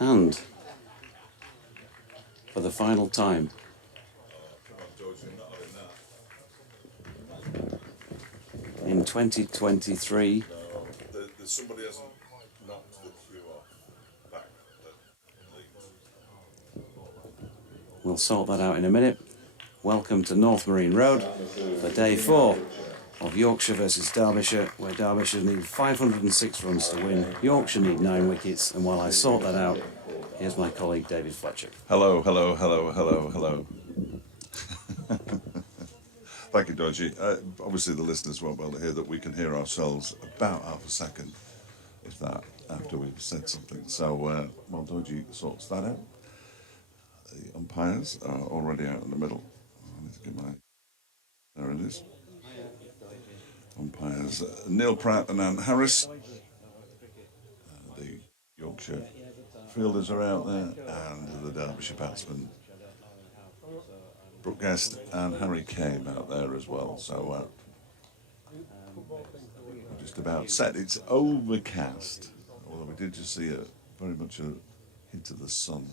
And for the final time, in 2023, somebody hasn't knocked the queue off back we'll sort that out in a minute. Welcome to North Marine Road for day 4 of Yorkshire versus Derbyshire, where Derbyshire need 506 runs to win. Yorkshire need 9 wickets, and while I sort that out, here's my colleague David Fletcher. Hello. Thank you, Dodgy. Obviously, the listeners won't be able to hear that we can hear ourselves about half a second, if that, after we've said something. So, while Dodgy sorts that out, the umpires are already out in the middle. I need to get my... There it is. Umpires Neil Pratt and Anne Harris. The Yorkshire fielders are out there, and the Derbyshire batsmen Brooke Guest and Harry came out there as well. So just about set. It's overcast, although we did just see very much a hint of the sun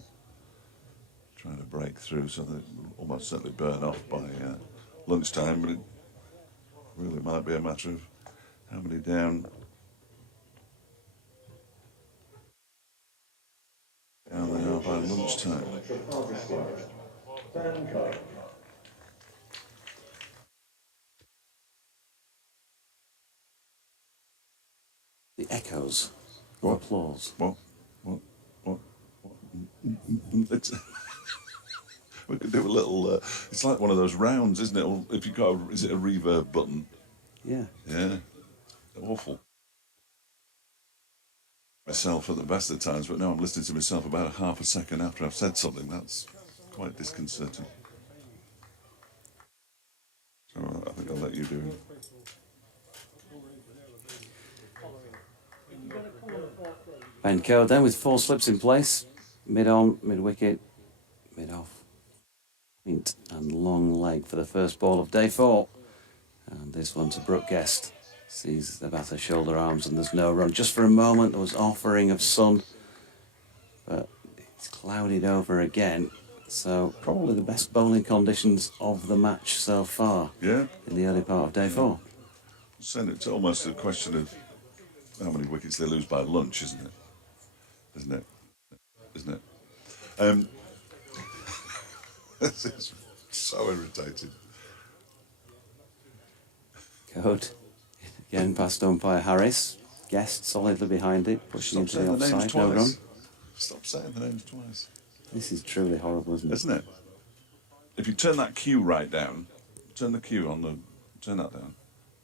trying to break through, so that it will almost certainly burn off by lunchtime. But it really might be a matter of how many down. Down they are by lunchtime. The echoes of applause. What? It's we could do a little. It's like one of those rounds, isn't it? If you got, is it a reverb button? Yeah. Yeah. Awful. Myself at the best of times, but now I'm listening to myself about half a second after I've said something. That's quite disconcerting. So I think I'll let you do it. Ben Coe then with 4 slips in place. Mid-on, mid-wicket, mid-off. Point and long leg for the first ball of day 4. And this one to Brooke Guest. Sees the batter shoulder arms and there's no run. Just for a moment there was offering of sun, but it's clouded over again. So probably the best bowling conditions of the match so far. Yeah. In the early part of day 4. So it's almost a question of how many wickets they lose by lunch, isn't it? Isn't it? This is so irritating. Code. Again past umpire Harris. Guest solidly behind it, pushing into the offside, no run. Stop saying the names twice. This is truly horrible, isn't it? Isn't it? If you turn that cue right down, turn the cue on turn that down,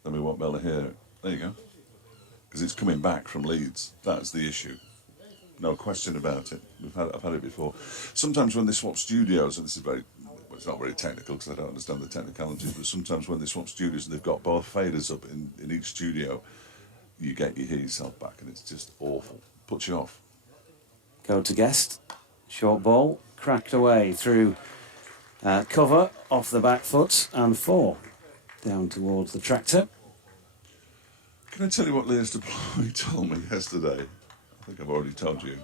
then we won't be able to hear it. There you go. Because it's coming back from Leeds. That's the issue. No question about it. I've had it before. Sometimes when they swap studios, and this is it's not very technical because I don't understand the technicalities, but sometimes when they swap studios and they've got both faders up in each studio, you hear yourself back, and it's just awful. Puts you off. Go to Guest. Short ball, cracked away through cover, off the back foot, and 4 down towards the tractor. Can I tell you what Leah's Deploy told me yesterday? I think I've already told you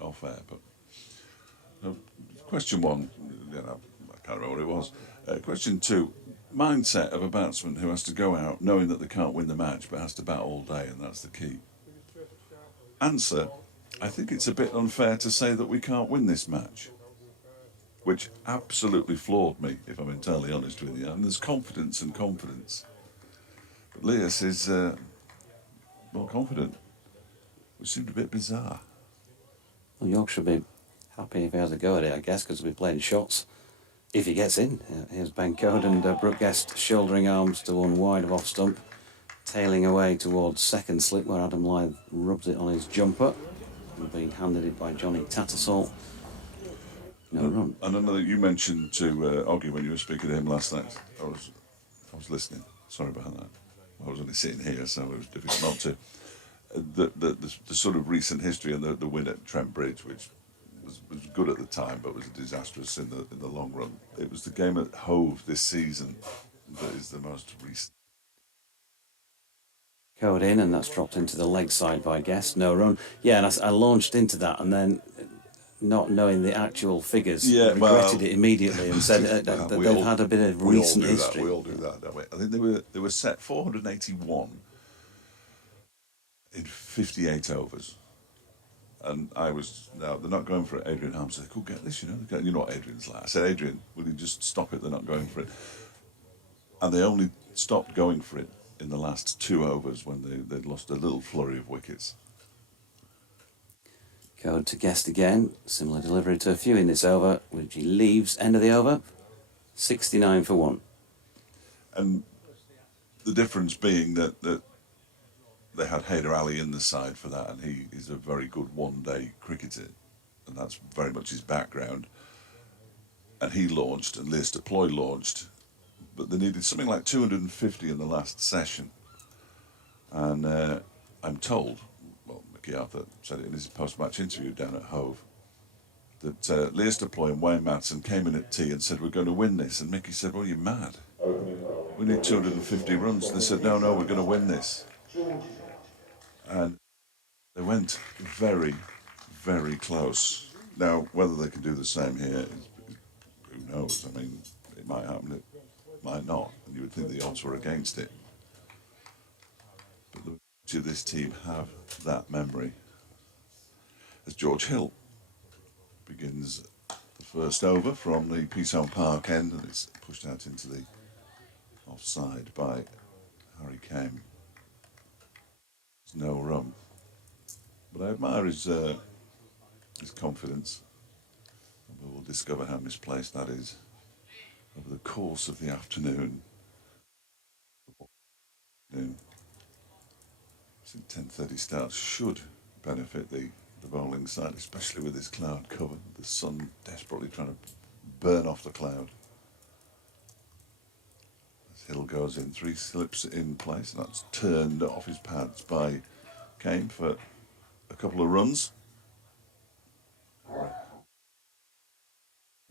off air, but question 1, I can't remember what it was. Question 2, mindset of a batsman who has to go out knowing that they can't win the match but has to bat all day, and that's the key. Answer, I think it's a bit unfair to say that we can't win this match, which absolutely floored me, if I'm entirely honest with you. And there's confidence and confidence. But Leah is more confident, which seemed a bit bizarre. Well, Yorkshire will be happy if he has a go at it, I guess, because he'll be playing shots. If he gets in, here's Ben Code and Brooke Guest shouldering arms to one wide of off stump, tailing away towards second slip where Adam Lyth rubs it on his jumper, and being handed it by Johnny Tattersall. No run. And another, you mentioned to Oggy when you were speaking to him last night. I was listening. Sorry about that. I was only sitting here, so it was difficult not to. The sort of recent history and the win at Trent Bridge, which was good at the time, but was disastrous in the long run. It was the game at Hove this season that is the most recent. Code in, and that's dropped into the leg side by Guest. No run. Yeah, and I launched into that, and then not knowing the actual figures, Yeah, regretted well, it immediately and said that they've had a bit of recent we all do history. that. We all do that, don't we? I think they were set 481 in 58 overs. And I was, now they're not going for it. Adrian Harm said, "Cool, get this, you know." You know what Adrian's like. I said, "Adrian, will you just stop it? They're not going for it." And they only stopped going for it in the last 2 overs when they'd lost a little flurry of wickets. Code to Guest again. Similar delivery to a few in this over, which he leaves. End of the over, 69 for 1. And the difference being that they had Haider Ali in the side for that, and he is a very good one-day cricketer, and that's very much his background. And he launched, and Laister Ploy launched, but they needed something like 250 in the last session. And I'm told, well, Mickey Arthur said it in his post-match interview down at Hove, that Laister Ploy and Wayne Matson came in at tea and said, "We're going to win this." And Mickey said, "Well, you're mad. We need 250 runs." And they said, no, we're going to win this. And they went very, very close. Now, whether they can do the same here, who knows? I mean, it might happen, it might not. And you would think the odds were against it. But the majority of this team have that memory. As George Hill begins the first over from the Peaceown Park end, and it's pushed out into the offside by Harry Kane. There's no run. But I admire his confidence. And we'll discover how misplaced that is over the course of the afternoon. I think 10:30 starts should benefit the bowling side, especially with this cloud cover. The sun desperately trying to burn off the cloud. As Hill goes in, 3 slips in place, and that's turned off his pads by Kane for a couple of runs.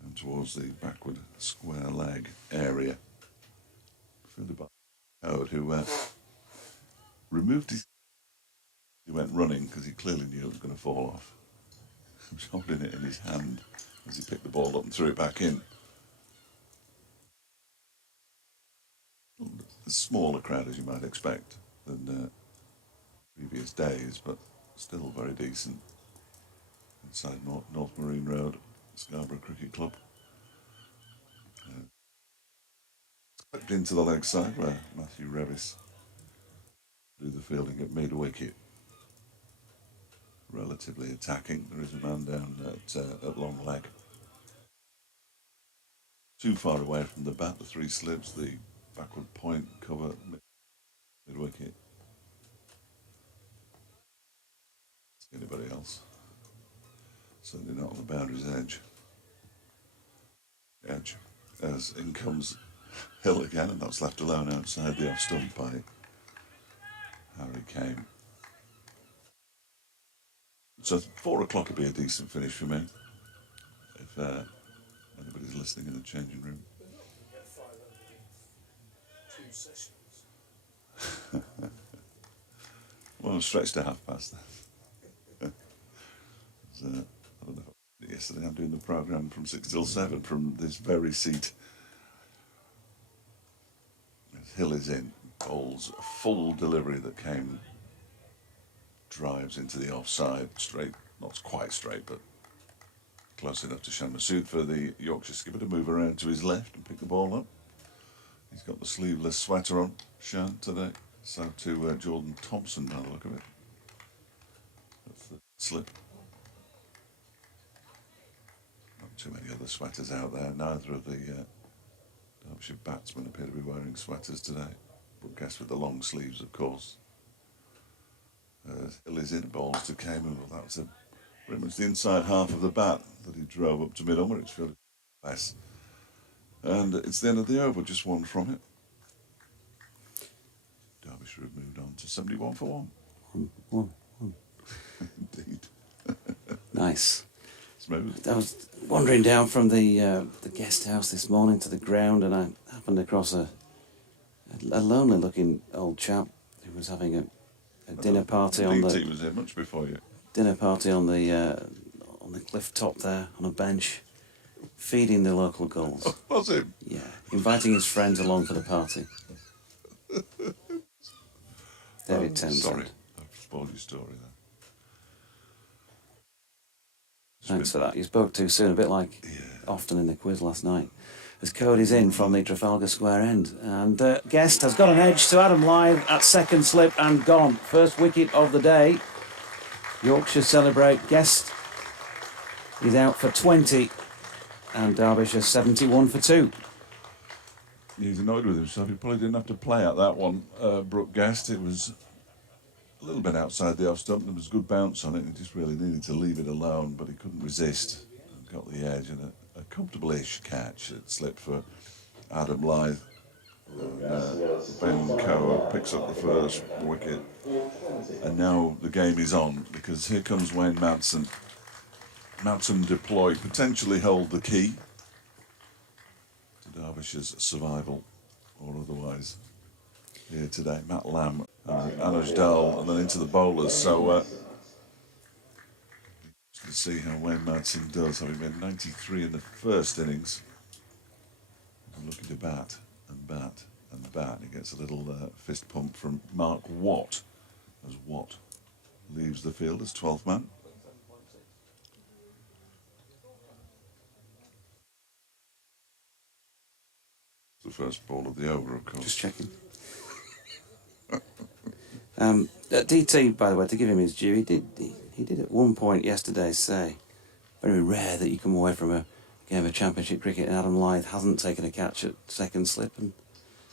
And towards the backward square leg area. Fielded by Howard, who removed his... He went running because he clearly knew it was going to fall off. He was holding it in his hand as he picked the ball up and threw it back in. A smaller crowd, as you might expect, than previous days, but still very decent. Inside North Marine Road, Scarborough Cricket Club. Slipped into the leg side where Matthew Revis do the fielding at mid-wicket. Relatively attacking. There is a man down at long leg. Too far away from the bat, the 3 slips, the backward point cover, mid-wicket. Anybody else? Certainly not on the boundary's edge. As in comes Hill again, and that's left alone outside the off stump by Harry Kane. So 4 o'clock would be a decent finish for me, if anybody's listening in the changing room. Well, stretched to 5:30 then. I don't know. Yesterday I'm doing the programme from 6 till 7 from this very seat. As Hill is in, bowls a full delivery that came, drives into the offside, straight, not quite straight, but close enough to Shan Masood for the Yorkshire skipper to move around to his left and pick the ball up. He's got the sleeveless sweater on, Shan, today. So to Jordan Thompson by the look of it. That's the slip. Not too many other sweaters out there. Neither of the Derbyshire batsmen appear to be wearing sweaters today. But guess with the long sleeves, of course. Hill is in, balls to Kane. Well, that was pretty much the inside half of the bat that he drove up to mid-on where it's fielded less. And it's the end of the over, just 1 from it. Derbyshire have moved on to 71 for 1. One. Indeed. Nice. Smooth. I was wandering down from the guest house this morning to the ground, and I happened across a lonely-looking old chap who was having a a dinner party on DT the was here much before you. dinner party on the cliff top there on a bench, feeding the local gulls. Was it? Yeah, inviting his friends along for the party. David Townsend. Sorry, I've spoiled your story there. Thanks for that. You spoke too soon, a bit like often in the quiz last night. As Cody's in from the Trafalgar Square end. And Guest has got an edge to Adam Lythe at second slip and gone. First wicket of the day. Yorkshire celebrate. Guest is out for 20. And Derbyshire 71 for 2. He's annoyed with himself. He probably didn't have to play out that one, Brooke Guest. It was a little bit outside the off stump. There was a good bounce on it. He just really needed to leave it alone, but he couldn't resist. And got the edge and a comfortable-ish catch. It slipped for Adam Lythe. Ben Coe picks up the first wicket. And now the game is on because here comes Wayne Madsen. Madsen deployed, potentially hold the key to Derbyshire's survival or otherwise. Here today, Matt Lamb and Anuj Dal, and then into the bowlers. So to see how Wayne Madsen does, having made 93 in the first innings. And looking to bat and bat and bat. He gets a little fist pump from Mark Watt as Watt leaves the field as 12th man. The first ball of the over, of course. Just checking. DT, by the way, to give him his due, he did at one point yesterday say, very rare that you come away from a game of championship cricket and Adam Lythe hasn't taken a catch at second slip, and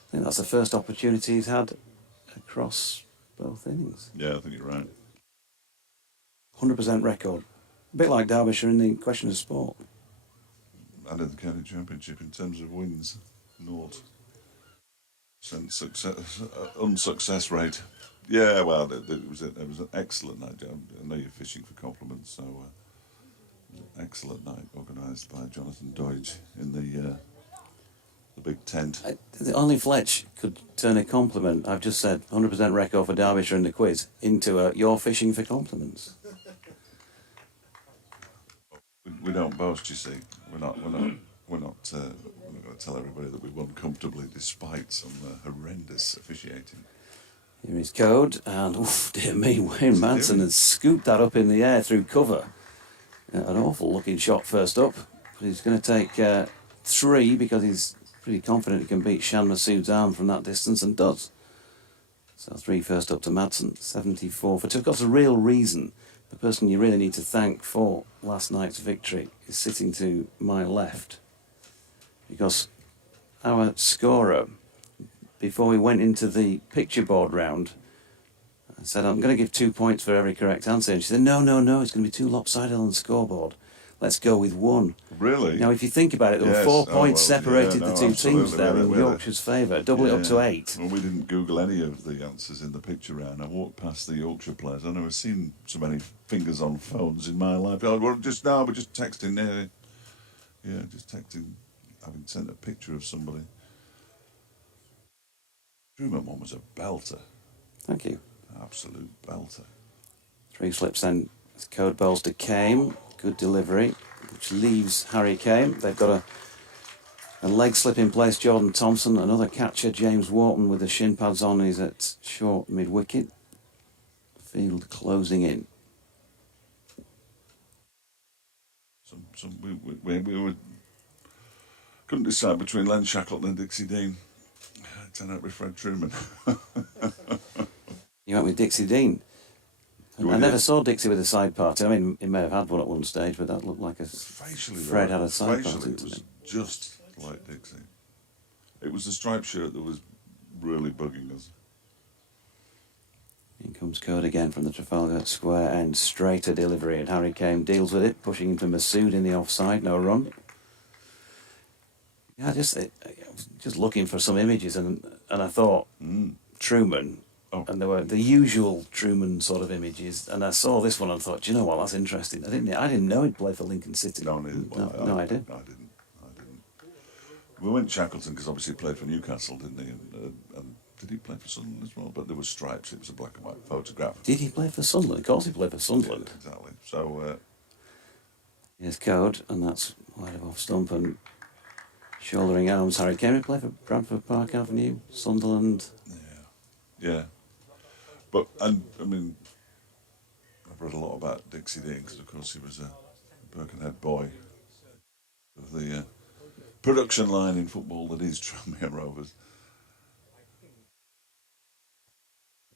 I think that's the first opportunity he's had across both innings. Yeah, I think you're right. 100% record. A bit like Derbyshire in the question of sport. And in the county championship in terms of wins, 0% unsuccess rate. Yeah, well, it was an excellent night. I know you're fishing for compliments, so it was an excellent night organised by Jonathan Deutsch in the big tent. Only Fletch could turn a compliment. I've just said 100% record for Derbyshire in the quiz into a you're fishing for compliments. We don't boast, you see. We're not going to tell everybody that we won comfortably despite some horrendous officiating. Here is Code, and oof, dear me, Wayne Madsen has scooped that up in the air through cover. An awful looking shot first up, but he's going to take 3 because he's pretty confident he can beat Shan Masood's arm from that distance, and does. So 3 first up to Madsen, 74 for 2. Of course, the real reason, the person you really need to thank for last night's victory is sitting to my left, because our scorer, before we went into the picture board round, I said, I'm going to give 2 points for every correct answer. And she said, no, it's going to be too lopsided on the scoreboard. Let's go with 1. Really? Now, if you think about it, there were 4 points separated the two teams there in Yorkshire's favour. Double it up to 8. Well, we didn't Google any of the answers in the picture round. I walked past the Yorkshire players. I've never seen so many fingers on phones in my life. Oh, we're just texting there. Yeah, just texting, having sent a picture of somebody. Truman one was a belter. Thank you. Absolute belter. 3 slips then. Code bowls to Kame. Good delivery, which leaves Harry Kame. They've got a leg slip in place, Jordan Thompson. Another catcher, James Wharton, with the shin pads on. He's at short mid-wicket. Field closing in. We couldn't decide between Len Shackleton and Dixie Dean. It turned out to be Fred Truman. You went with Dixie Dean. I never saw Dixie with a side party. I mean, he may have had one at one stage, but that looked like Fred had a side party. It was just like Dixie. It was the striped shirt that was really bugging us. In comes Code again from the Trafalgar Square end. Straighter delivery, and Harry Kame deals with it, pushing him to Masood in the offside. No run. Yeah, I was just looking for some images, and I thought Truman. Oh. And there were the usual Truman sort of images, and I saw this one and thought, do you know what, that's interesting. I didn't know he'd play for Lincoln City. No, neither. No, I did. I didn't. We went Shackleton because obviously he played for Newcastle, didn't he? And Did he play for Sunderland as well? But there were stripes. It was a black and white photograph. Did he play for Sunderland? Of course he played for Sunderland. Yeah, exactly. So Here's Code, and that's wide of off stump and shouldering arms. Harry Kane play for Bradford Park Avenue, Sunderland. yeah. But and I mean, I've read a lot about Dixie Dean because of course he was a Birkenhead boy of the production line in football that is Tranmere Rovers.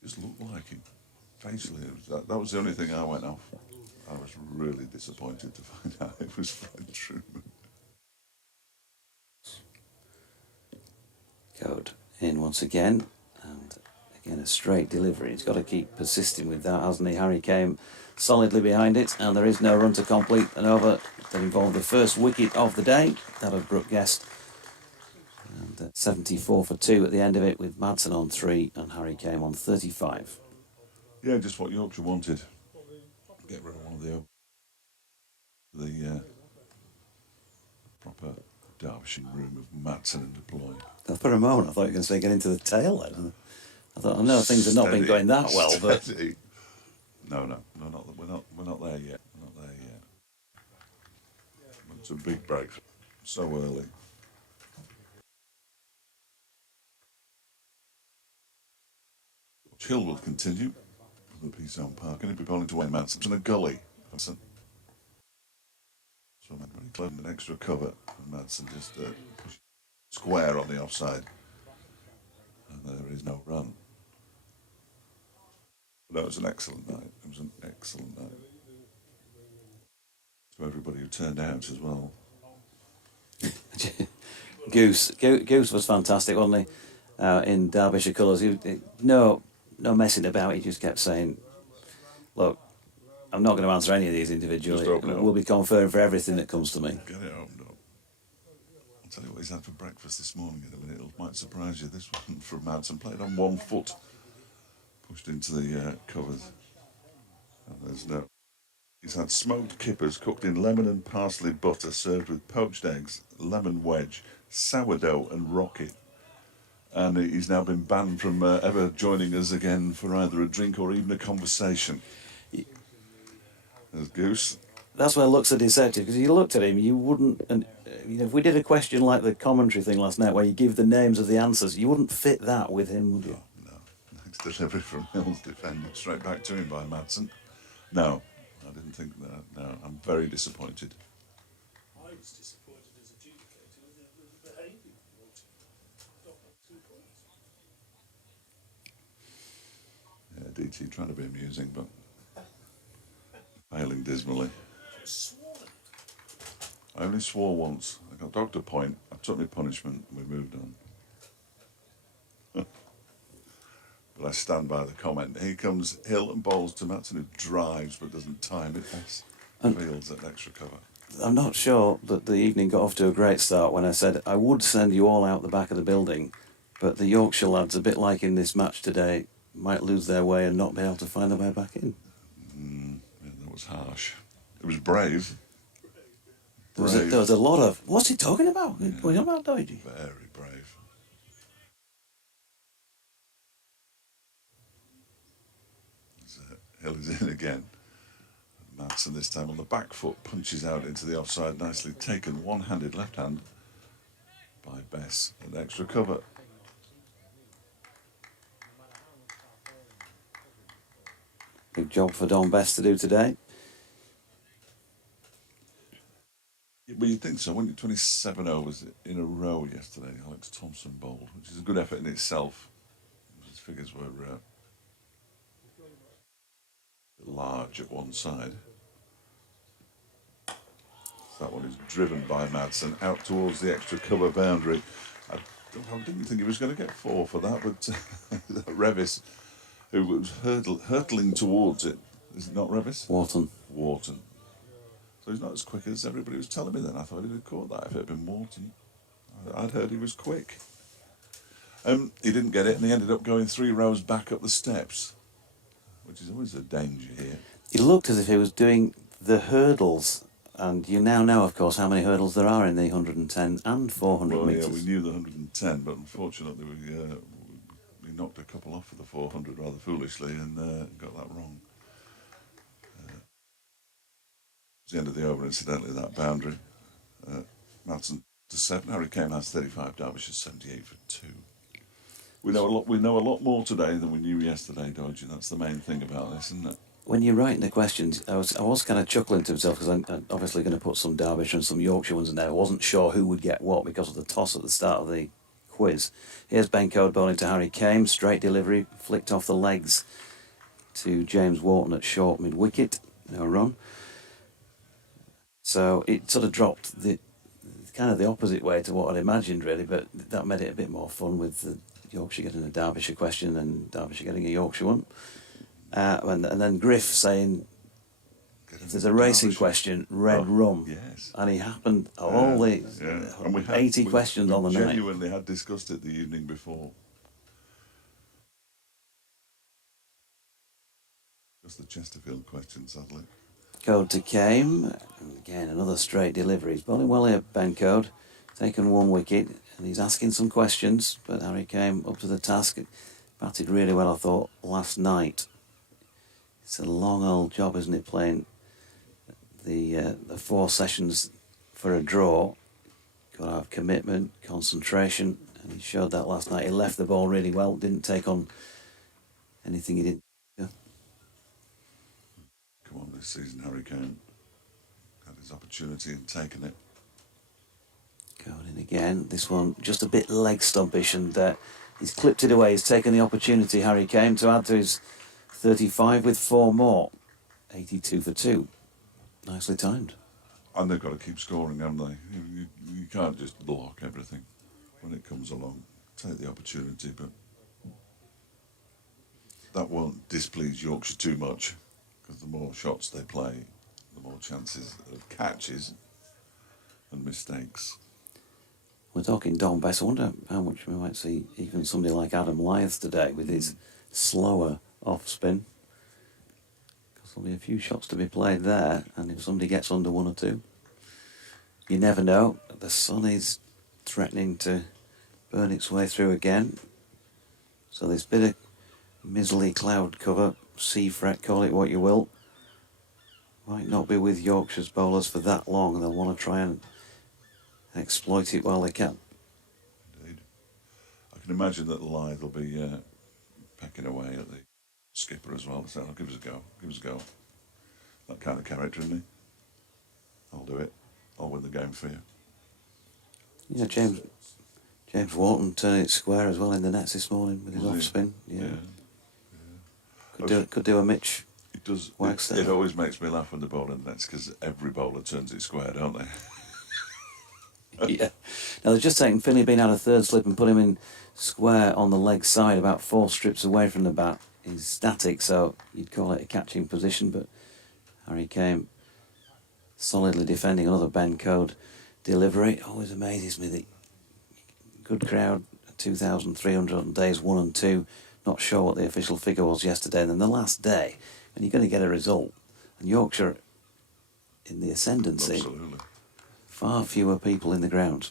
Just looked like him. Facially, that was the only thing I went off. I was really disappointed to find out it was Fred Truman. Code in once again, and again a straight delivery. He's got to keep persisting with that, hasn't he? Harry came solidly behind it, and there is no run to complete an over that involved the first wicket of the day, that of Brooke Guest. And 74 for 2 at the end of it, with Madsen on 3 and Harry came on 35. Yeah, just what Yorkshire wanted. Get rid of one of the proper Derbyshire room of Madsen and deploy. For a moment, I thought you were going to say get into the tail then. I thought, I know things have not been going that well, steady. But no, we're not there yet. We're not there yet. It's a big break so early. Hill will continue for the Peace Zone Park, and he'll be bowling to Wayne Madsen in a gully. So very close, an extra cover, and Madsen just pushed square on the offside, and there is no run. But that was an excellent night. It was an excellent night. To everybody who turned out as well. Goose was fantastic, wasn't he? In Derbyshire colours. No messing about. He just kept saying, look, I'm not going to answer any of these individually. We'll be conferring for everything that comes to me. Get it opened up. I'll tell you what he's had for breakfast this morning in a minute. It might surprise you. This one from Madsen, played on 1 foot, pushed into the covers. And there's no... He's had smoked kippers cooked in lemon and parsley butter, served with poached eggs, lemon wedge, sourdough and rocket. And he's now been banned from ever joining us again for either a drink or even a conversation. There's Goose. That's where looks are deceptive, because you looked at him, you wouldn't... And if we did a question like the commentary thing last night, where you give the names of the answers, you wouldn't fit that with him, would you? No. Next delivery from Hills, defended straight back to him by Madsen. No, I didn't think that. No, I'm very disappointed. I was disappointed as adjudicator with the behaviour of 2 points. Yeah, DT trying to be amusing, but failing dismally. I only swore once. I got docked a point. I took my punishment and we moved on. But I stand by the comment. Here comes Hill and bowls to Madsen, who drives but doesn't time it. And fields at extra cover. I'm not sure that the evening got off to a great start when I said I would send you all out the back of the building, but the Yorkshire lads, a bit like in this match today, might lose their way and not be able to find their way back in. Yeah, that was harsh. It was brave. There was a lot of, what's he talking about? Yeah. What are you about, Doidgy? Very brave. Hill is in again. Madsen this time on the back foot punches out into the offside. Nicely taken, one-handed left hand by Bess and extra cover. Big job for Don Bess to do today. But you'd think so, wouldn't you? 27 overs in a row yesterday, Alex Thompson bowled, which is a good effort in itself. His figures were large at one side. That one is driven by Madsen out towards the extra cover boundary. I didn't think he was going to get 4 for that, but Revis, who was hurtling towards it, is it not Revis? Wharton. So he's not as quick as everybody was telling me then. I thought he'd have caught that if it had been Wharton. I'd heard he was quick. He didn't get it, and he ended up going 3 rows back up the steps, which is always a danger here. He looked as if he was doing the hurdles, and you now know, of course, how many hurdles there are in the 110 and 400 metres. Yeah, we knew the 110, but unfortunately he knocked a couple off for the 400 rather foolishly and got that wrong. It's the end of the over, incidentally, that boundary. Madsen to 7. Harry Kane has 35. Derbyshire 78 for 2. We know a lot. We know a lot more today than we knew yesterday, Dodge, and that's the main thing about this, isn't it? When you're writing the questions, I was kind of chuckling to myself because I'm obviously going to put some Derbyshire and some Yorkshire ones in there. I wasn't sure who would get what because of the toss at the start of the quiz. Here's Ben Code bowling to Harry Kane, straight delivery, flicked off the legs to James Wharton at short mid-wicket, no run. So it sort of dropped the kind of the opposite way to what I'd imagined, really, but that made it a bit more fun with the Yorkshire getting a Derbyshire question and Derbyshire getting a Yorkshire one. And then Griff saying, if there's a racing question, red rum. Yes. And he happened, all the And we 80 questions on the night. Genuinely had discussed it the evening before. Just the Chesterfield question, sadly. Code to Kame, and again another straight delivery. He's bowling well here, Ben Code, taken 1 wicket, and he's asking some questions, but Harry Kame up to the task. Batted really well, I thought, last night. It's a long old job, isn't it, playing the 4 sessions for a draw. Got to have commitment, concentration, and he showed that last night. He left the ball really well, didn't take on anything he didn't. Come on, this season, Harry Kane had his opportunity and taken it. Going in again, this one just a bit leg stumpish, and he's clipped it away. He's taken the opportunity, Harry Kane, to add to his 35 with 4 more. 82 for 2. Nicely timed. And they've got to keep scoring, haven't they? You can't just block everything when it comes along. Take the opportunity, but that won't displease Yorkshire too much, because the more shots they play, the more chances of catches and mistakes. We're talking Don Bess. I wonder how much we might see even somebody like Adam Lyth today with his slower off spin. Because there'll be a few shots to be played there, and if somebody gets under 1 or 2, you never know. The sun is threatening to burn its way through again. So this bit of mizzly cloud cover, sea fret, call it what you will, might not be with Yorkshire's bowlers for that long. They'll want to try and exploit it while they can. Indeed. I can imagine that Lyth will be pecking away at the skipper as well, saying, give us a go, give us a go. That kind of character, isn't he? I'll do it. I'll win the game for you. Yeah, James Wharton turning it square as well in the nets this morning with his off spin. Yeah. Could do a Mitch. It does. Wax It always makes me laugh when the bowler nets, because every bowler turns it square, don't they? Yeah. Now they've just taken Finley Bean out of third slip and put him in square on the leg side, about 4 strips away from the bat. He's static, so you'd call it a catching position, but Harry Kane solidly defending. Another Ben Code delivery. It always amazes me that good crowd, 2,300 on days 1 and 2. Not sure what the official figure was yesterday. And then the last day, when you're going to get a result, and Yorkshire in the ascendancy, Absolutely. far fewer people in the ground.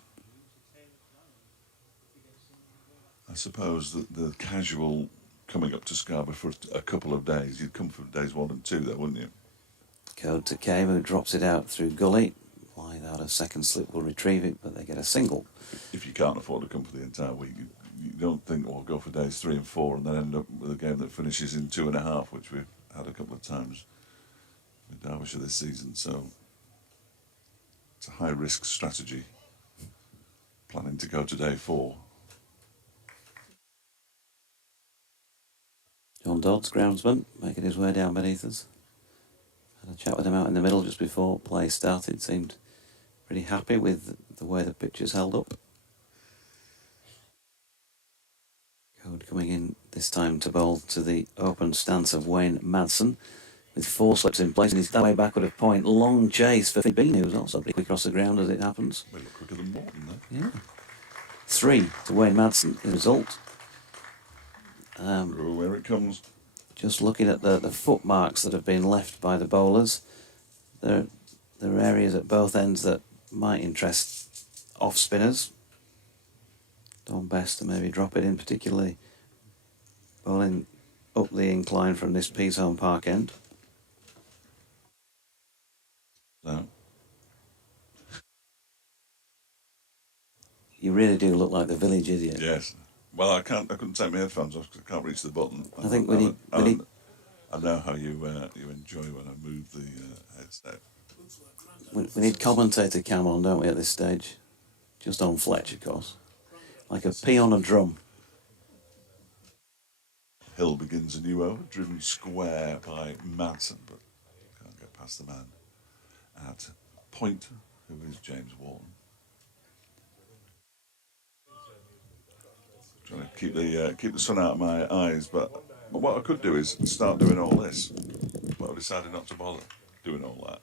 I suppose that the casual coming up to Scarborough for a couple of days, you'd come for days 1 and 2 there, wouldn't you? Code to Cave, who drops it out through gully. Lyth out of second slip will retrieve it, but they get a single. If you can't afford to come for the entire week, you don't think, well, go for days 3 and 4 and then end up with a game that finishes in 2.5, which we've had a couple of times with Derbyshire this season. So it's a high-risk strategy, planning to go to day 4. John Dodds, groundsman, making his way down beneath us. Had a chat with him out in the middle just before play started. Seemed pretty happy with the way the pitches held up. Code coming in this time to bowl to the open stance of Wayne Madsen with 4 slips in place, and he's that way backward of point. Long chase for Bean, who's also pretty quick across the ground as it happens. They look quicker than Morton, though. Yeah. 3 to Wayne Madsen, the result. Here it comes. Just looking at the footmarks that have been left by the bowlers, there are areas at both ends that might interest off spinners. Don Best to maybe drop it in, particularly Bowling up the incline from this Peasholm Park end. No. You really do look like the village idiot. Yes. Well, I couldn't take my headphones off because I can't reach the button. I think we need. I know how you enjoy when I move the headset. We need commentator cam on, don't we, at this stage? Just on Fletch, of course. Like a pea on a drum. Hill begins a new over, driven square by Madsen, but can't get past the man at point, who is James Wharton. Trying to keep the sun out of my eyes, but what I could do is start doing all this, but I've decided not to bother doing all that.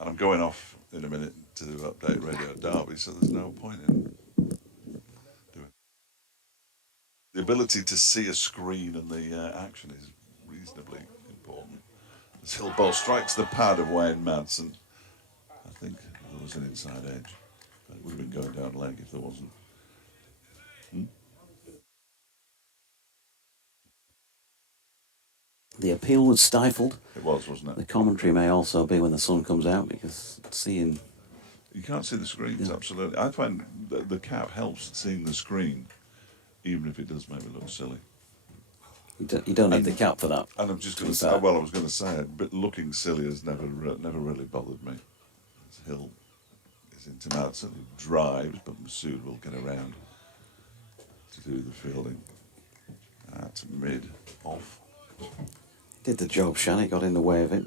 And I'm going off in a minute to update Radio Derby, so there's no point in doing it. The ability to see a screen and the action is reasonably important. As Hill ball strikes the pad of Wayne Madsen, I think there was an inside edge, but it would have been going down leg if there wasn't. The appeal was stifled. It was, wasn't it? The commentary may also be when the sun comes out, because seeing... You can't see the screens, Yeah. absolutely. I find the cap helps seeing the screen, even if it does make me look silly. You don't need the cap for that. And I'm just going to say, well, I was going to say, but looking silly has never really bothered me. Hill is into Madsen, who drives, but Masood will get around to do the fielding at mid-off. Did the job, Shanny, got in the way of it.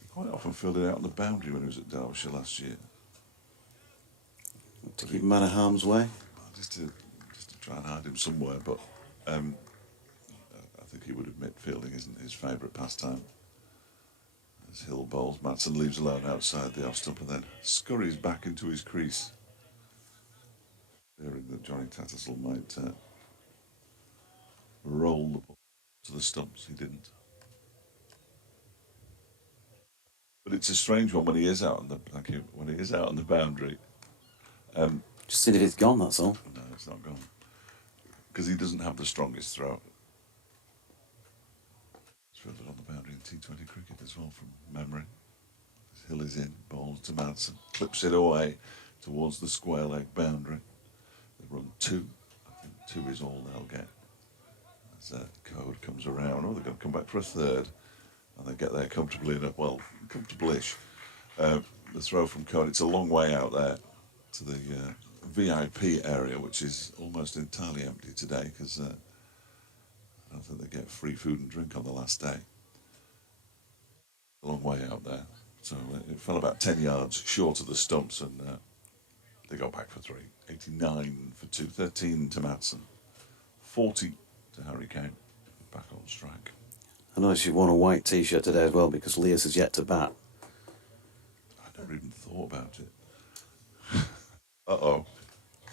He quite often fielded out on the boundary when he was at Derbyshire last year. To keep him out of harm's way. Just to try and hide him somewhere, but I think he would admit fielding isn't his favourite pastime. As Hill bowls, Madsen leaves alone outside the off stump and then scurries back into his crease, fearing that Johnny Tattersall might roll the ball to the stumps. He didn't. But it's a strange one when he is out on the boundary. Just see if it's gone, that's all. No, it's not gone. Because he doesn't have the strongest throw. It's fielded on the boundary in T20 cricket as well from memory. Hill is in, bowls to Madsen, clips it away towards the square leg boundary. They run 2. I think 2 is all they'll get. As Code comes around, they're going to come back for a third. And they get there comfortably enough, well, comfortable-ish. The throw from Code, it's a long way out there to the VIP area, which is almost entirely empty today because I don't think they get free food and drink on the last day. A long way out there. So it fell about 10 yards short of the stumps and they got back for 3. 89 for 2, 13 to Madsen, 40 to Harry Kane, back on strike. I noticed you've worn a white t-shirt today as well because Leas has yet to bat. I never even thought about it. Uh-oh.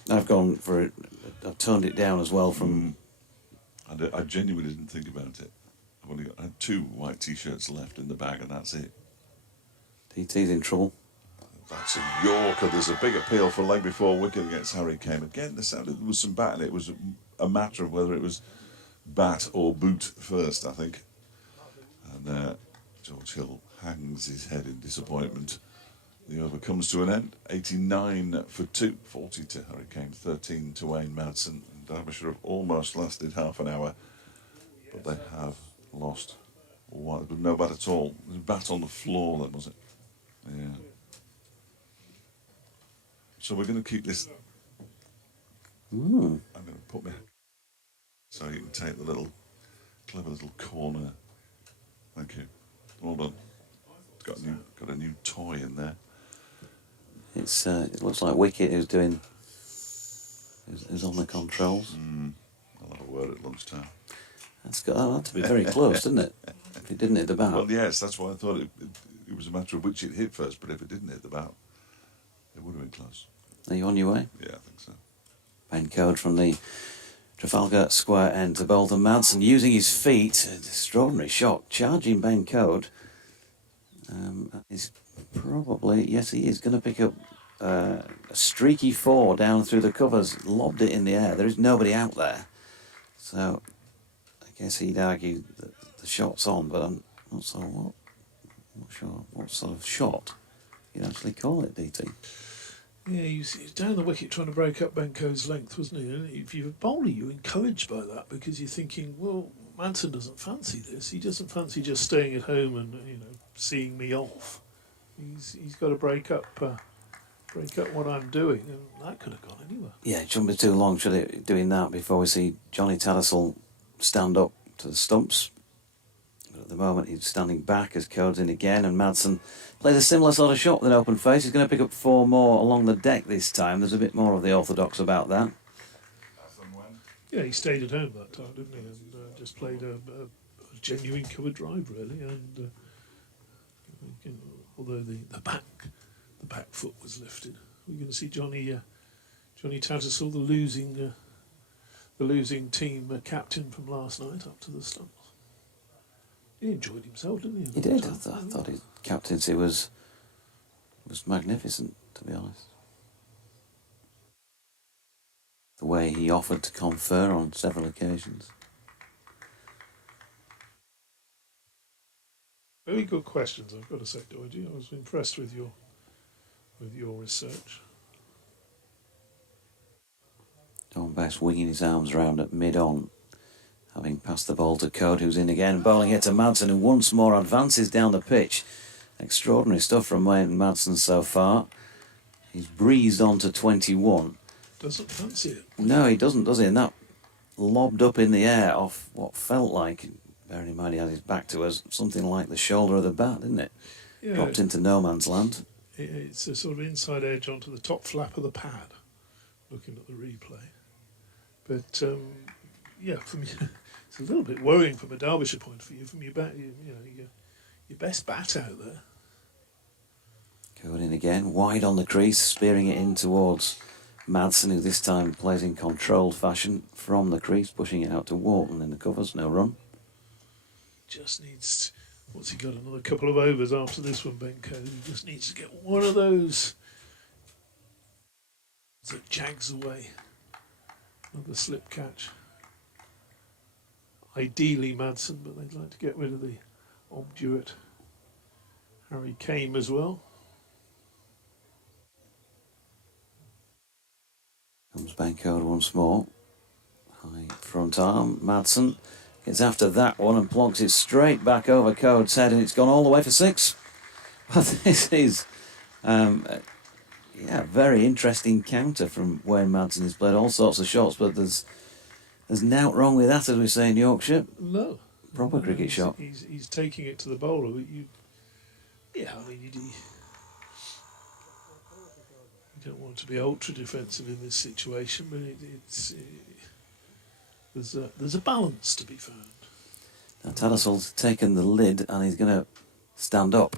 I've gone for it. I've toned it down as well from... I genuinely didn't think about it. I had 2 white t-shirts left in the bag and that's it. DT's in trouble. That's a Yorker. There's a big appeal for leg before wicket against Harry Kane. Again, there was some batting. It was a matter of whether it was bat or boot first, I think. And George Hill hangs his head in disappointment. The over comes to an end. 89 for 2, 40 to Harry Kane, 13 to Wayne Madsen. And Derbyshire have almost lasted half an hour, but they have lost. No bat at all. There's a bat on the floor, then, was it? Yeah. So we're going to keep this. I'm going to put me so you can take the clever little corner. Thank you. Well done. Got a new toy in there. It looks like Wicket is on the controls. I'll have a word at lunchtime. That had to be very close, didn't it? If it didn't hit the bat. Well, yes, that's why I thought it was a matter of which it hit first, but if it didn't hit the bat, it would have been close. Are you on your way? Yeah, I think so. Ben Code from the Trafalgar Square end to Bolton. Madsen using his feet. An extraordinary shot. Charging Ben Code. He's probably, yes, he is going to pick up a streaky four down through the covers, lobbed it in the air. There is nobody out there. So I guess he'd argue that the shot's on, but I'm not so what. I'm not sure what sort of shot you'd actually call it, DT. Yeah, he was down the wicket trying to break up Benko's length, wasn't he? And if you're a bowler, you're encouraged by that because you're thinking, well, Manson doesn't fancy this. He doesn't fancy just staying at home and seeing me off. He's got to break up what I'm doing, and that could have gone anywhere. Yeah, it shouldn't be too long, should it, doing that before we see Johnny Tattersall stand up to the stumps. But at the moment, he's standing back as Code's in again, and Madsen plays a similar sort of shot with an open face. He's going to pick up 4 more along the deck this time. There's a bit more of the orthodox about that. Yeah, he stayed at home that time, didn't he? And just played a genuine cover drive, really. And although the back foot was lifted, we're going to see Johnny Tattersall, the losing team captain from last night, up to the stumps. He enjoyed himself, didn't he? He did. I thought his captaincy was magnificent, to be honest. The way he offered to confer on several occasions. Very good questions, I've got to say, Doidgy. I was impressed with your research. Don Best winging his arms round at mid-on, having passed the ball to Code, who's in again, bowling here to Madsen, who once more advances down the pitch. Extraordinary stuff from Wayne Madsen so far. He's breezed on to 21. Doesn't fancy it. No, he doesn't, does he? And that lobbed up in the air off what felt like, bearing in mind he had his back to us, something like the shoulder of the bat, didn't it? Yeah, dropped into no man's land. It's a sort of inside edge onto the top flap of the pad, looking at the replay. But yeah, for me, it's a little bit worrying from a Derbyshire point of view. From your bat, your best bat out there. Going in again, wide on the crease, spearing it in towards Madsen, who this time plays in controlled fashion from the crease, pushing it out to Wharton in the covers. No run. Just needs. What's he got? Another couple of overs after this one, Benko. He just needs to get one of those that jags away. Another slip catch. Ideally Madsen, but they'd like to get rid of the obdurate Harry Kame as well. Comes Benko once more. High front arm. Madsen gets after that one and plonks it straight back over Code's head, and it's gone all the way for 6. But this is very interesting counter from Wayne Madsen. He's played all sorts of shots, but there's nought wrong with that, as we say in Yorkshire. No. Proper cricket shot. He's taking it to the bowler. You don't want to be ultra defensive in this situation, but there's a balance to be found. Now Tattersall's taken the lid and he's going to stand up.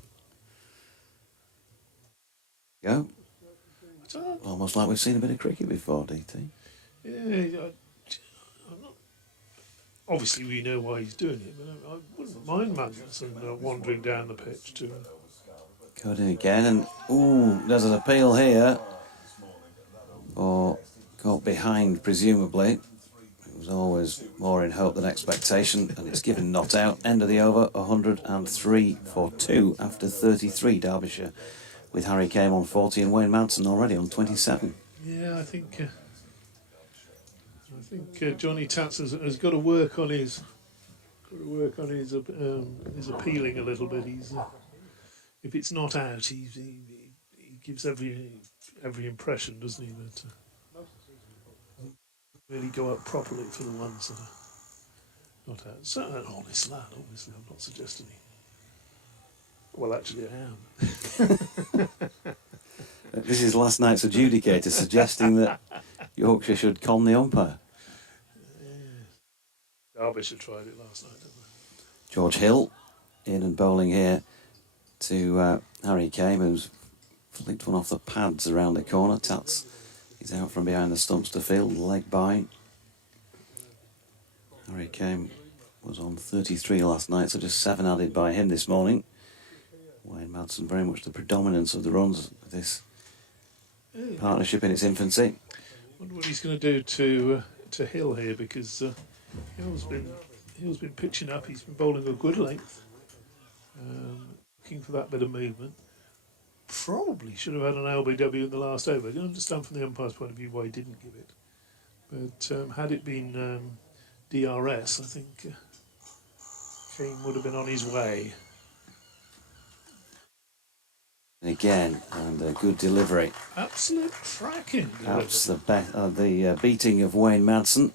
Go. Almost like we've seen a bit of cricket before, DT. Yeah, I'm not. Obviously, we know why he's doing it, but I wouldn't mind Madsen wandering down the pitch to. Going in again, and there's an appeal here. Or caught behind, presumably. It was always more in hope than expectation, and it's given not out. End of the over, 103 for 2 after 33. Derbyshire with Harry Kame on 40 and Wayne Madsen already on 27. Yeah, I think Johnny Tats has got to work on his appealing a little bit. If it's not out, he gives every impression, doesn't he, that really go out properly for the ones that are not out. So an honest lad, obviously. I'm not suggesting he. Well, actually, I am. This is last night's adjudicator suggesting that Yorkshire should con the umpire. Yeah. Derbyshire tried it last night, didn't they? George Hill in and bowling here to Harry Kame, who's flicked one off the pads around the corner. Tats is out from behind the stumps to field, leg by. Harry Kame was on 33 last night, so just 7 added by him this morning. Wayne Madsen very much the predominance of the runs of this partnership in its infancy. Wonder what he's going to do to Hill here, because Hill's been pitching up. He's been bowling a good length, looking for that bit of movement. Probably should have had an LBW in the last over. I can understand from the umpire's point of view why he didn't give it, but had it been DRS, I think Kane would have been on his way. And again, and a good delivery. Absolute cracking. Perhaps the beating of Wayne Madsen.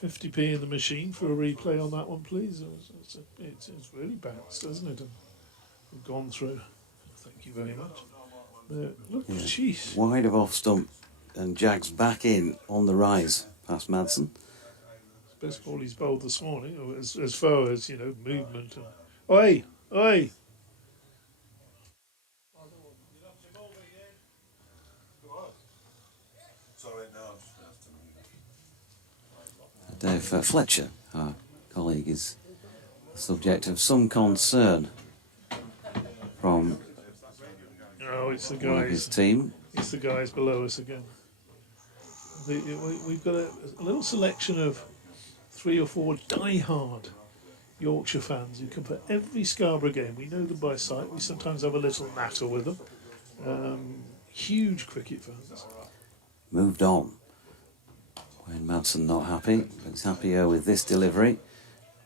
50p in the machine for a replay on that one, please. It's really bounced, hasn't it? And we've gone through. Thank you very much. Look, jeez. Wide of off stump, and Jags back in on the rise past Madsen. Best ball he's bowled this morning, or as far as, movement. And, oi! Dave Fletcher, our colleague, is the subject of some concern from It's the one of his guys. team. It's the guys below us again. We've got a little selection of 3 or 4 die-hard Yorkshire fans who come for every Scarborough game. We know them by sight. We sometimes have a little natter with them. Huge cricket fans. Moved on. Wayne Madsen not happy, but he's happier with this delivery.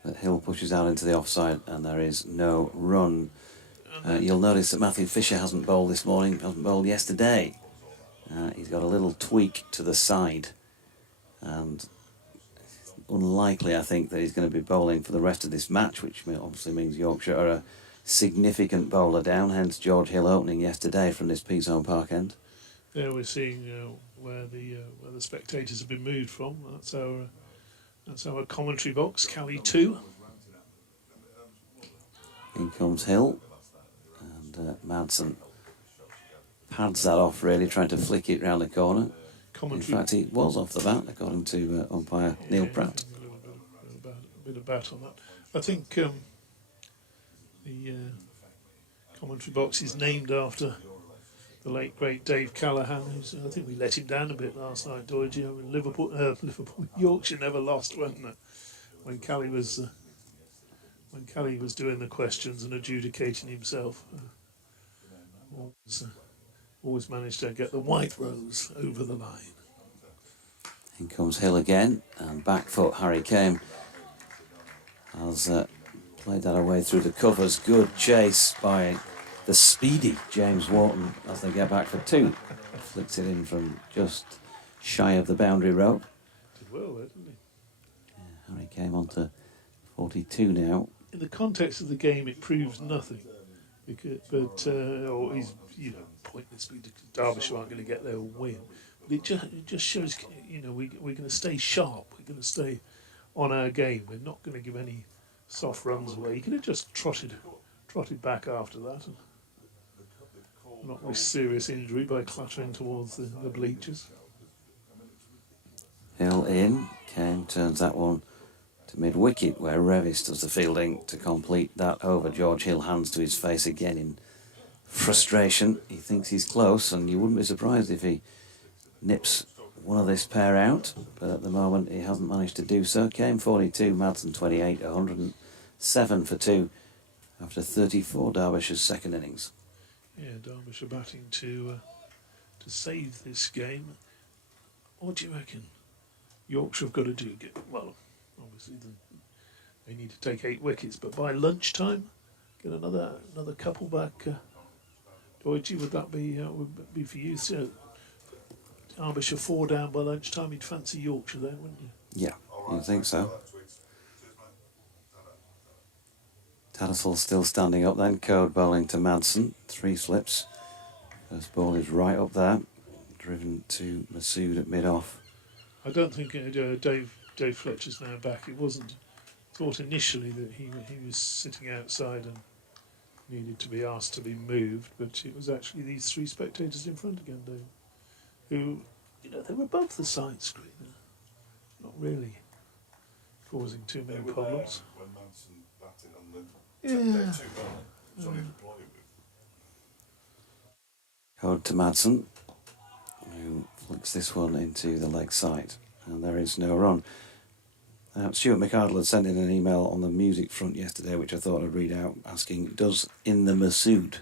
But Hill pushes out into the offside, and there is no run. You'll notice that Matthew Fisher hasn't bowled this morning, hasn't bowled yesterday. He's got a little tweak to the side, and unlikely, I think, that he's going to be bowling for the rest of this match, which obviously means Yorkshire are a significant bowler down, hence George Hill opening yesterday from this P-Zone Park end. There we're seeing where the spectators have been moved from. That's our commentary box, Cali 2. In comes Hill, and Madsen pads that off, really, trying to flick it round the corner. In fact, he was off the bat, according to umpire Neil Pratt. A bit of bat on that. I think the commentary box is named after the late great Dave Callaghan. I think we let him down a bit last night, Doidge. I mean, Yorkshire never lost when Callie was doing the questions and adjudicating himself. Always managed to get the White Rose over the line. In comes Hill again, and back foot Harry Kane has played that away through the covers. Good chase by the speedy James Wharton as they get back for 2. Flicks it in from just shy of the boundary rope. Did well there, didn't he? Yeah, Harry came on to 42 now. In the context of the game, it proves nothing. He's pointless. Derbyshire aren't going to get their win. But it just shows, we're going to stay sharp. We're going to stay on our game. We're not going to give any soft runs away. You could have just trotted back after that and not risk serious injury by clattering towards the bleachers. Hill in. Kane turns that one to mid-wicket, where Revis does the fielding to complete that over. George Hill hands to his face again in frustration. He thinks he's close, and you wouldn't be surprised if he nips one of this pair out, but at the moment he hasn't managed to do so. Kane 42, Madsen 28, 107 for 2 after 34 Derbyshire's second innings. Yeah, Derbyshire batting to save this game. What do you reckon Yorkshire have got to do? Obviously they need to take 8 wickets, but by lunchtime get another couple back. Doidge, would that be for you? So Derbyshire 4 down by lunchtime. You'd fancy Yorkshire then, wouldn't you? Yeah, I think so. Tattersall still standing up then. Code bowling to Madsen. 3 slips. First ball is right up there. Driven to Masood at mid-off. I don't think Dave Fletcher's now back. It wasn't thought initially that he was sitting outside and needed to be asked to be moved, but it was actually these 3 spectators in front again, Dave, who, they were above the side screen. Not really causing too many problems. Yeah. Code to Madsen. flicks this one into the leg side, and there is no run. Stuart McArdle had sent in an email on the music front yesterday, which I thought I'd read out, asking, does In the Masood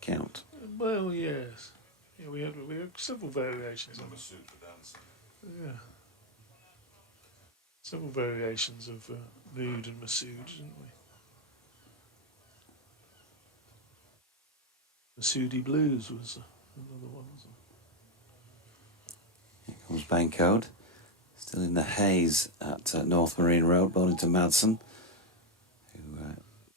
count? Well, yes. Yeah, we had several variations. In the Masood for dancing. Yeah. Several variations of Mood and Masood, didn't we? Masoodi Blues was another one. Here comes Bancode, still in the haze at North Marine Road, Bonington Madsen, who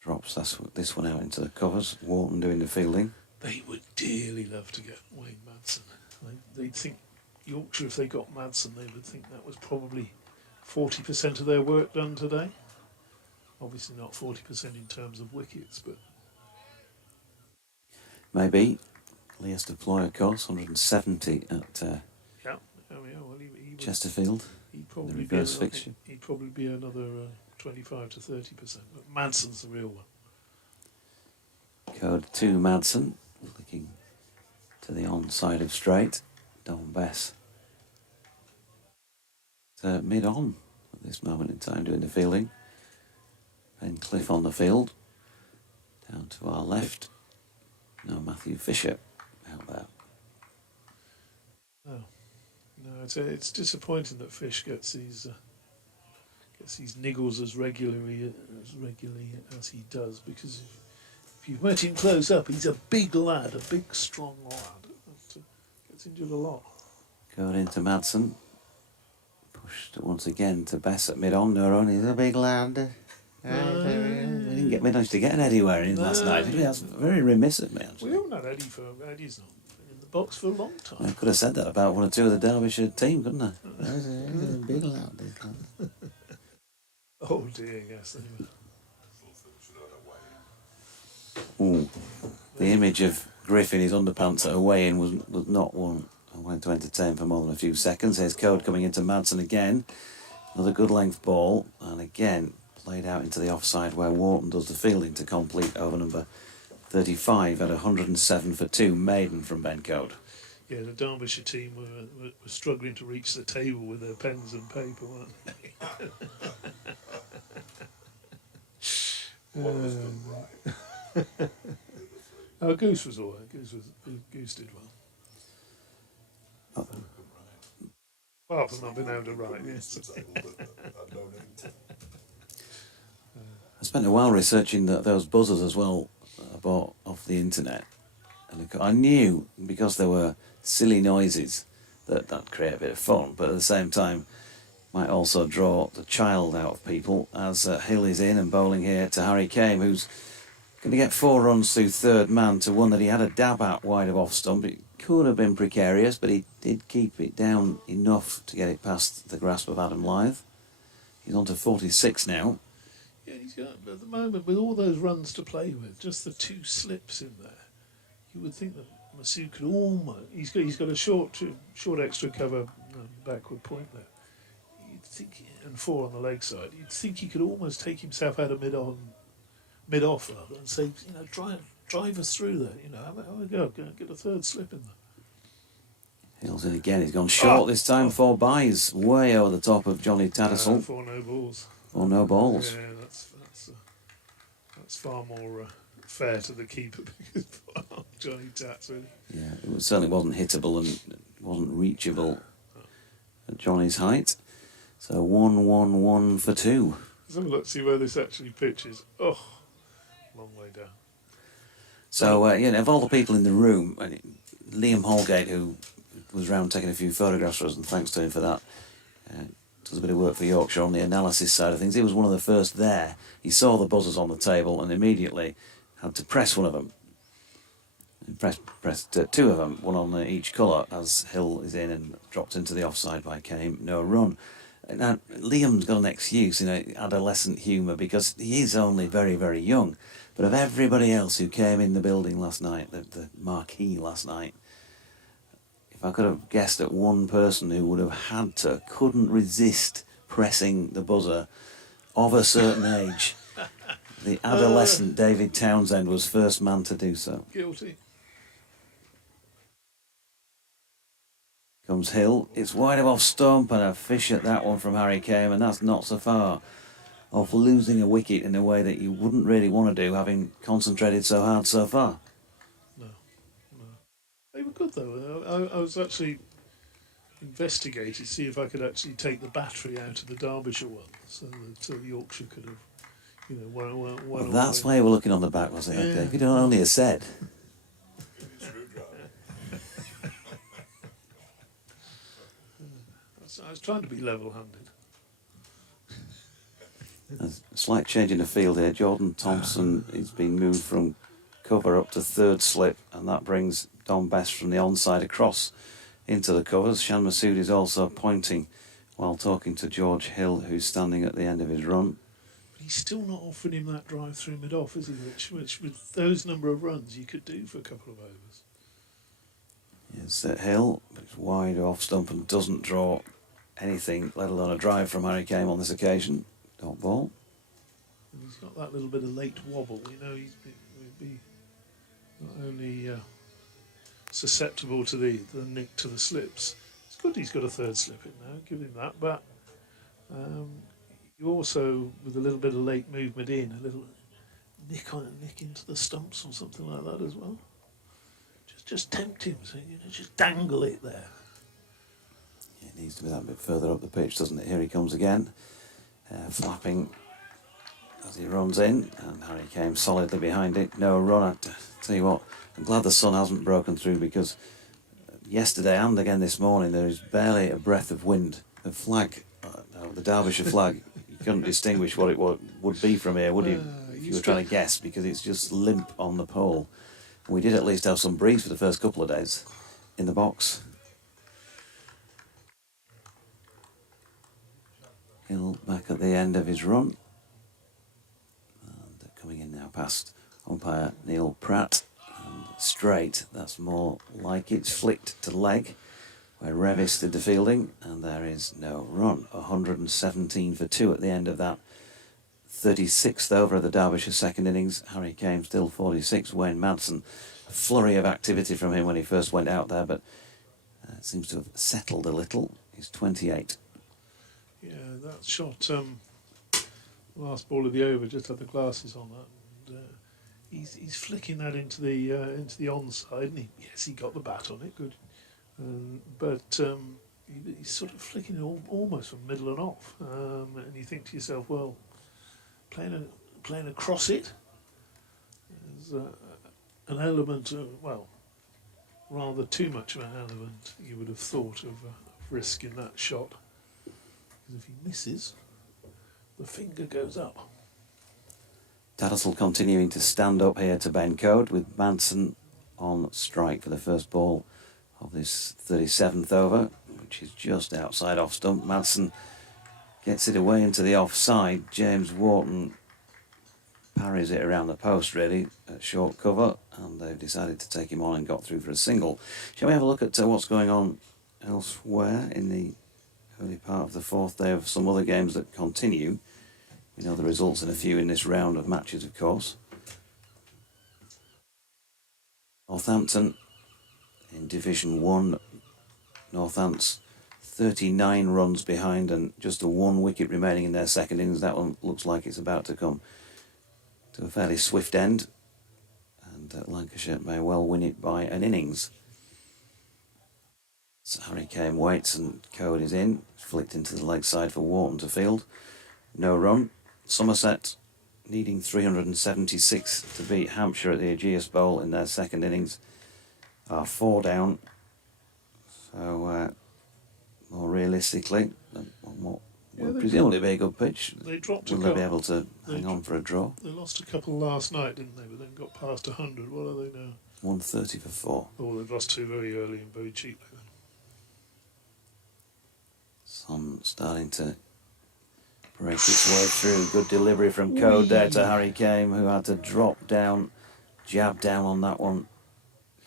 drops this one out into the covers. Wharton doing the fielding. They would dearly love to get Wayne Madsen. They'd think Yorkshire, if they got Madsen, they would think that was probably 40% of their work done today. Obviously not 40% in terms of wickets, but... Maybe. Leas Deploy, of course, 170 at Chesterfield. He'd probably the be reverse fixture. He'd probably be another 25 to 30%. But Madsen's the real one. Code 2 Madsen, flicking to the onside of straight. Don Bess. Mid-on at this moment in time doing the fielding. Ben Cliff on the field. Down to our left. No Matthew Fisher out there. No, it's disappointing that Fish gets these niggles as regularly as he does, because if you've met him close up, he's a big lad, a big strong lad. Gets injured a lot. Going into Madsen. Pushed once again to Bess at mid-on. No run, he's a big lad. We didn't manage to get anywhere in last night, did we? That's very remiss of me, actually. We haven't had Eddie's not been in the box for a long time. I could have said that about one or two of the Derbyshire team, couldn't I? He's a big lad. Oh dear, yes. Ooh. The image of Griff in his underpants at a weigh-in was not one I wanted to entertain for more than a few seconds. Here's Code coming into Madsen again. Another good length ball, and again played out into the offside where Wharton does the fielding to complete over number 35 at 107 for 2, maiden from Ben Code. Yeah, the Derbyshire team were struggling to reach the table with their pens and paper, weren't they? Goose was all right. Goose did well. Apart from not being able to write, yes. I spent a while researching those buzzers as well I bought off the internet. And I knew, because there were silly noises, that'd create a bit of fun, but at the same time might also draw the child out of people, as Hill is in and bowling here to Harry Kame, who's going to get 4 runs through third man to one that he had a dab at wide of off stump. It could have been precarious, but he did keep it down enough to get it past the grasp of Adam Lyth. He's on to 46 now. Yeah, he's got, at the moment, with all those runs to play with, just the 2 slips in there, you would think that Masood could almost... He's got a short extra cover backward point there. You'd think, and 4 on the leg side. You'd think he could almost take himself out of mid-off rather, and say, drive us through there. Have a go, get a 3rd slip in there. Hill's in again. He's gone short this time. 4 byes, way over the top of Johnny Tattersall. 4 no balls. 4 no balls. Yeah, that's far more fair to the keeper, because Johnny Tats really. Yeah, it certainly wasn't hittable and wasn't reachable at Johnny's height. So 1-1-1 for 2. Let's have a look, see where this actually pitches. Oh, long way down. So, of all the people in the room, Liam Holgate, who was round taking a few photographs for us, and thanks to him for that, does a bit of work for Yorkshire on the analysis side of things. He was one of the first there. He saw the buzzers on the table and immediately had to press one of them. He pressed 2 of them, one on each colour, as Hill is in and dropped into the offside by Kame. No run. Now, Liam's got an excuse, adolescent humour, because he is only very, very young. But of everybody else who came in the building last night, the marquee last night, if I could have guessed at one person who would have couldn't resist pressing the buzzer of a certain age, the adolescent David Townsend was first man to do so. Guilty. Comes Hill. It's wide of off stump and a fish at that one from Harry Kame, and that's not so far off losing a wicket in a way that you wouldn't really want to do, having concentrated so hard so far. No. They were good though. I was actually investigating to see if I could actually take the battery out of the Derbyshire one, so that Yorkshire could have, Well, that's why you were looking on the back, was it? Okay. If you'd only have said. I was trying to be level-handed. A slight change in the field here. Jordan Thompson has been moved from cover up to third slip, and that brings Don Best from the onside across into the covers. Shan Masood is also pointing while talking to George Hill, who's standing at the end of his run. But he's still not offering him that drive through mid-off, is he? Which with those number of runs you could do for a couple of overs. It's at Hill, but it's wide off stump and doesn't draw anything, let alone a drive from Harry Kame on this occasion. Dot ball. And he's got that little bit of late wobble, he'd be not only susceptible to the nick to the slips. It's good he's got a third slip in now, give him that, but you also, with a little bit of late movement in, a little nick into the stumps or something like that as well. Just tempt him, so just dangle it there. It needs to be that bit further up the pitch, doesn't it? Here he comes again, flapping as he runs in, and Harry came solidly behind it. No run. I tell you what, I'm glad the sun hasn't broken through, because yesterday and again this morning there is barely a breath of wind. The flag, the Derbyshire flag, you couldn't distinguish what it would be from here, would you? If you were trying to guess, because it's just limp on the pole. And we did at least have some breeze for the first couple of days in the box. Hill back at the end of his run. And coming in now past umpire Neil Pratt. And straight, that's more like it's flicked to leg, where Revis did the fielding, and there is no run. 117 for 2 at the end of that 36th over of the Derbyshire second innings. Harry Kame still 46. Wayne Madsen, a flurry of activity from him when he first went out there, but it seems to have settled a little. He's 28. Yeah, that shot, last ball of the over, just had the glasses on that. And, he's flicking that into the onside, and he got the bat on it, good. But he's sort of flicking it almost from middle and off, and you think to yourself, well, playing across it is an element of, well, rather too much of an element you would have thought of risk in that shot. Because if he misses, the finger goes up. Tattersall continuing to stand up here to Ben Code, with Madsen on strike for the first ball of this 37th over, which is just outside off stump. Madsen gets it away into the offside. James Wharton parries it around the post, really, at short cover, and they've decided to take him on and got through for a single. Shall we have a look at what's going on elsewhere in the early part of the fourth day of some other games that continue? We know the results in a few in this round of matches, of course. Northampton in Division 1. Northants 39 runs behind and just a 1 wicket remaining in their second innings. That one looks like it's about to come to a fairly swift end, and Lancashire may well win it by an innings. So Harry Kame waits and Code is in, flicked into the leg side for Wharton to field. No run. Somerset needing 376 to beat Hampshire at the Ageas Bowl in their second innings are 4 down. So more realistically, what would presumably be a good pitch. They dropped Will they be able to hang on for a draw? They lost a couple last night, didn't they? But then got past 100. What are they now? 130 for 4. Oh, they've lost 2 very early and very cheaply. Sun starting to break its way through. Good delivery from Code there to Harry Kame, who had to drop down, jab down on that one.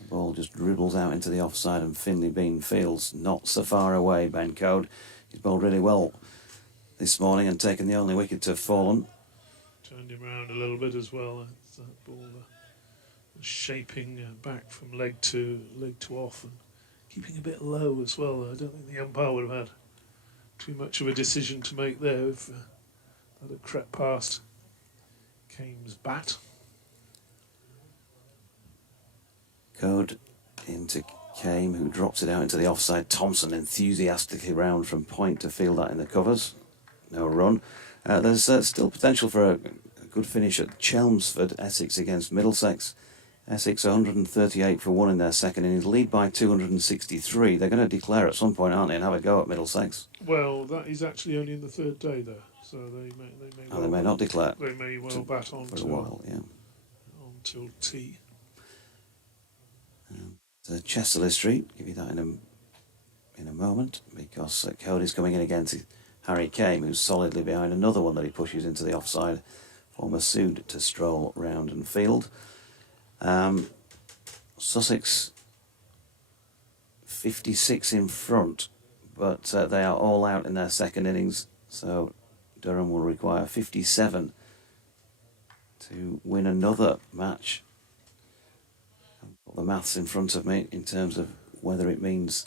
The ball just dribbles out into the offside, and Finley Bean fields not so far away. Ben Code, he's bowled really well this morning and taken the only wicket to have fallen. Turned him around a little bit as well. That ball shaping back from leg to off, and keeping a bit low as well. I don't think the umpire would have had too much of a decision to make there if that had crept past Kame's bat. Code into Kame, who drops it out into the offside. Thompson enthusiastically round from point to field that in the covers. No run. There's still potential for a good finish at Chelmsford, Essex against Middlesex. Essex 138 for 1 in their second innings, lead by 263. They're going to declare at some point, aren't they, and have a go at Middlesex? Well, that is actually only in the third day there, so they May not declare. They may well bat on for a while, yeah. Until tea. Chesterley Street, give you that in a moment, because Cody's coming in again to Harry Kame, who's solidly behind another one that he pushes into the offside for Masood to stroll round and field. Sussex 56 in front, but they are all out in their second innings, so Durham will require 57 to win another match. I've got the maths in front of me in terms of whether it means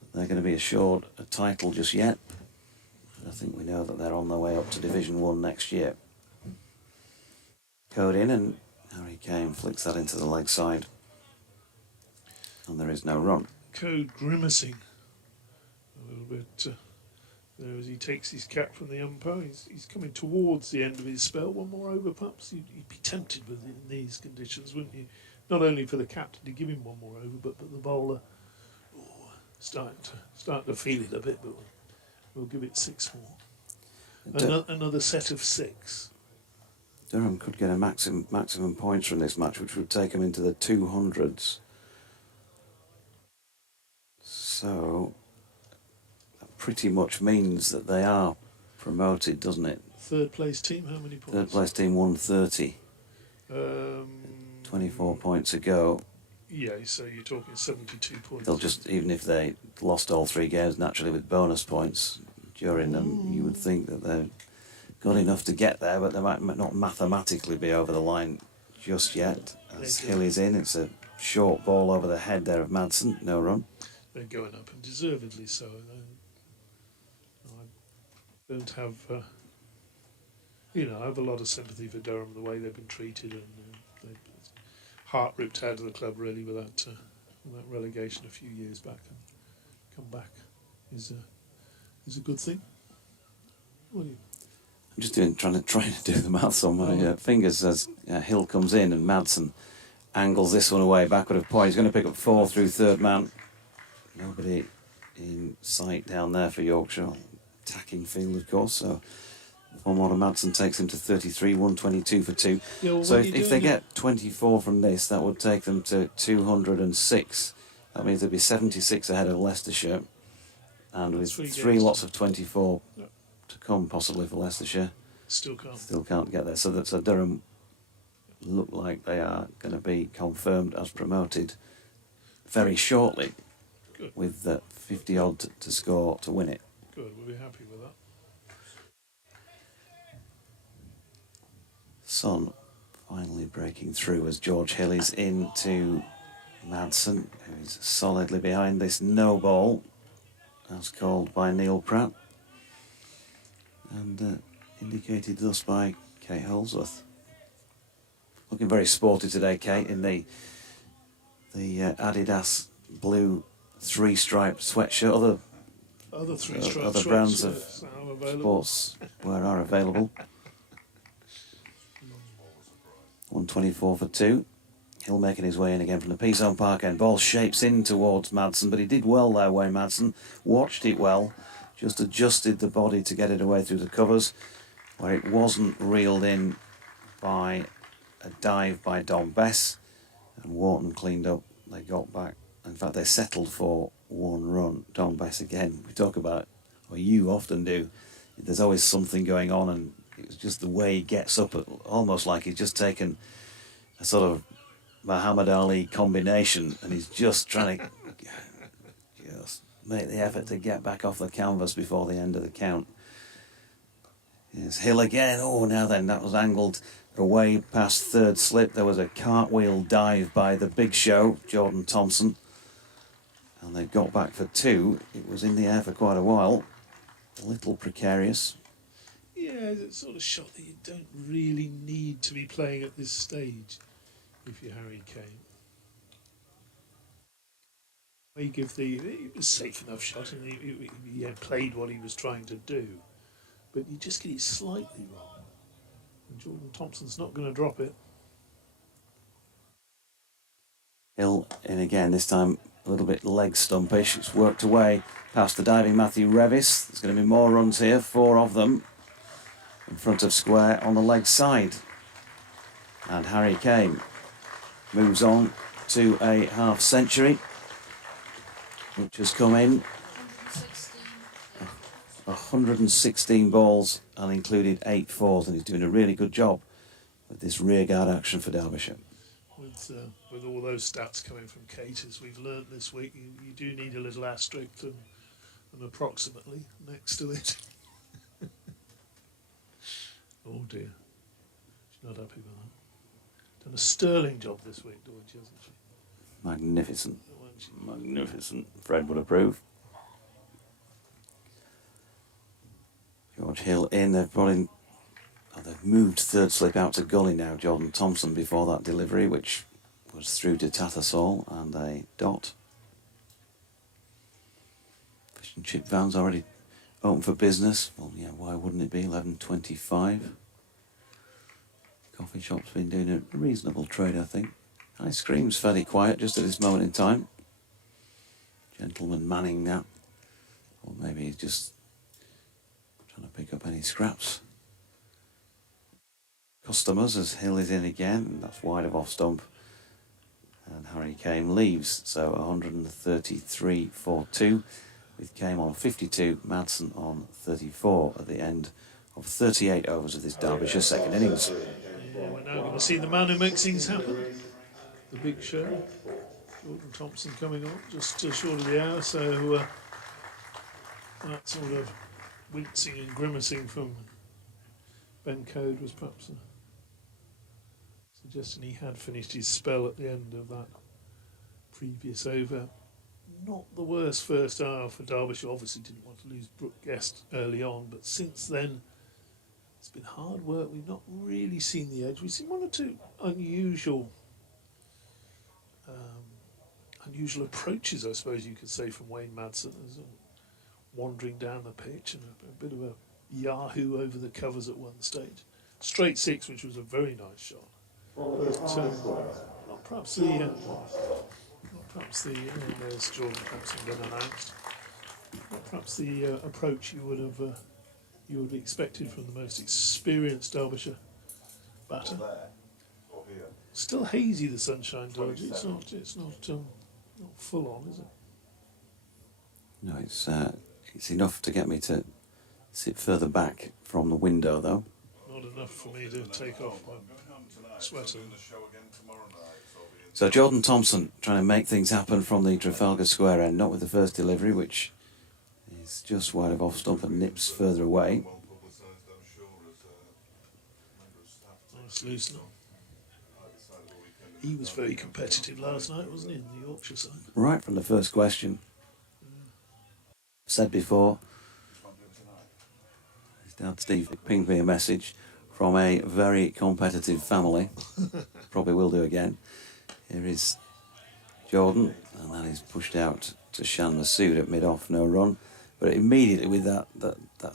that they're going to be assured a title just yet. I think we know that they're on their way up to Division 1 next year. Code in, and Harry Kane flicks that into the leg side. And there is no run. Code grimacing a little bit there as he takes his cap from the umpire. He's coming towards the end of his spell. One more over, perhaps. You'd be tempted with in these conditions, wouldn't you? Not only for the captain to give him one more over, but the bowler starting to feel it a bit, but we'll give it 6 more. Another set of 6. Durham could get a maximum points from this match, which would take them into the 200s. So that pretty much means that they are promoted, doesn't it? Third place team, how many points? Third place team 130. 24 points ago. Yeah, so you're talking 72 points. They'll just, even if they lost all 3 games, naturally with bonus points during them, you would think that they've got enough to get there, but they might not mathematically be over the line just yet. As Hill is in, it's a short ball over the head there of Madsen, no run. They're going up, and deservedly so. I don't have, I have a lot of sympathy for Durham, the way they've been treated, and heart ripped out of the club really with that relegation a few years back, and come back is a good thing. What do you? I'm just trying to do the maths on my fingers as Hill comes in and Madsen angles this one away backward of point. He's going to pick up 4 through third man. Nobody in sight down there for Yorkshire. Attacking field, of course. So one more to Madsen takes him to 33, 122 for 2. Yeah, well, so if they get 24 from this, that would take them to 206. That means they'd be 76 ahead of Leicestershire. And with 3 lots of 24 to come possibly for Leicestershire. Still can't get there. So Durham look like they are going to be confirmed as promoted very shortly. Good. With 50 odd to score to win it. Good, we'll be happy with that. Son finally breaking through as George Hill is into Madsen, who is solidly behind this no ball, as called by Neil Pratt, and indicated thus by Kate Holsworth. Looking very sporty today, Kate, in the Adidas blue 3-striped sweatshirt. Other 3-striped other brands of sportswear are available. 124 for 2. Hill making his way in again from the P-Zone park end. Ball shapes in towards Madsen, but he did well there, Wayne Madsen. Watched it well, just adjusted the body to get it away through the covers, where it wasn't reeled in by a dive by Don Bess, and Wharton cleaned up. They got back. In fact, they settled for 1 run. Don Bess again, we talk about, or you often do, there's always something going on, and it was just the way he gets up, almost like he's just taken a sort of Muhammad Ali combination, and he's just trying to just make the effort to get back off the canvas before the end of the count. Here's Hill again. Oh, now then, that was angled away past third slip. There was a cartwheel dive by the big show, Jordan Thompson. And they got back for 2. It was in the air for quite a while. A little precarious. Yeah, it's a sort of shot that you don't really need to be playing at this stage if you're Harry Kane. It was a safe enough shot, and he had played what he was trying to do, but you just get it slightly wrong. And Jordan Thompson's not going to drop it. Hill in again, this time a little bit leg stumpish. It's worked away past the diving Matthew Revis. There's going to be more runs here, 4 of them in front of square on the leg side. And Harry Kane moves on to a half century, which has come in 116 balls and included 8 fours, and he's doing a really good job with this rearguard action for Derbyshire. With all those stats coming from Kate, as we've learnt this week, you do need a little asterisk and approximately next to it. Oh dear, she's not happy with that. Done a sterling job this week, George, hasn't she? Magnificent. Magnificent. Fred would approve. George Hill in. They've brought in. They've moved third slip out to gully now. Jordan Thompson before that delivery, which was through to Tattersall, and a dot. Fish and chip van's already open for business. Well, yeah, why wouldn't it be? 11:25. Coffee shop's been doing a reasonable trade, I think. Ice cream's fairly quiet just at this moment in time. Gentleman manning that. Or maybe he's just trying to pick up any scraps. Customers as Hill is in again, and that's wide of off stump. And Harry Kane leaves, so 133 for 2, with Kane on 52, Madsen on 34 at the end of 38 overs of this Derbyshire second innings. Yeah, we're now going to see the man who makes things happen, the big show. Jordan Thompson coming on just short of the hour, so that sort of wincing and grimacing from Ben Code was perhaps suggesting he had finished his spell at the end of that previous over. Not the worst first hour for Derbyshire. Obviously didn't want to lose Brooke Guest early on, but since then it's been hard work. We've not really seen the edge. We've seen 1 or 2 unusual approaches, I suppose you could say, from Wayne Madsen, wandering down the pitch and a bit of a yahoo over the covers at one stage. Straight 6, which was a very nice shot. But not perhaps the there's Jordan Thompson been announced. Not perhaps the approach you would have expected from the most experienced Derbyshire batter. Still hazy, the sunshine, George. It's not full on, is it? No, it's enough to get me to sit further back from the window, though. Not enough for me to take off my sweater. So Jordan Thompson trying to make things happen from the Trafalgar Square end, not with the first delivery, which is just wide of off stump and nips further away. Nice loosener. He was very competitive last night, wasn't he, in the Yorkshire side? Right from the first question. Said before, his dad Steve pinged me a message from a very competitive family. Probably will do again. Here is Jordan, and that is pushed out to Shan Masood at mid-off, no run. But immediately with that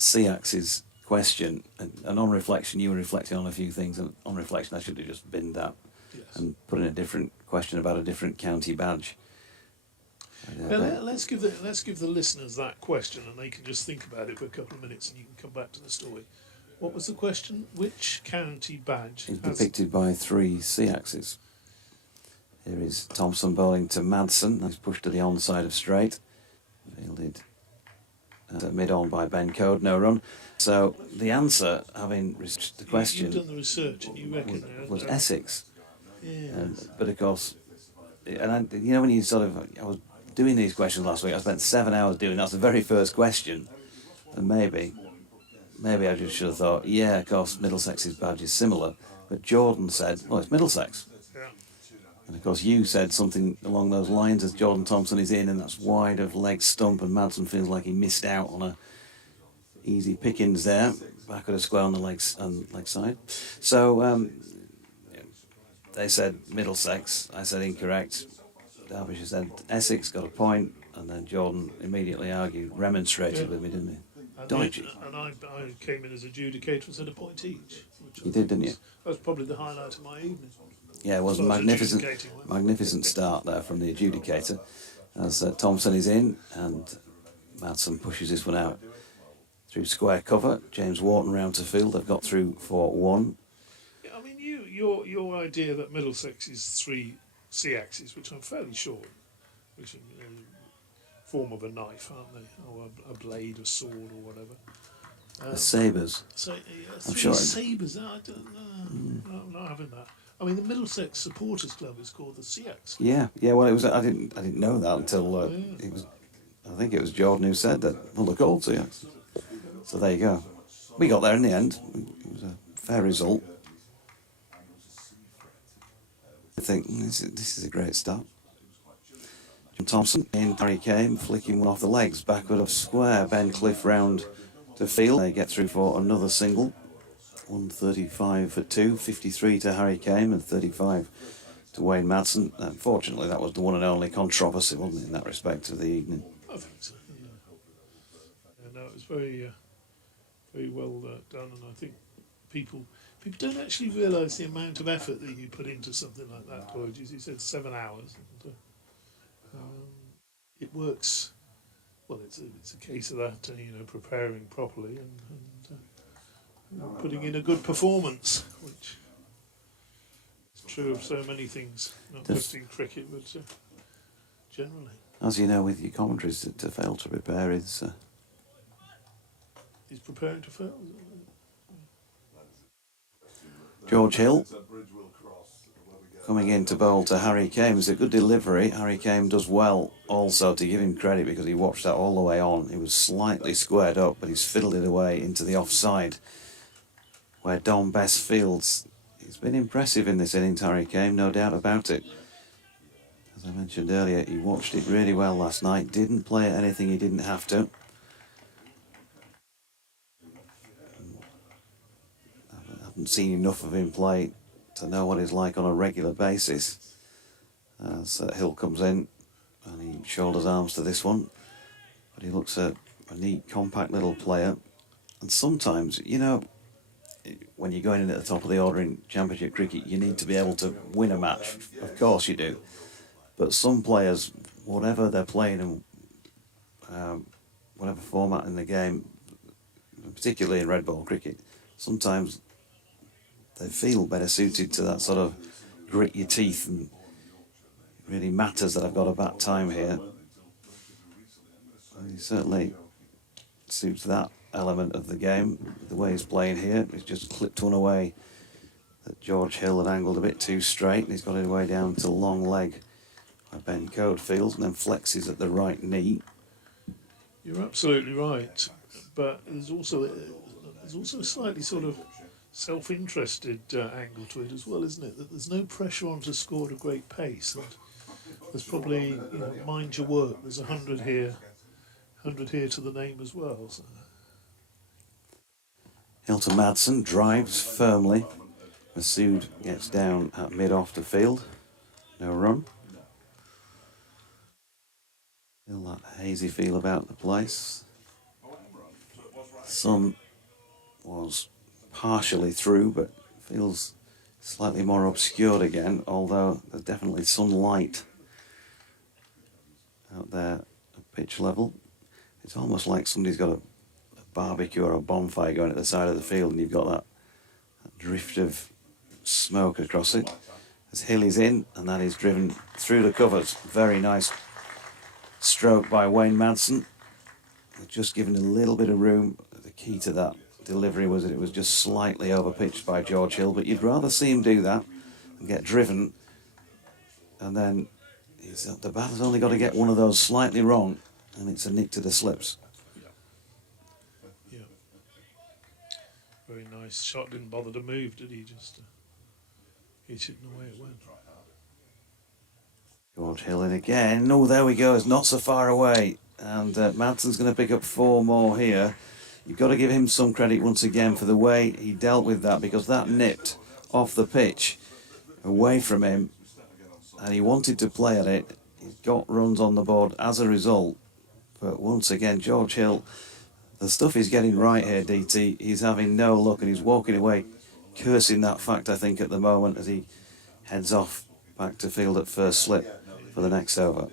C-axis question, and on reflection, you were reflecting on a few things, and on reflection, I should have just binned that. Yes. And put in a different question about a different county badge. Well, let's give the listeners that question, and they can just think about it for a couple of minutes, and you can come back to the story. What was the question? Which county badge is depicted by 3 C-axes? Here is Thompson bowling to Madsen. He's pushed to the onside of straight. Fielded at mid-on by Ben Code, no run. So the answer, having researched the question, you've done the research, and you reckon was Essex. Yeah. But of course, and when you I was doing these questions last week, I spent 7 hours doing that's the very first question, and maybe I just should have thought, yeah, of course, Middlesex's badge is similar, but Jordan said, well, it's Middlesex. Yeah. And of course, you said something along those lines as Jordan Thompson is in, and that's wide of leg stump, and Madsen feels like he missed out on a easy pickings there, back of the square on the legs and leg side. So they said Middlesex, I said incorrect. Derbyshire said Essex got a point, and then Jordan immediately argued, remonstrated with me, didn't he? Dodgy. And I came in as adjudicator and said a point each. You did, didn't you? That was probably the highlight of my evening. Yeah, it was a magnificent start there from the adjudicator, as Thompson is in, and Madsen pushes this one out through square cover. James Wharton round to field. They've got through for 1. Yeah, I mean, your idea that Middlesex is 3 C-axes, which I'm fairly sure, which are form of a knife, aren't they, or a blade, a sword, or whatever. The sabres. So, I'm sure. Sabres. I don't know. No, I'm not having that. I mean, the Middlesex Supporters Club is called the Sea-Axe. Yeah. Well, it was. I didn't know that until it was. I think it was Jordan who said that. Well, they're called Sea-Axe. So there you go. We got there in the end. It was a fair result. I think this is a great start. Thompson in, Harry Kane flicking one off the legs, backward of square. Ben Cliff round to field. They get through for another single. 135 for 2, 53 to Harry Kane and 35 to Wayne Madsen. Unfortunately, that was the one and only controversy, wasn't it, in that respect of the evening? I think so. Yeah. No, it was very, very well done, and I think people don't actually realise the amount of effort that you put into something like that. George, as you said, 7 hours. And, it works. Well, it's a case of that, preparing properly and putting in a good performance, which is true of so many things, not just in cricket, but generally. As you know, with your commentaries, to fail to prepare is... He's preparing to fail. George Hill coming in to bowl to Harry Kane. It's a good delivery. Harry Kane does well also, to give him credit, because he watched that all the way on. He was slightly squared up, but he's fiddled it away into the offside, where Don Best fields. He's been impressive in this innings, Harry Kane, no doubt about it. As I mentioned earlier, he watched it really well last night, didn't play anything he didn't have to. I haven't seen enough of him play to know what he's like on a regular basis. As Hill comes in, and he shoulders arms to this one. But he looks a neat, compact little player. And sometimes, when you're going in at the top of the order in Championship cricket, you need to be able to win a match. Of course you do. But some players, whatever they're playing and whatever format in the game, particularly in red ball cricket, sometimes they feel better suited to that sort of grit your teeth, and it really matters that I've got a bat time here. And he certainly suits that element of the game. The way he's playing here, he's just clipped one away that George Hill had angled a bit too straight, and he's got it away down to long leg by Ben Code fields, and then flexes at the right knee. You're absolutely right, but there's also a slightly sort of self-interested angle to it as well, isn't it? That there's no pressure on to score at a great pace. And there's probably, mind your work. There's 100 here to the name as well. So. Hilton Madsen drives firmly. Masood gets down at mid-off the field. No run. Still that hazy feel about the place. Sun was partially through, but feels slightly more obscured again, although there's definitely sunlight out there at pitch level. It's almost like somebody's got a barbecue or a bonfire going at the side of the field, and you've got that drift of smoke across it. As Hill is in, and that is driven through the covers. Very nice stroke by Wayne Madsen. Just given a little bit of room. The key to that delivery was that it was just slightly overpitched by George Hill, but you'd rather see him do that and get driven, and then the batter's only got to get one of those slightly wrong, and it's a nick to the slips. Yeah. Very nice shot. Didn't bother to move, did he? Just hit it in the way it went. George Hill in again. Oh, there we go. It's not so far away. And Madsen's going to pick up 4 more here. You've got to give him some credit once again for the way he dealt with that, because that nipped off the pitch away from him and he wanted to play at it. He's got runs on the board as a result. But once again, George Hill, the stuff he's getting right here, DT, he's having no luck and he's walking away cursing that fact, I think, at the moment as he heads off back to field at first slip for the next over.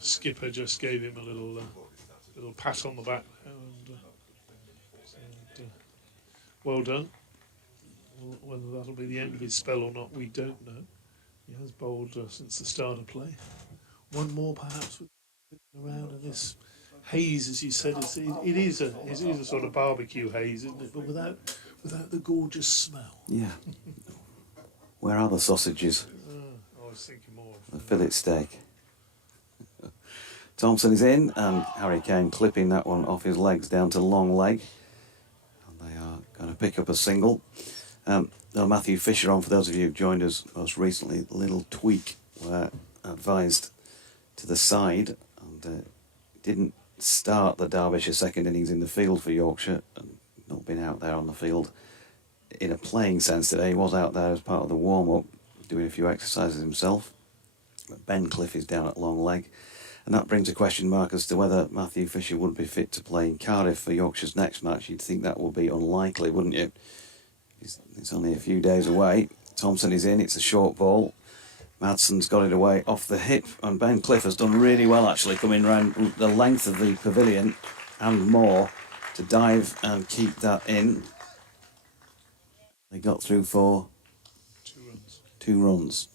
Skipper just gave him a little pat on the back there and said, well done. Whether that'll be the end of his spell or not, we don't know. He has bowled since the start of play. One more perhaps around in this haze, as you said. It is a sort of barbecue haze, isn't it? But without the gorgeous smell. Yeah. Where are the sausages? I was thinking more of the fillet steak. Thompson is in, and Harry Kane clipping that one off his legs down to long leg. And they are going to pick up a single. Matthew Fisher on, for those of you who joined us most recently, a little tweak where advised to the side, and didn't start the Derbyshire second innings in the field for Yorkshire, and not been out there on the field in a playing sense today. He was out there as part of the warm-up, doing a few exercises himself. But Ben Cliff is down at long leg. And that brings a question mark as to whether Matthew Fisher would be fit to play in Cardiff for Yorkshire's next match. You'd think that would be unlikely, wouldn't you? It's only a few days away. Thompson is in, it's a short ball. Madsen's got it away off the hip, and Ben Cliff has done really well actually, coming round the length of the pavilion and more to dive and keep that in. They got through for 2 runs.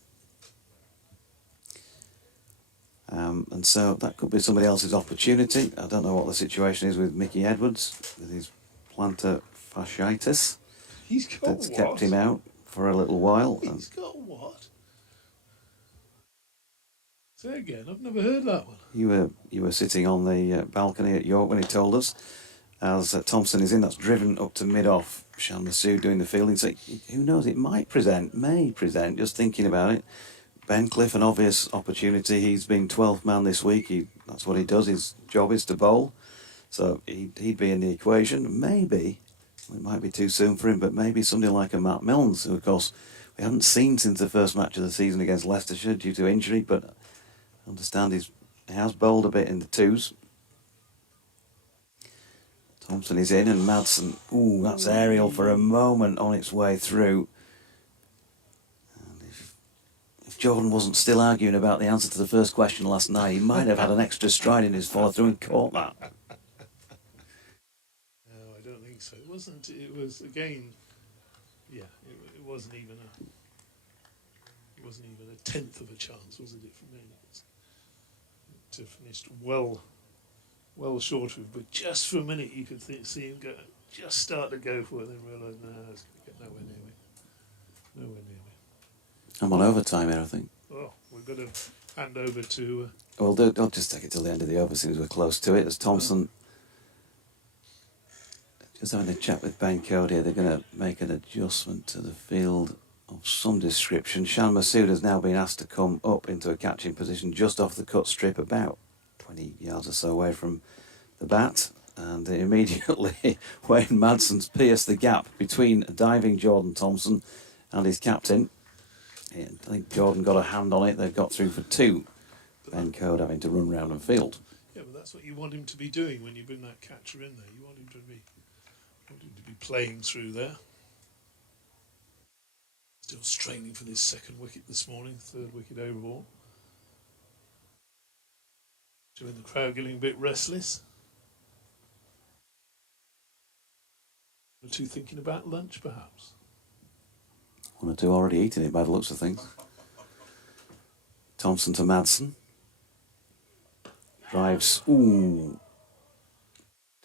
And so that could be somebody else's opportunity. I don't know what the situation is with Mickey Edwards, with his plantar fasciitis. He's got That's what? kept him out for a little while. He's got what? Say again, I've never heard that one. You were sitting on the balcony at York when he told us, as Thompson is in. That's driven up to mid-off. Shan Masood doing the fielding. So who knows, it may present, just thinking about it. Ben Cliff, an obvious opportunity. He's been 12th man this week. That's what he does. His job is to bowl. So he'd be in the equation. Maybe, it might be too soon for him, but maybe somebody like a Matt Milnes, who of course we haven't seen since the first match of the season against Leicestershire due to injury, but I understand he has bowled a bit in the twos. Thompson is in, and Madsen, that's aerial for a moment on its way through. Jordan wasn't still arguing about the answer to the first question last night, he might have had an extra stride in his follow-through and caught that. No, I don't think so. It wasn't. It was again. Yeah, it wasn't even a tenth of a chance, was it? From me, to finished well short of it. But just for a minute, you could see him start to go for it, and then realise, no, it's going to get nowhere near me. Nowhere near me. I'm on overtime here, I think. Oh, we've got to hand over to... Well, I'll just take it till the end of the over, since we're close to it. As Thompson, just having a chat with Ben Code here, they're going to make an adjustment to the field of some description. Shan Masood has now been asked to come up into a catching position just off the cut strip, about 20 yards or so away from the bat. And immediately, Wayne Madsen's pierced the gap between diving Jordan Thompson and his captain. I think Jordan got a hand on it. They've got through for 2. Ben Code having to run round and field. Yeah, but that's what you want him to be doing when you bring that catcher in there. You want him to be playing through there. Still straining for this second wicket this morning, 3rd wicket overall. Doing the crowd getting a bit restless. One or two thinking about lunch, perhaps. 1 or 2 already eating it by the looks of things. Thompson to Madsen. Drives,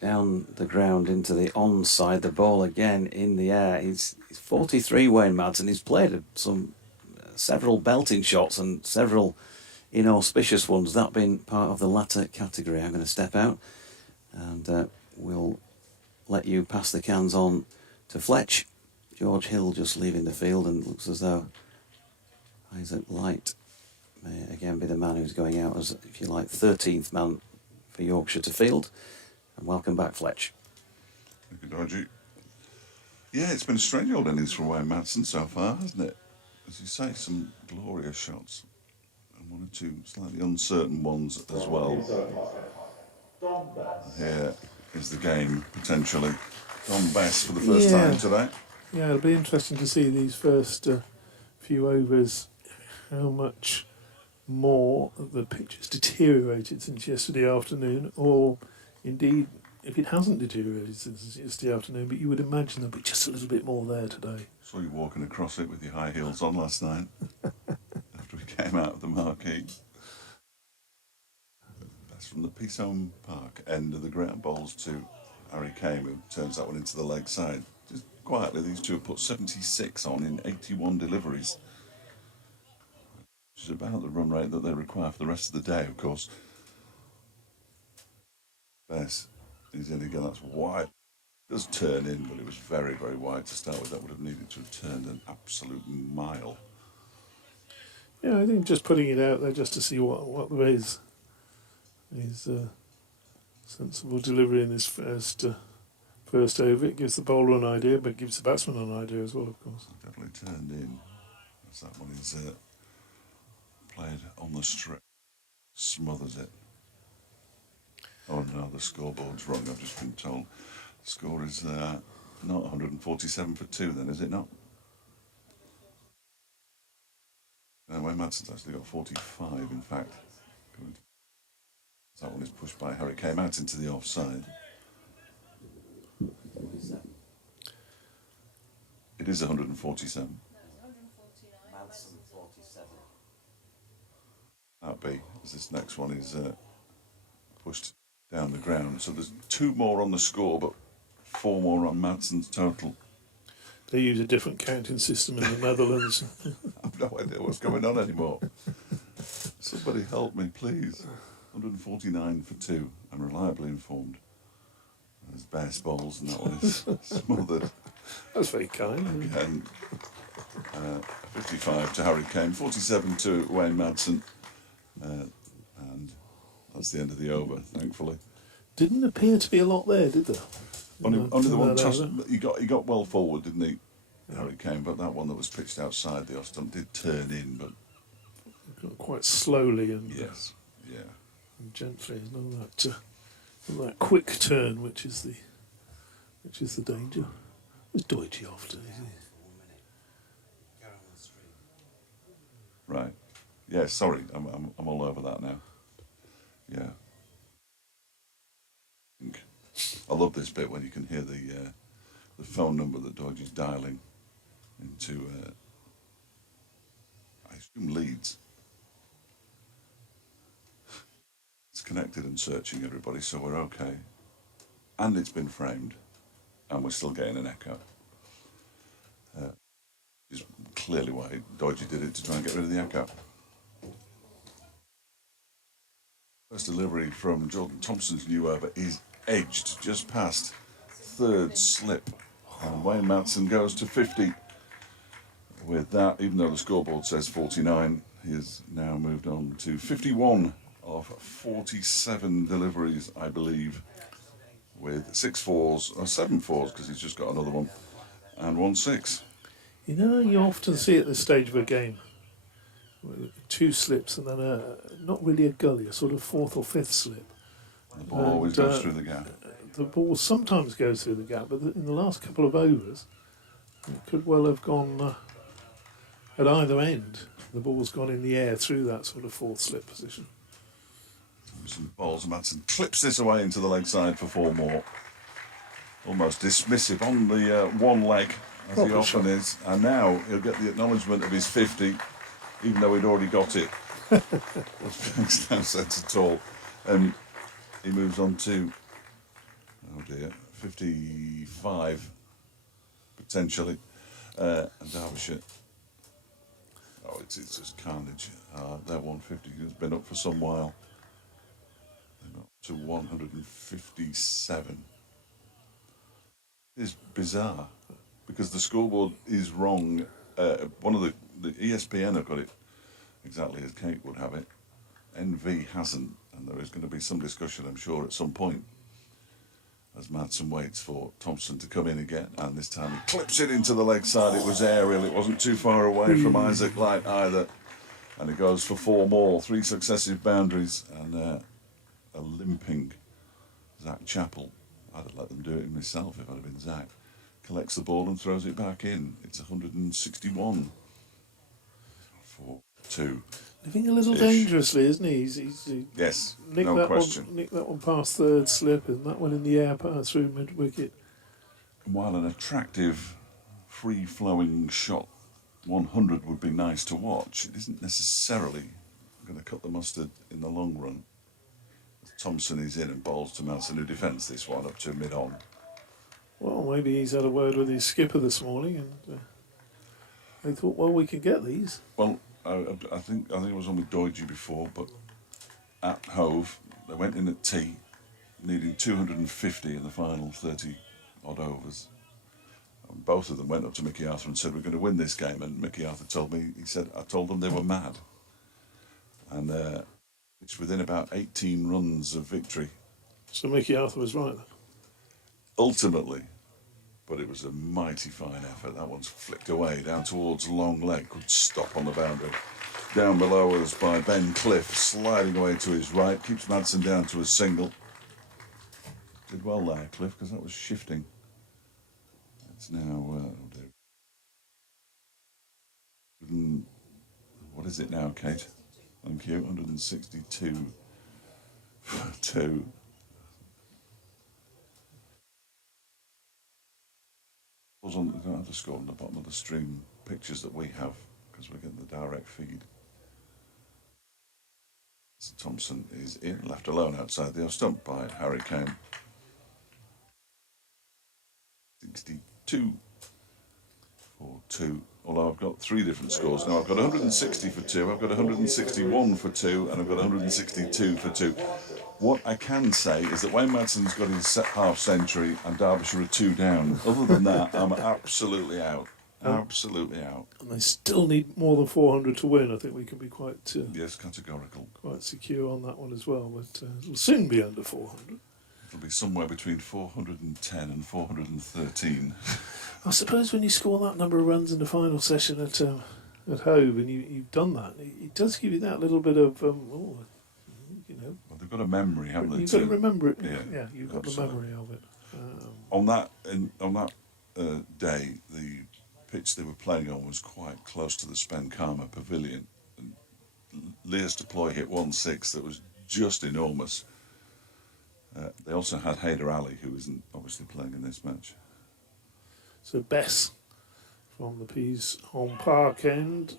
down the ground into the onside. The ball again in the air. He's 43, Wayne Madsen. He's played several belting shots and several inauspicious ones. That being part of the latter category. I'm going to step out and we'll let you pass the cans on to Fletch. George Hill just leaving the field, and looks as though Isaac Light may again be the man who's going out as, if you like, 13th man for Yorkshire to field. And welcome back, Fletch. Thank you, Dodgy. Yeah, it's been a strange old innings from Wayne Madsen so far, hasn't it? As you say, some glorious shots. And one or two slightly uncertain ones as well. Here is the game, potentially. Don Bess for the first time today. Yeah, it'll be interesting to see these first few overs, how much more the pitch has deteriorated since yesterday afternoon, or indeed if it hasn't deteriorated since yesterday afternoon, but you would imagine there'll be just a little bit more there today. Saw you walking across it with your high heels on last night after we came out of the marquee. That's from the Peaceholm Park end of the ground balls to Harry Kane, who turns that one into the leg side. Just quietly, these two have put 76 on in 81 deliveries, which is about the run rate that they require for the rest of the day, of course. Bess is in again, that's wide. It does turn in, but it was very, very wide to start with. That would have needed to have turned an absolute mile. Yeah, I think just putting it out there just to see what there is sensible delivery in this first over. It gives the bowler an idea, but it gives the batsman an idea as well, of course. Definitely turned in. As that one is played on the strip, smothers it. Oh no, the scoreboard's wrong. I've just been told the score is not 147 for 2. Then is it not? Wayne Madsen's actually got 45. In fact, that one is pushed by Harry. Came out into the offside. It is 147. Madsen 47. That'd be, as this next one is pushed down the ground. So there's 2 more on the score, but 4 more on Madsen's total. They use a different counting system in the Netherlands. I've no idea what's going on anymore. Somebody help me, please. 149 for 2. I'm reliably informed. There's Bess bowls, and that one is smothered. That's very kind. Again, 55 to Harry Kane, 47 to Wayne Madsen, and that's the end of the over, thankfully. Didn't appear to be a lot there, did there? Only the one toss, he got well forward, didn't he, Harry Kane? But that one that was pitched outside the off stump did turn in, but quite slowly and yes, yeah, and gently. Not that quick turn, which is the danger. It's dodgy often, isn't it? right. Yeah, sorry, I'm all over that now. Yeah. I love this bit when you can hear the phone number that Dodgy's dialing into, I assume, Leeds. It's connected and searching, everybody, so we're okay. And it's been framed, and we're still getting an echo. Is clearly why Dodgy did it, to try and get rid of the echo. First delivery from Jordan Thompson's new over is edged just past third slip, and Wayne Madsen goes to 50 with that. Even though the scoreboard says 49, he has now moved on to 51 of 47 deliveries, I believe, with 6 fours or 7 fours, because he's just got another one, and 1 6. You know, you often see at this stage of a game 2 slips and then not really a gully, a sort of 4th or 5th slip. The ball always goes through the gap. The ball sometimes goes through the gap, but in the last couple of overs, it could well have gone at either end. The ball's gone in the air through that sort of 4th slip position. Some balls, and Madsen clips this away into the leg side for 4 more. Almost dismissive on the one leg, as Proper he often shot. is. And now he'll get the acknowledgement of his 50, even though he'd already got it. Which makes no sense at all. And he moves on to, oh dear, 55, potentially. And Derbyshire. Oh, it's just carnage. Their 150 has been up for some while. They're up to 157. It's bizarre because the scoreboard is wrong. One of the ESPN have got it exactly as Kate would have it. NV hasn't, and there is going to be some discussion, I'm sure, at some point as Madsen waits for Thompson to come in again, and this time he clips it into the leg side. It was aerial, it wasn't too far away from Isaac Light either, and it goes for 4 more, 3 successive boundaries, and a limping Zach Chappell. I'd have let them do it myself if I'd have been Zach. Collects the ball and throws it back in. It's 161 for 2. Living a little dangerously, isn't he? Yes, nicked no that question. Nicked that one past third slip, and that one in the air pass through mid wicket. While an attractive, free-flowing shot 100 would be nice to watch, it isn't necessarily going to cut the mustard in the long run. Thompson is in and bowls to Madsen, who defends this one up to mid-on. Well, maybe he's had a word with his skipper this morning, and they thought, well, we can get these. Well, I think it was on with Doidge before, but at Hove, they went in at tea, needing 250 in the final 30 odd overs. And both of them went up to Mickey Arthur and said, we're going to win this game. And Mickey Arthur told me, he said, I told them they were mad. And it's within about 18 runs of victory. So Mickey Arthur was right then. Ultimately, but it was a mighty fine effort. That one's flicked away down towards long leg, could stop on the boundary. Down below us by Ben Cliff, sliding away to his right, keeps Madsen down to a single. Did well there, Cliff, because that was shifting. It's now, what is it now, Kate? Thank you, 162 for 2. We don't have the score on the bottom of the stream pictures that we have because we're getting the direct feed. So Thompson is in, left alone outside the off stump by Harry Kane. 62 for 2. Although I've got 3 different scores now. I've got 160 for 2, I've got 161 for 2, and I've got 162 for 2. What I can say is that Wayne Madsen's got his half century and Derbyshire are 2 down. Other than that, I'm absolutely out. Absolutely out. And they still need more than 400 to win. I think we can be quite Yes, categorical. quite secure on that one as well. But it'll soon be under 400. It'll be somewhere between 410 and 413. I suppose when you score that number of runs in the final session at Hove, and you've done that, it does give you that little bit of, you know. Well, they've got a memory, haven't they? You've got to remember it. Yeah, you've got absolutely. the memory of it. On that day, the pitch they were playing on was quite close to the Spenkarma Pavilion. And Lear's deploy hit 1-6 that was just enormous. They also had Haider Ali, who isn't obviously playing in this match. So Bess from the Peas home park end.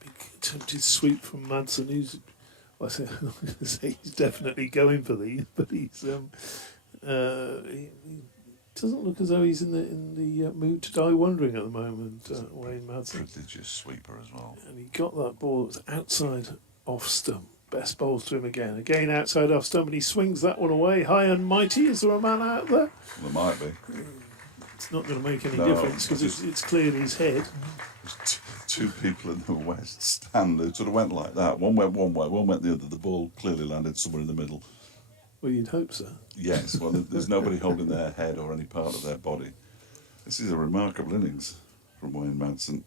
Big attempted sweep from Madsen, who's, I say, I'm going to say he's definitely going for these, but he doesn't look as though he's in the mood to die wondering at the moment, Wayne Madsen. Prodigious sweeper as well. And he got that ball that was outside off stump. Best bowls to him again. Again outside off stump, and he swings that one away. High and mighty. Is there a man out there? There might be. It's not going to make any No, difference because it's clearly his head. There's 2 people in the West Stand who sort of went like that. One went one way, one went the other. The ball clearly landed somewhere in the middle. Well, you'd hope so. Yes, well, there's nobody holding their head or any part of their body. This is a remarkable innings from Wayne Madsen.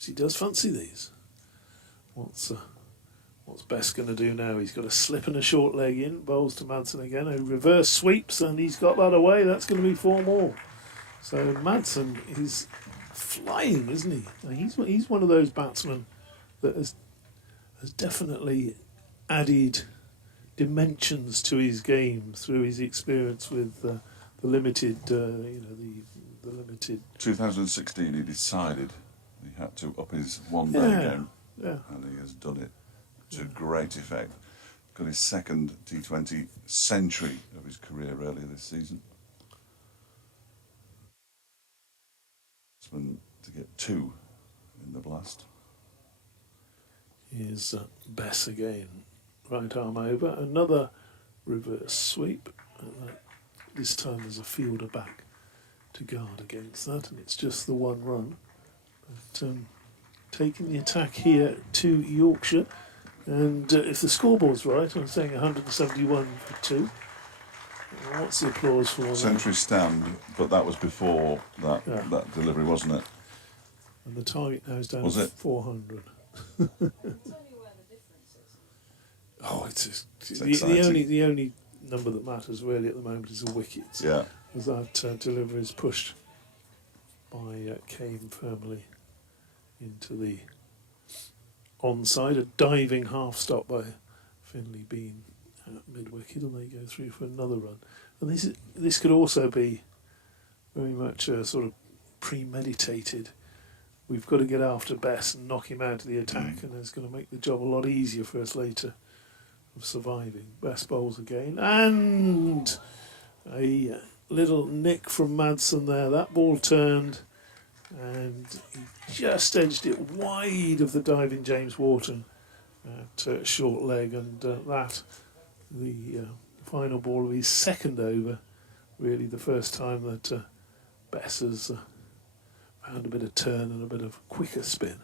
He does fancy these. What's Best going to do now? He's got a slip and a short leg in. Bowls to Madsen again. A reverse sweeps, and he's got that away. That's going to be 4 more. So Madsen is flying, isn't he? He's one of those batsmen that has definitely added dimensions to his game through his experience with the limited, the limited. 2016, he decided he had to up his one-day game, and he has done it to great effect. Got his second T20 century of his career earlier this season. To get 2 in the blast. Here's Bess again. Right arm over. Another reverse sweep. And this time there's a fielder back to guard against that, and it's just the 1 run. But taking the attack here to Yorkshire. And if the scoreboard's right, I'm saying 171 for 2. What's the applause for? Century stand, but that was before that Yeah. that delivery, wasn't it? And the target now is down Was to it? 400. Oh, It's the exciting. the only number that matters really at the moment is the wickets. Yeah. As that delivery is pushed by Kane firmly into the onside. A diving half stop by Finley Bean at mid wicket, and they go through for another run. And this could also be very much sort of premeditated. We've got to get after Bess and knock him out of the attack, and it's going to make the job a lot easier for us later of surviving. Bess bowls again, and a little nick from Madsen there. That ball turned, and he just edged it wide of the diving James Wharton at short leg, and that, the final ball of his second over, really the first time that Bess has found a bit of turn and a bit of quicker spin.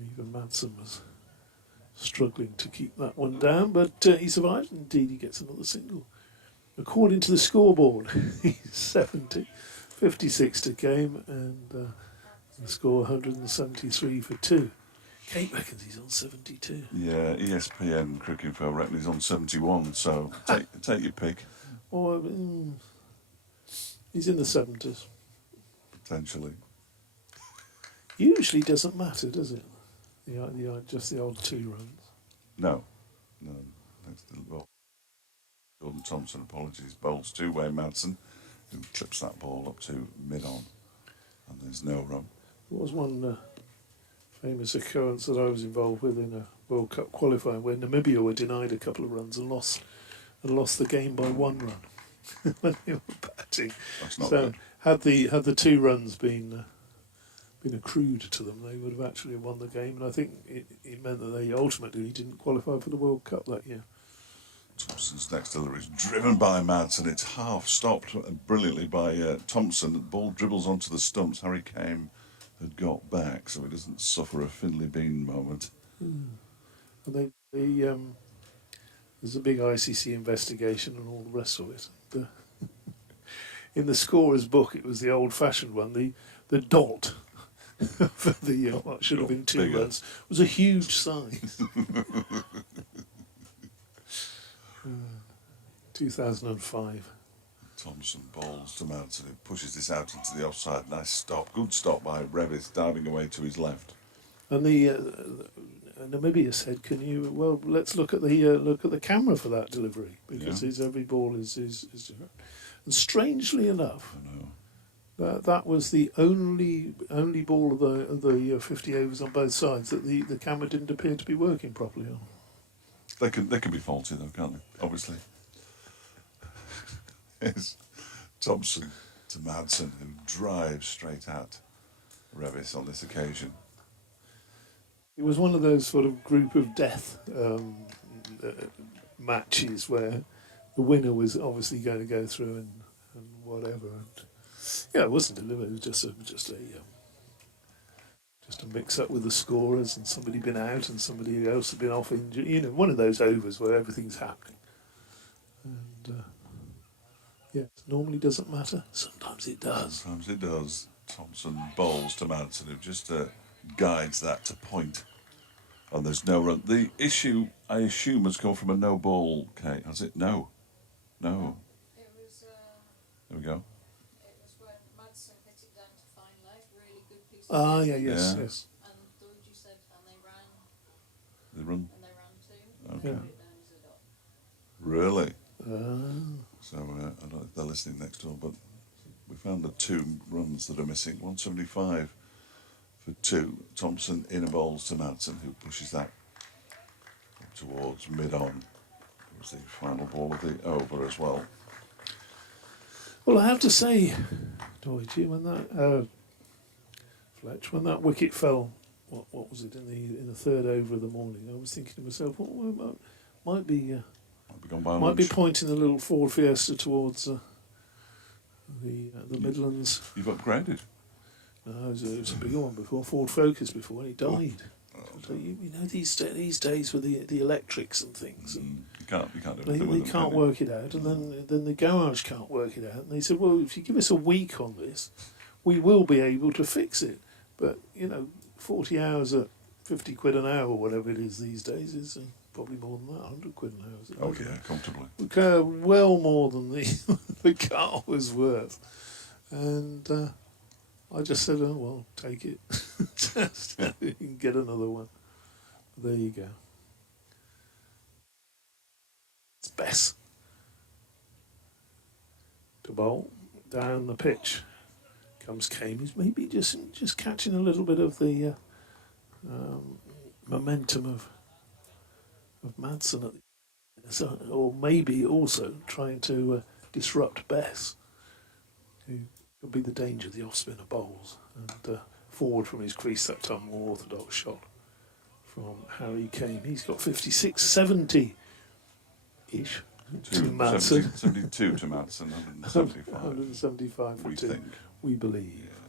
Even Madsen was struggling to keep that one down, but he survived. Indeed, he gets another single. According to the scoreboard, he's 70, 56 to game, and the score 173 for 2. Kate reckons he's on 72. Yeah, ESPN Cricinfo reckon he's on 71, so take your pick, Or he's in the 70s. potentially. Usually doesn't matter, does it? Just the odd 2 runs. No. Next to well, Jordan Thompson, apologies, bowls two-way Madsen, who clips that ball up to mid-on, and there's no run. There was one famous occurrence that I was involved with in a World Cup qualifying where Namibia were denied a couple of runs and lost the game by 1 run when they were batting. That's not So good. had the 2 runs been accrued to them, they would have actually won the game, and I think it meant that they ultimately didn't qualify for the World Cup that year. Thompson's next delivery is driven by Madsen. It's half stopped brilliantly by Thompson. The ball dribbles onto the stumps. Harry Kane had got back, so he doesn't suffer a Finley Bean moment. And there's a big ICC investigation and all the rest of it. In the scorer's book, it was the old-fashioned one. The dot for the what should have been 2 Bigger. runs was a huge size. 2005. Thompson bowls to Madsen, who pushes this out into the offside. Nice stop. Good stop by Revis, diving away to his left. And the Namibia said, "Can you? Well, let's look at the camera for that delivery because every ball is different." And strangely enough, I know. that was the only ball of the 50 overs on both sides that the camera didn't appear to be working properly on. They can be faulty though, can't they? Obviously. Here's Thompson to Madsen, who drives straight at Revis on this occasion. It was one of those sort of group of death matches where the winner was obviously going to go through and whatever. And it wasn't delivered. It was just a mix-up with the scorers, and somebody been out and somebody else had been off injured. One of those overs where everything's happening. And it normally doesn't matter. Sometimes it does. Sometimes it does. Thompson bowls to Madsen, who just guides that to point. And there's no run. The issue, I assume, has come from a no ball, Kate, has it? No. It was. There we go. It was when Madsen hit it down to fine leg. Really good piece. Of Yes. And Luigi said, and they ran. The run. And they ran too. Okay. Yeah. Put it down as a dot. Really? Ah. So I don't know if they're listening next door, but we found the 2 runs that are missing. 175 for 2. Thompson in a bowls to Madsen, who pushes that up towards mid-on. It was the final ball of the over as well. Well, I have to say, Doidgy, when that Fletch, when that wicket fell, what was it in the 3rd over of the morning? I was thinking to myself, might be Gone by might be lunch. pointing the little Ford Fiesta towards the Midlands. You've upgraded. No, it was a bigger one before, Ford Focus before, and he died. So you know, these days with the electrics and things, and You can't do they anything with them, can't can you? work it out, and then the garage can't work it out. And they said, well, if you give us a week on this, we will be able to fix it. But 40 hours at 50 quid an hour, or whatever it is these days, is probably more than that, 100 quid an hour. Is it? Oh yeah, comfortably. Well more than the car was worth. And I just said, oh, well, take it. Just, you can get another one. There you go. It's Bess. To bowl down the pitch comes Kane. He's maybe just catching a little bit of the momentum of Madsen at the, or maybe also trying to disrupt Bess, who could be the danger of the off-spinner bowls. And forward from his crease, that time more orthodox shot from Harry Kane. He's got 56, 70-ish to Madsen. 72 to Madsen, 175. 175 for we two, think. we believe. Yeah,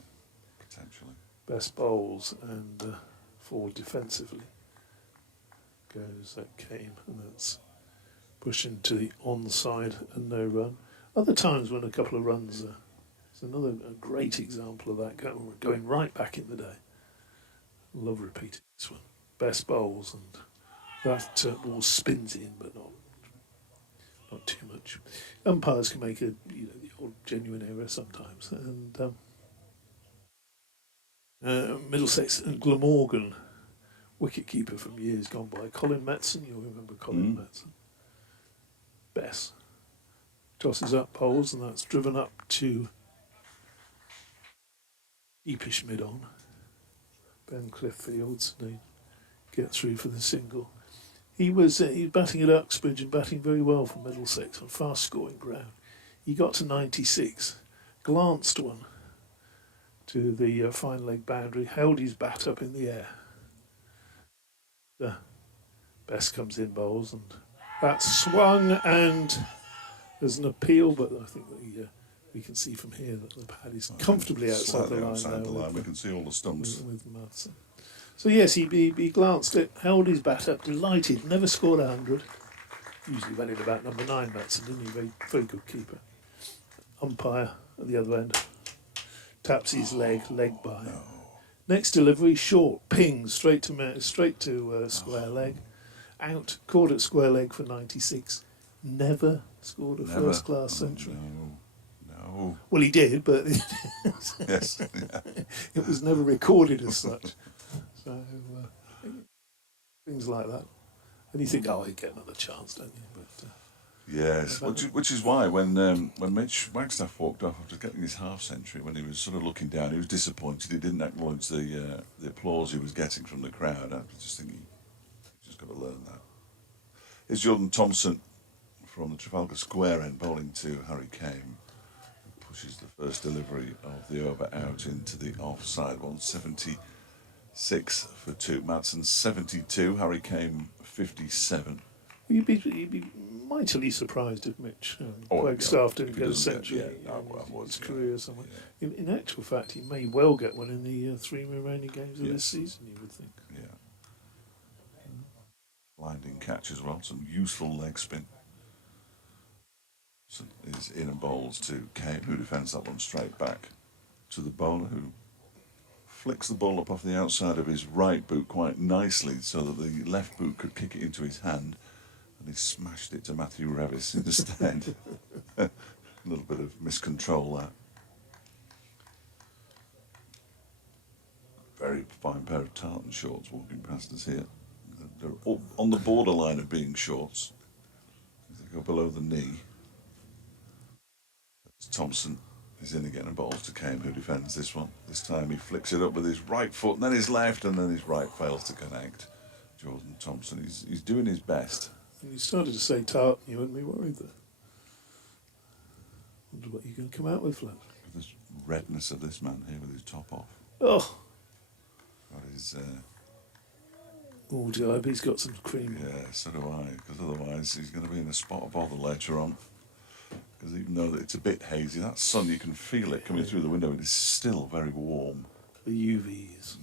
potentially. Best bowls and forward defensively goes Kane, and that's pushing to the onside and no run. Other times when a couple of runs, it's another great example of that going right back in the day. Love repeating this one. Best bowls, and that ball spins in, but not too much. Umpires can make the odd genuine error sometimes, and Middlesex and Glamorgan, wicket-keeper from years gone by. Colin Metson, you'll remember Colin Metson. Bess tosses up poles, and that's driven up to deepish mid-on. Ben Clifffields, they get through for the single. He was batting at Uxbridge and batting very well for Middlesex on fast-scoring ground. He got to 96, glanced one to the fine leg boundary, held his bat up in the air. Best comes in bowls, and that swung, and there's an appeal, but I think that we can see from here that the pad is comfortably outside the line. Outside the line, we can see all the stumps. With Madsen. So yes, he glanced it, held his bat up, delighted, never scored 100. Usually went in about number 9, Madsen, didn't he? Very, very good keeper. Umpire at the other end taps his leg by. No. Next delivery, short, ping, straight to square leg. Out, caught at square leg for 96. Never scored a first-class century. No. Well, he did, but Yes. Yeah. it was never recorded as such. So things like that, and you think, oh, he'd get another chance, don't you? But Yes, which is why when Mitch Wagstaff walked off after getting his half century, when he was sort of looking down, he was disappointed. He didn't acknowledge the applause he was getting from the crowd. I was just thinking, he's just got to learn that. Here's Jordan Thompson from the Trafalgar Square end bowling to Harry Kane, who pushes the first delivery of the over out into the offside. 176 for 2. Madsen 72. Harry Kane 57. you'd be mightily surprised if Mitch Wagstaff didn't get a century in his career somewhere. Yeah. In actual fact, he may well get one in the 3 remaining games of this season, you would think. Yeah. Blinding catch as well, some useful leg spin. So is in and bowls to Kane, who defends that one straight back to the bowler, who flicks the ball up off the outside of his right boot quite nicely so that the left boot could kick it into his hand, and he smashed it to Matthew Revis instead. A little bit of miscontrol there. Very fine pair of tartan shorts walking past us here. They're all on the borderline of being shorts. They go below the knee. Thompson is in again and bowls to Kane, who defends this one. This time he flicks it up with his right foot, and then his left, and then his right fails to connect. Jordan Thompson, he's doing his best. And you started to say tartan, you had me worried there. Wonder what you're going to come out with, Flash. This redness of this man here with his top off. Oh, Got his, oh dear, I hope he's got some cream. yeah, so do I, because otherwise he's going to be in a spot of bother later on. Because even though it's a bit hazy, that sun, you can feel it coming through the window, and it's still very warm. The UVs.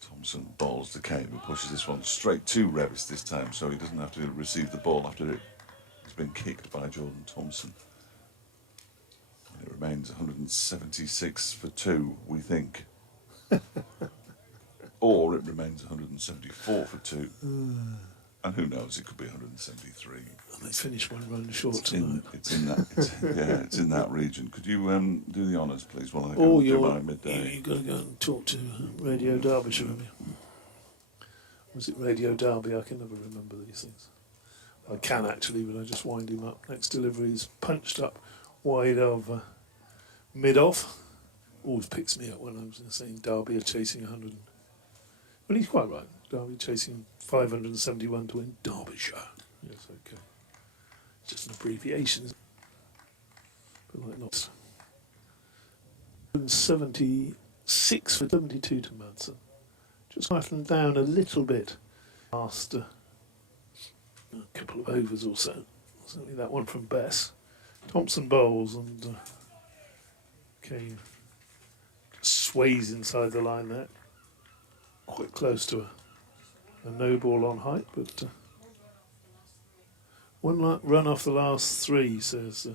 Thompson balls to Kane, who pushes this one straight to Revis this time, so he doesn't have to receive the ball after it's been kicked by Jordan Thompson. And it remains 176 for 2, we think. Or it remains 174 for 2. And who knows, it could be 173. And they finished one run short It's tonight. it's in that region. Could you do the honours, please, while I Oh, go do my you've midday? got to go and talk to Radio Derbyshire, have you? Was it Radio Derby? I can never remember these things. I can actually, but I just wind him up. Next delivery is punched up wide of mid-off. Always picks me up when I'm saying Derby are chasing 100. Well, he's quite right. Derby chasing 571 to win Derbyshire. Yes, okay. It's just an abbreviation. But like not. 76 for 72 to Madsen. Just quieting down a little bit after a couple of overs or so. Certainly that one from Bess. Thompson bowls and Kane sways inside the line there. Quite close to a no ball on height, but one run off the last 3, says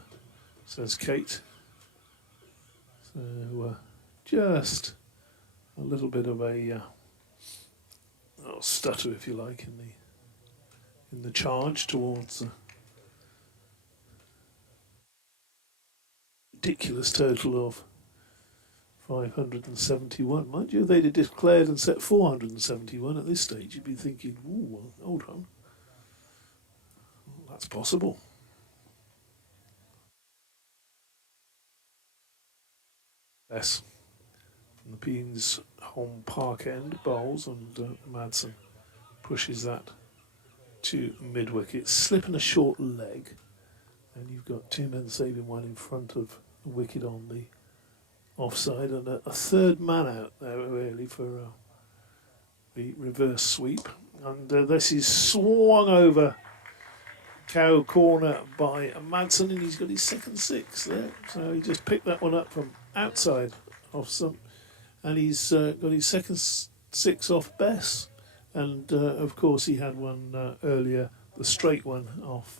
Kate. So just a little bit of a stutter, if you like, in the charge towards ridiculous total of 571. Mind you, if they'd have declared and set 471 at this stage, you'd be thinking, ooh, well, hold on. That's possible. Yes. And the Peens home park end bowls, and Madsen pushes that to mid-wicket, slipping a short leg, and you've got 2 men saving one in front of the wicket on the offside, and a third man out there really for the reverse sweep. And this is swung over cow corner by Madsen, and he's got his second 6 there. So he just picked that one up from outside off some, and he's got his second 6 off Bess. And of course he had one earlier, the straight one off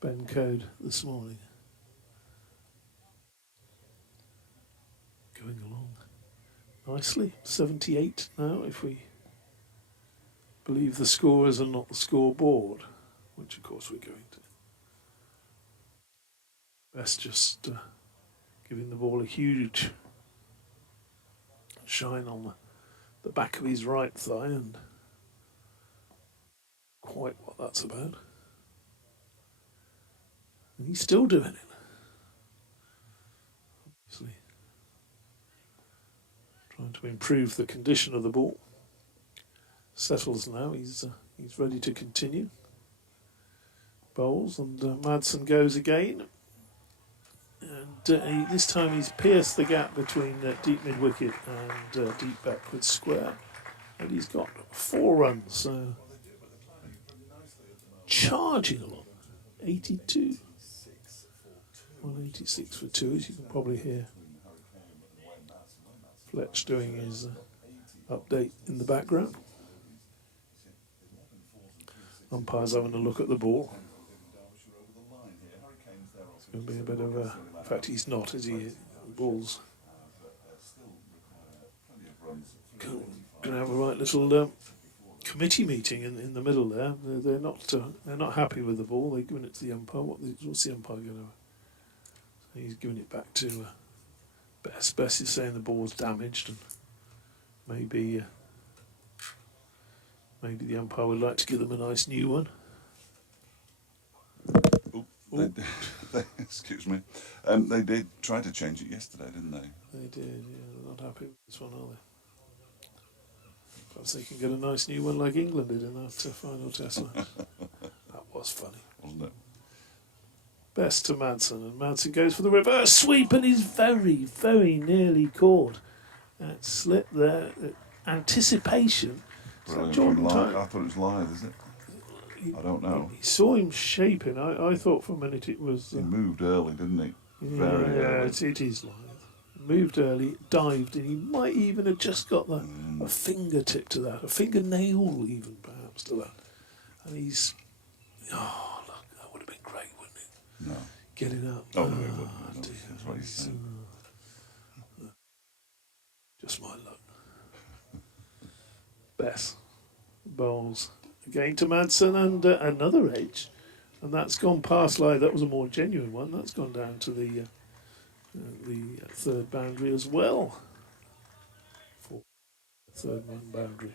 Ben Code this morning. Going along nicely. 78 now, if we believe the scorers and not the scoreboard, which of course we're going to. Best just giving the ball a huge shine on the back of his right thigh, and quite what that's about. And he's still doing it. Obviously trying to improve the condition of the ball. Settles now, he's ready to continue. Bowls, and Madsen goes again. And this time he's pierced the gap between deep mid-wicket and deep backward square. And he's got 4 runs, so charging along. 82. 186 for 2, as you can probably hear Fletch doing his update in the background. Umpire's having a look at the ball. It's going to be a bit of a... In fact, he's not, is he? The ball's going to have a right little committee meeting in the middle there. They're not happy with the ball. They're giving it to the umpire. What's the umpire going to... He's giving it back to Bess. Bess is saying the ball's damaged, and maybe the umpire would like to give them a nice new one. Excuse me. They did try to change it yesterday, didn't they? They did, yeah. They're not happy with this one, are they? Perhaps they can get a nice new one like England did in that final test match. That was funny. Wasn't it? Best to Madsen, and Madsen goes for the reverse sweep, and he's very, very nearly caught. That slip there, anticipation. Brilliant. Jordan I thought it was live, is it? I don't know. He saw him shaping. I thought for a minute it was... He moved early, didn't he? Very early. It is live. moved early, dived, and he might even have just got a fingertip to that, a fingernail even perhaps to that. And he's, oh look, that would have been great, wouldn't it? No. Getting up. Oh, no, it wouldn't. No, dear. that's what he's saying. Just my luck. Bess bowls again to Madsen and another edge, and that's gone past like that was a more genuine one. That's gone down to the third boundary as well. For third one boundary.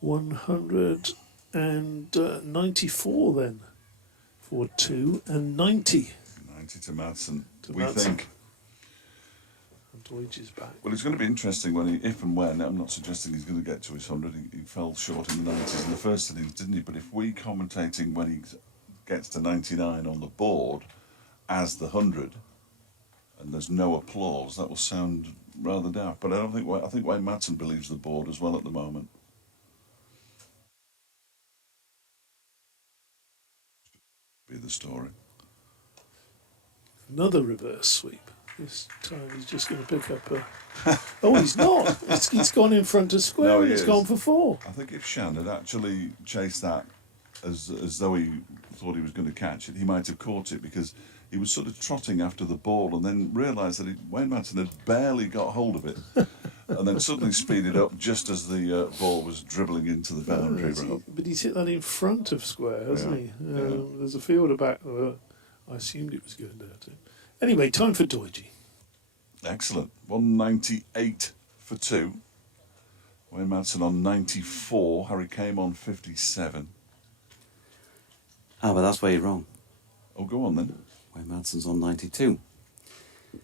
194 then for 2 and 90. 90 to Madsen, To we Madsen. think. And Deutsch is back. Well, it's going to be interesting when if and when, I'm not suggesting he's going to get to his 100, he fell short in the 90s in the first innings, didn't he? But if we commentating when he gets to 99 on the board as the 100, and there's no applause, that will sound rather daft. But I think Wayne Madsen believes the board as well at the moment. Be the story. Another reverse sweep. This time he's just going to pick up a... Oh, he's not. He's gone in front of square No, and he it's is. gone for 4. I think if Shan had actually chased that as though he thought he was going to catch it, he might have caught it, because he was sort of trotting after the ball and then realised that Wayne Madsen had barely got hold of it and then suddenly speeded up just as the ball was dribbling into the boundary. But he's hit that in front of square, hasn't he? Yeah. There's a fielder back there. I assumed it was going down to him. Anyway, time for Deutsch. Excellent. 198 for 2. Wayne Madsen on 94. Harry Kame on 57. Ah, but that's where you're wrong. Oh, go on then. Wayne Madsen's on 92.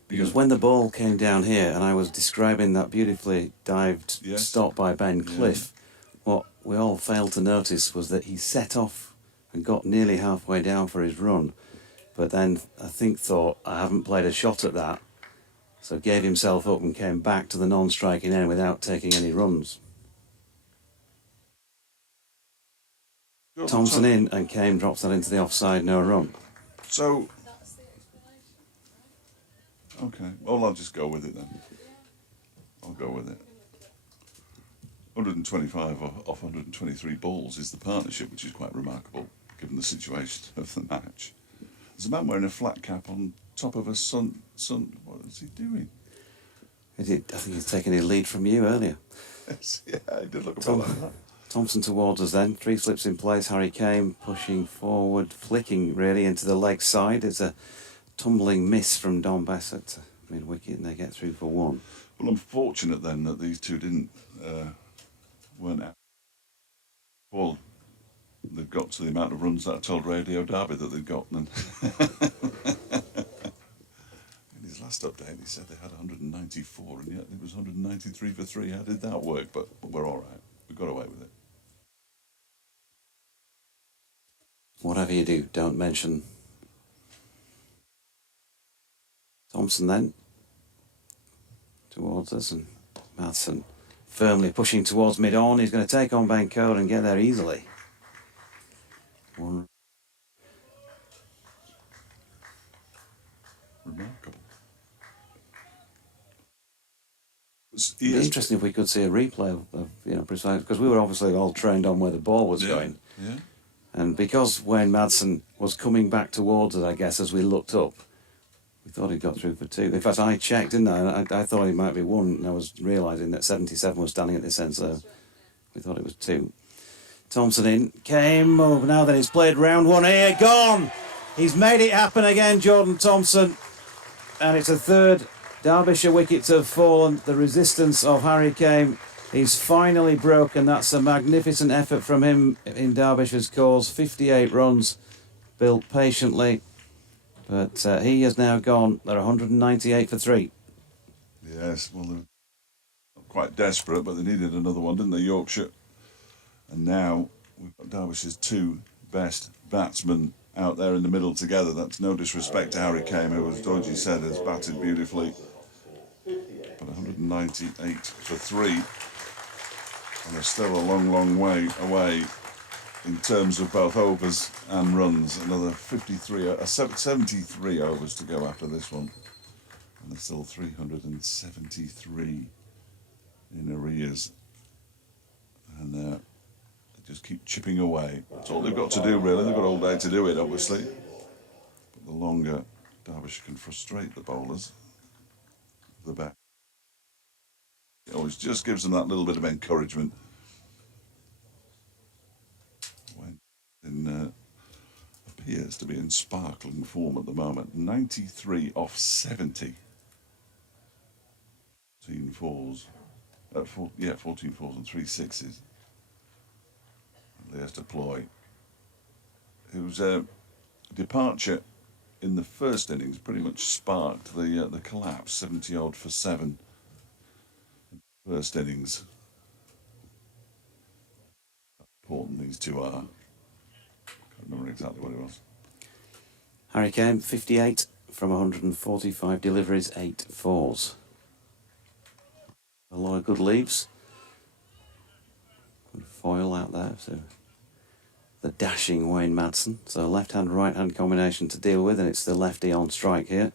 Because Yeah. when the ball came down here and I was describing that beautifully dived Yes. stop by Ben Yeah. Cliff, what we all failed to notice was that he set off and got nearly halfway down for his run, but then I think thought, I haven't played a shot at that, so gave himself up and came back to the non-striking end without taking any runs. Thompson in and Kane drops that into the offside, no run. So, That's the explanation, right? okay. Well, I'll just go with it then. I'll go with it. 125 off 123 balls is the partnership, which is quite remarkable given the situation of the match. There's a man wearing a flat cap on top of a sun. What is he doing? I think he's taken a lead from you earlier. Yeah, he did look a bit like that. Thompson towards us then, 3 slips in place, Harry Kane pushing forward, flicking really into the leg side. It's a tumbling miss from Don Bassett to mid-wicket and they get through for 1. Well, I'm fortunate then that these two weren't out. Well, they've got to the amount of runs that I told Radio Derby that they'd gotten. In his last update, he said they had 194, and yet it was 193 for 3. How did that work? But we're all right. We got away with it. Whatever you do, don't mention Thompson then towards us, and Madsen firmly pushing towards mid-on. He's going to take on Ben Code and get there easily. 1. Remarkable. It'd be interesting if we could see a replay of precise, because we were obviously all trained on where the ball was going. Yeah. And because Wayne Madsen was coming back towards us, I guess, as we looked up, we thought he got through for 2. In fact, I checked, didn't I? I thought he might be 1, and I was realising that 77 was standing at this end, so we thought it was 2. Thompson in, came over. Now then, he's played round 1 here, gone! He's made it happen again, Jordan Thompson. And it's a 3rd Derbyshire wicket to have fallen. The resistance of Harry Kane is finally broken. That's a magnificent effort from him in Derbyshire's cause. 58 runs built patiently. But he has now gone. They're 198 for 3. Yes, well, they're quite desperate, but they needed another one, didn't they, Yorkshire? And now we've got Derbyshire's 2 best batsmen out there in the middle together. That's no disrespect to Harry Kane, who, as Dodgy said, has batted beautifully. But 198 for 3. And they're still a long, long way away in terms of both overs and runs. Another 73 overs to go after this one. And there's still 373 in arrears. And they just keep chipping away. That's all they've got to do, really. They've got all day to do it, obviously. But the longer Derbyshire can frustrate the bowlers, the better. It always just gives them that little bit of encouragement. When appears to be in sparkling form at the moment. 93 off 70. 14 fours. 14 fours and 3 sixes. And there's Deploy, whose departure in the first innings pretty much sparked the collapse. 70 odd for 7. First innings. How important these two are. Can't remember exactly what it was. Harry Kane, 58 from 145 deliveries, 8 fours. A lot of good leaves. Good foil out there, so the dashing Wayne Madsen. So left-hand, right-hand combination to deal with, and it's the lefty on strike here.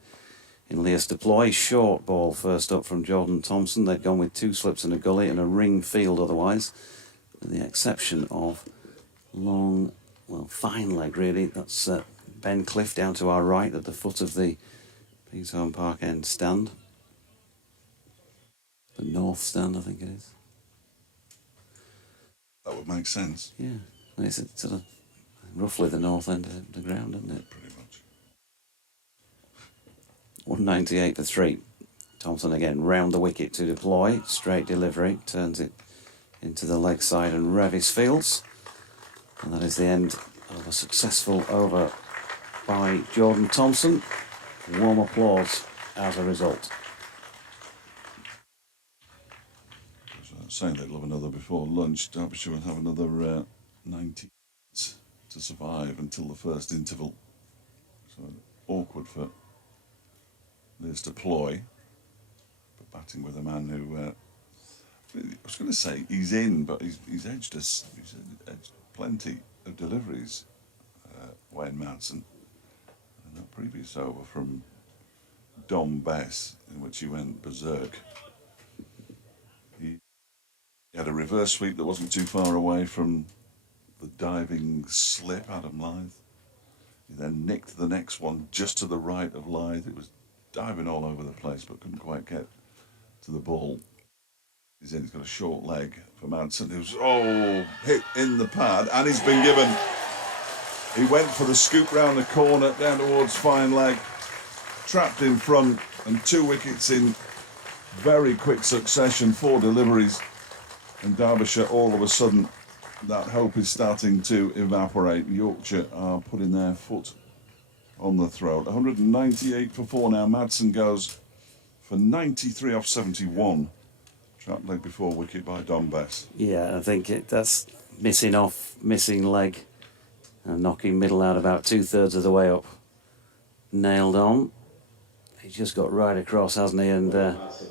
In Leas Deploy, short ball first up from Jordan Thompson. They'd gone with 2 slips and a gully and a ring field otherwise. With the exception of long, well, fine leg really. That's Ben Cliff down to our right at the foot of the Peasholm Park End stand. The north stand, I think it is. That would make sense. Yeah, it's sort of roughly the north end of the ground, isn't it? Pretty much. 198 for 3. Thompson again round the wicket to Deploy. Straight delivery, turns it into the leg side and Revis fields. And that is the end of a successful over by Jordan Thompson. Warm applause as a result. Saying they'd love another before lunch, Derbyshire will have another 90 minutes to survive until the first interval. So awkward for Leas Deploy, but batting with a man who I was going to say he's in, but he's edged us. He's edged plenty of deliveries. Wayne Madsen, and that previous over from Dom Bess, in which he went berserk. He had a reverse sweep that wasn't too far away from the diving slip, Adam Lyth. He then nicked the next one just to the right of Lyth. It was diving all over the place, but couldn't quite get to the ball. He's got a short leg for Madsen, who's hit in the pad, and he's been given. He went for the scoop round the corner, down towards fine leg, trapped in front, and 2 wickets in very quick succession, 4 deliveries. And Derbyshire, all of a sudden, that hope is starting to evaporate. Yorkshire are putting their foot on the throat. 198 for 4 now. Madsen goes for 93 off 71. Trap leg before wicket by Dom Bess. Yeah, I think that's missing leg, and knocking middle out about 2/3 of the way up. Nailed on. He's just got right across, hasn't he? And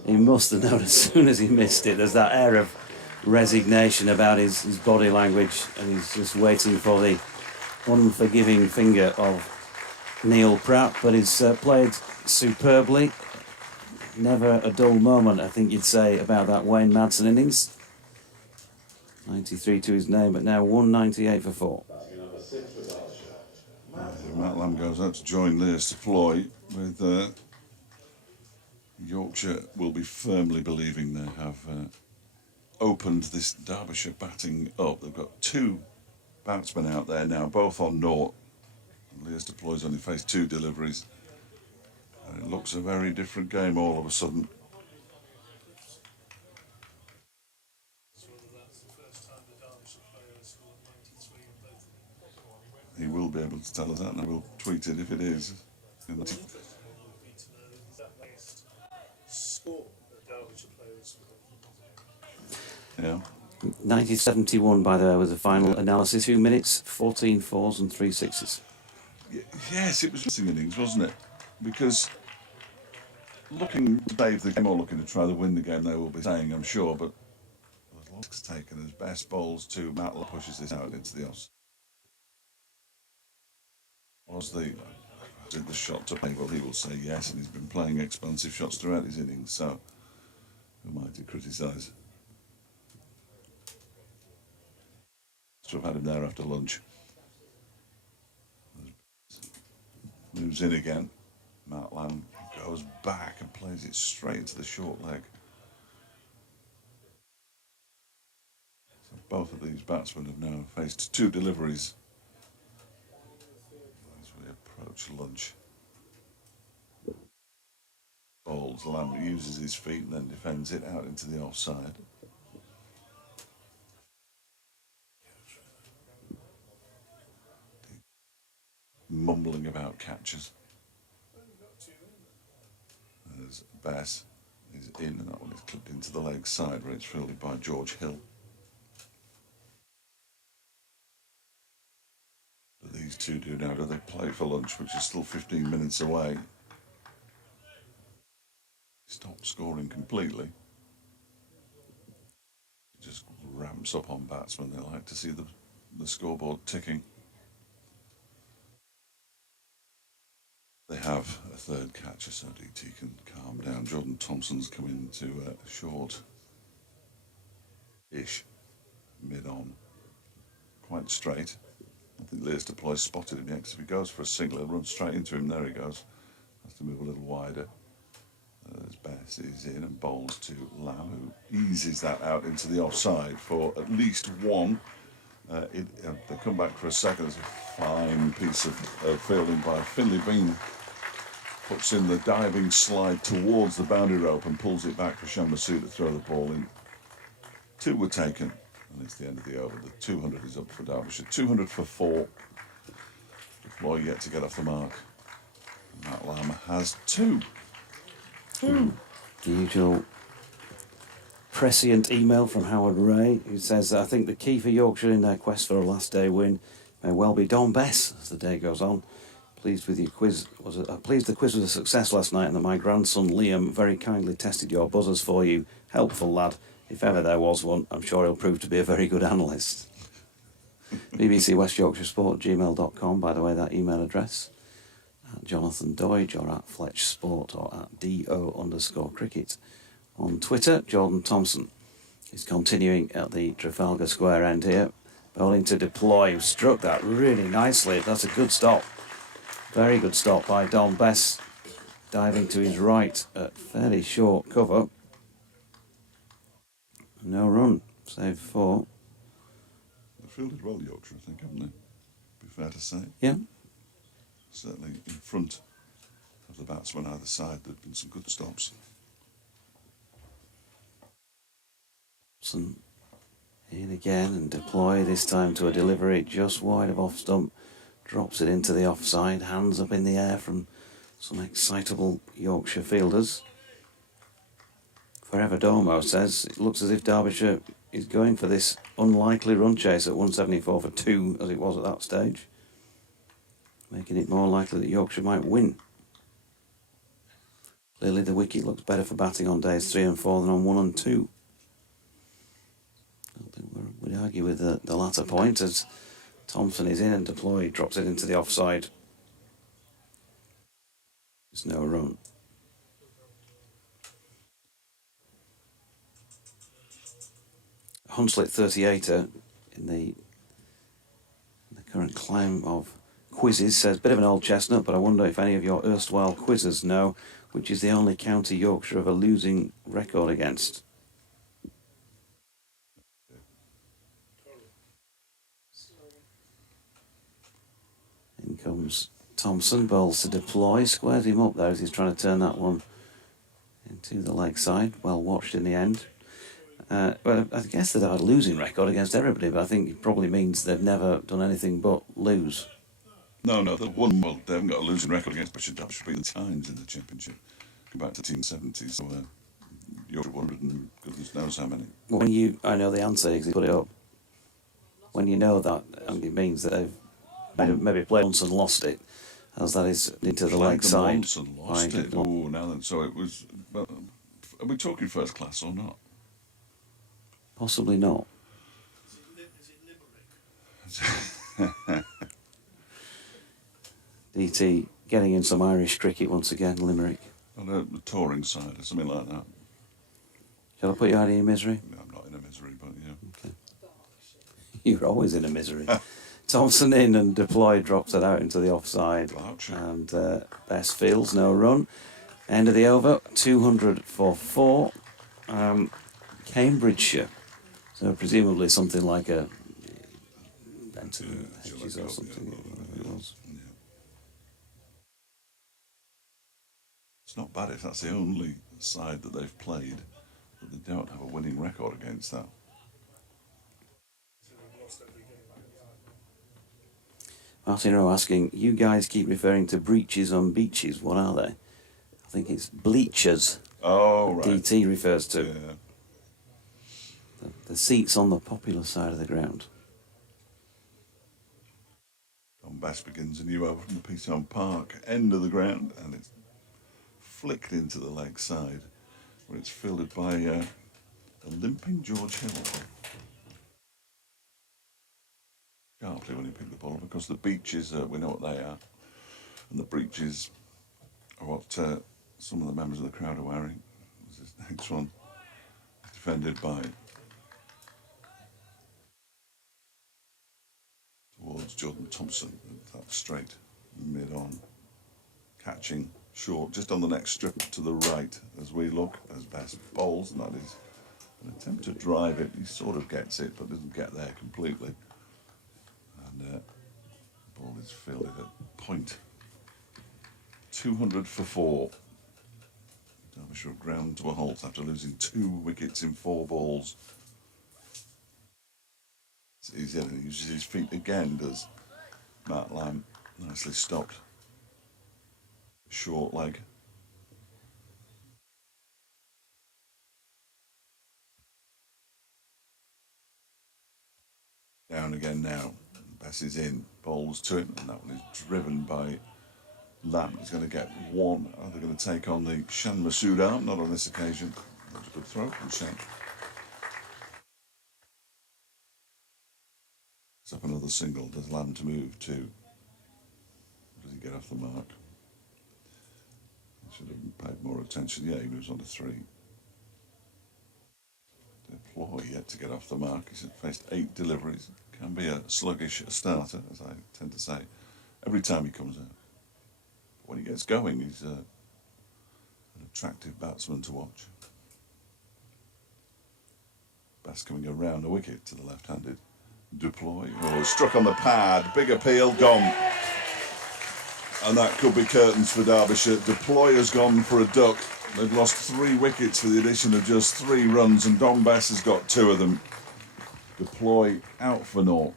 he must have known as soon as he missed it. There's that air of resignation about his body language, and he's just waiting for the unforgiving finger of Neil Pratt. But he's played superbly. Never a dull moment, I think you'd say, about that Wayne Madsen innings. 93 to his name, but now 198 for 4. Matt Lamb goes out to join Leas Deploy with Yorkshire will be firmly believing they have opened this Derbyshire batting up. They've got 2 batsmen out there now, both on naught. Leas Deploy's only faced 2 deliveries. And it looks a very different game all of a sudden. He will be able to tell us that, and we'll tweet it if it is. Yeah. 1971, by the way, was the final analysis. 2 minutes, 14 fours and 3 sixes. Yes, it was missing innings, wasn't it? Because looking to save the game or looking to try to win the game, they will be saying, I'm sure, but risks taken as best bowls to Matt pushes this out into the offs. Was the Did the shot to play? Well, he will say yes, and he's been playing expansive shots throughout his innings, so who am I to criticise? Should have had him there after lunch. Moves in again. Matt Lamb goes back and plays it straight into the short leg. So both of these batsmen have now faced two deliveries as we approach lunch. Bowls, Lamb uses his feet and then defends it out into the offside. Mumbling about catches. As Bess is in, and that one is clipped into the leg side where it's fielded by George Hill. But these two do now, do they play for lunch, which is still 15 minutes away. Stop scoring completely. It just ramps up on batsmen. They like to see the scoreboard ticking. They have a third catcher, so DT can calm down. Jordan Thompson's come into short-ish, mid-on, quite straight. I think Lears Deploy spotted him yet, because if he goes for a single, he'll run straight into him. There he goes. Has to move a little wider. As Bess is in and bowls to Lamb, who eases that out into the offside for at least one. They come back for a second. There's a fine piece of fielding by Finlay Bean. Puts in the diving slide towards the boundary rope and pulls it back for Shamasu to throw the ball in. Two were taken, and it's the end of the over. The 200 is up for Derbyshire. 200 for 4. Deploy yet to get off the mark. And Matt Lamb has 2. The usual prescient email from Howard Ray, who says that I think the key for Yorkshire in their quest for a last day win may well be Don Bess as the day goes on. Pleased with your quiz. Pleased the quiz was a success last night, and that my grandson Liam very kindly tested your buzzers for you. Helpful lad. If ever there was one, I'm sure he'll prove to be a very good analyst. BBC West Yorkshire Sport gmail.com, by the way, that email address. At Jonathan Doidge or at Fletch Sport or at DO_cricket. On Twitter, Jordan Thompson is continuing at the Trafalgar Square end here. Bowling to Deploy, who struck that really nicely. That's a good stop. Very good stop by Don Bess. Diving to his right at fairly short cover. No run, save 4. They've fielded well, Yorkshire, I think, haven't they? Be fair to say. Yeah. Certainly in front of the batsman either side, there have been some good stops. In again and Deploy, this time to a delivery just wide of off stump. Drops it into the offside, hands up in the air from some excitable Yorkshire fielders. Forever Dormo says it looks as if Derbyshire is going for this unlikely run chase at 174 for 2 as it was at that stage, making it more likely that Yorkshire might win. Clearly the wicket looks better for batting on days 3 and 4 than on 1 and 2. I don't think we'd argue with the latter point, as Thompson is in and Deploy drops it into the offside. There's no run. Hunslet 38er in the current climb of quizzes says, bit of an old chestnut, but I wonder if any of your erstwhile quizzers know which is the only county Yorkshire have a losing record against. In comes Thompson, bowls to Deploy, squares him up there as he's trying to turn that one into the leg side. Well watched in the end. Well, I guess they've had a losing record against everybody, but I think it probably means they've never done anything but lose. No, they've won. Well, they haven't got a losing record against Derbyshire 3 times in the Championship. Go back to the 1970s, so Yorkshire won and goodness knows how many. Well, I know the answer because he put it up. When you know that, it means that they've maybe played once and lost it, as that is into the leg side. Once and lost it. Oh, now then. So it was. Well, are we talking first class or not? Possibly not. Is it Limerick? DT getting in some Irish cricket once again, Limerick. On a touring side or something like that. Shall I put you out of your misery? No, I'm not in a misery, but yeah. Okay. You're always in a misery. Thompson in and Deploy drops it out into the offside. Berkshire. And Best fields, no run. End of the over, 200 for 4. Cambridgeshire. So presumably something like a Benton Hedges or something. It was. Yeah. It's not bad if that's the only side that they've played, but they don't have a winning record against that. Martin Rowe asking, you guys keep referring to breaches on beaches. What are they? I think it's bleachers. Oh, right. DT refers to. Yeah. The seats on the popular side of the ground. Don Bass begins a new over from the Peaton Park end of the ground, and it's flicked into the leg side, where it's fielded by a limping George Hill. Sharply when he picked the ball up, because the beaches, we know what they are, and the breeches are what some of the members of the crowd are wearing. This next one is defended by towards Jordan Thompson, that straight mid on, catching short just on the next strip to the right as we look as Bass bowls, and that is an attempt to drive it. He sort of gets it but doesn't get there completely, and the ball is fielded at point. 200 for 4. Derbyshire ground to a halt after losing 2 wickets in 4 balls. He uses his feet again, does Matt Lamb. Nicely stopped. Short leg. Down again now. Bass is in. Bowls to him, and that one is driven by Lamb. He's going to get one. Are they going to take on the Shan Masood arm? Not on this occasion. That was a good throw from Shan. Up another single. Does Lamb to move to? Does he get off the mark? He should have paid more attention. Yeah, he moves on to 3. Deploy yet to get off the mark. He's faced 8 deliveries. Can be a sluggish starter, as I tend to say, every time he comes out. But when he gets going, he's an attractive batsman to watch. Bass coming around the wicket to the left-handed Deploy. Oh, struck on the pad. Big appeal, gone. And that could be curtains for Derbyshire. Deploy has gone for a duck. They've lost 3 wickets for the addition of just 3 runs, and Don Bass has got 2 of them. Deploy out for 0.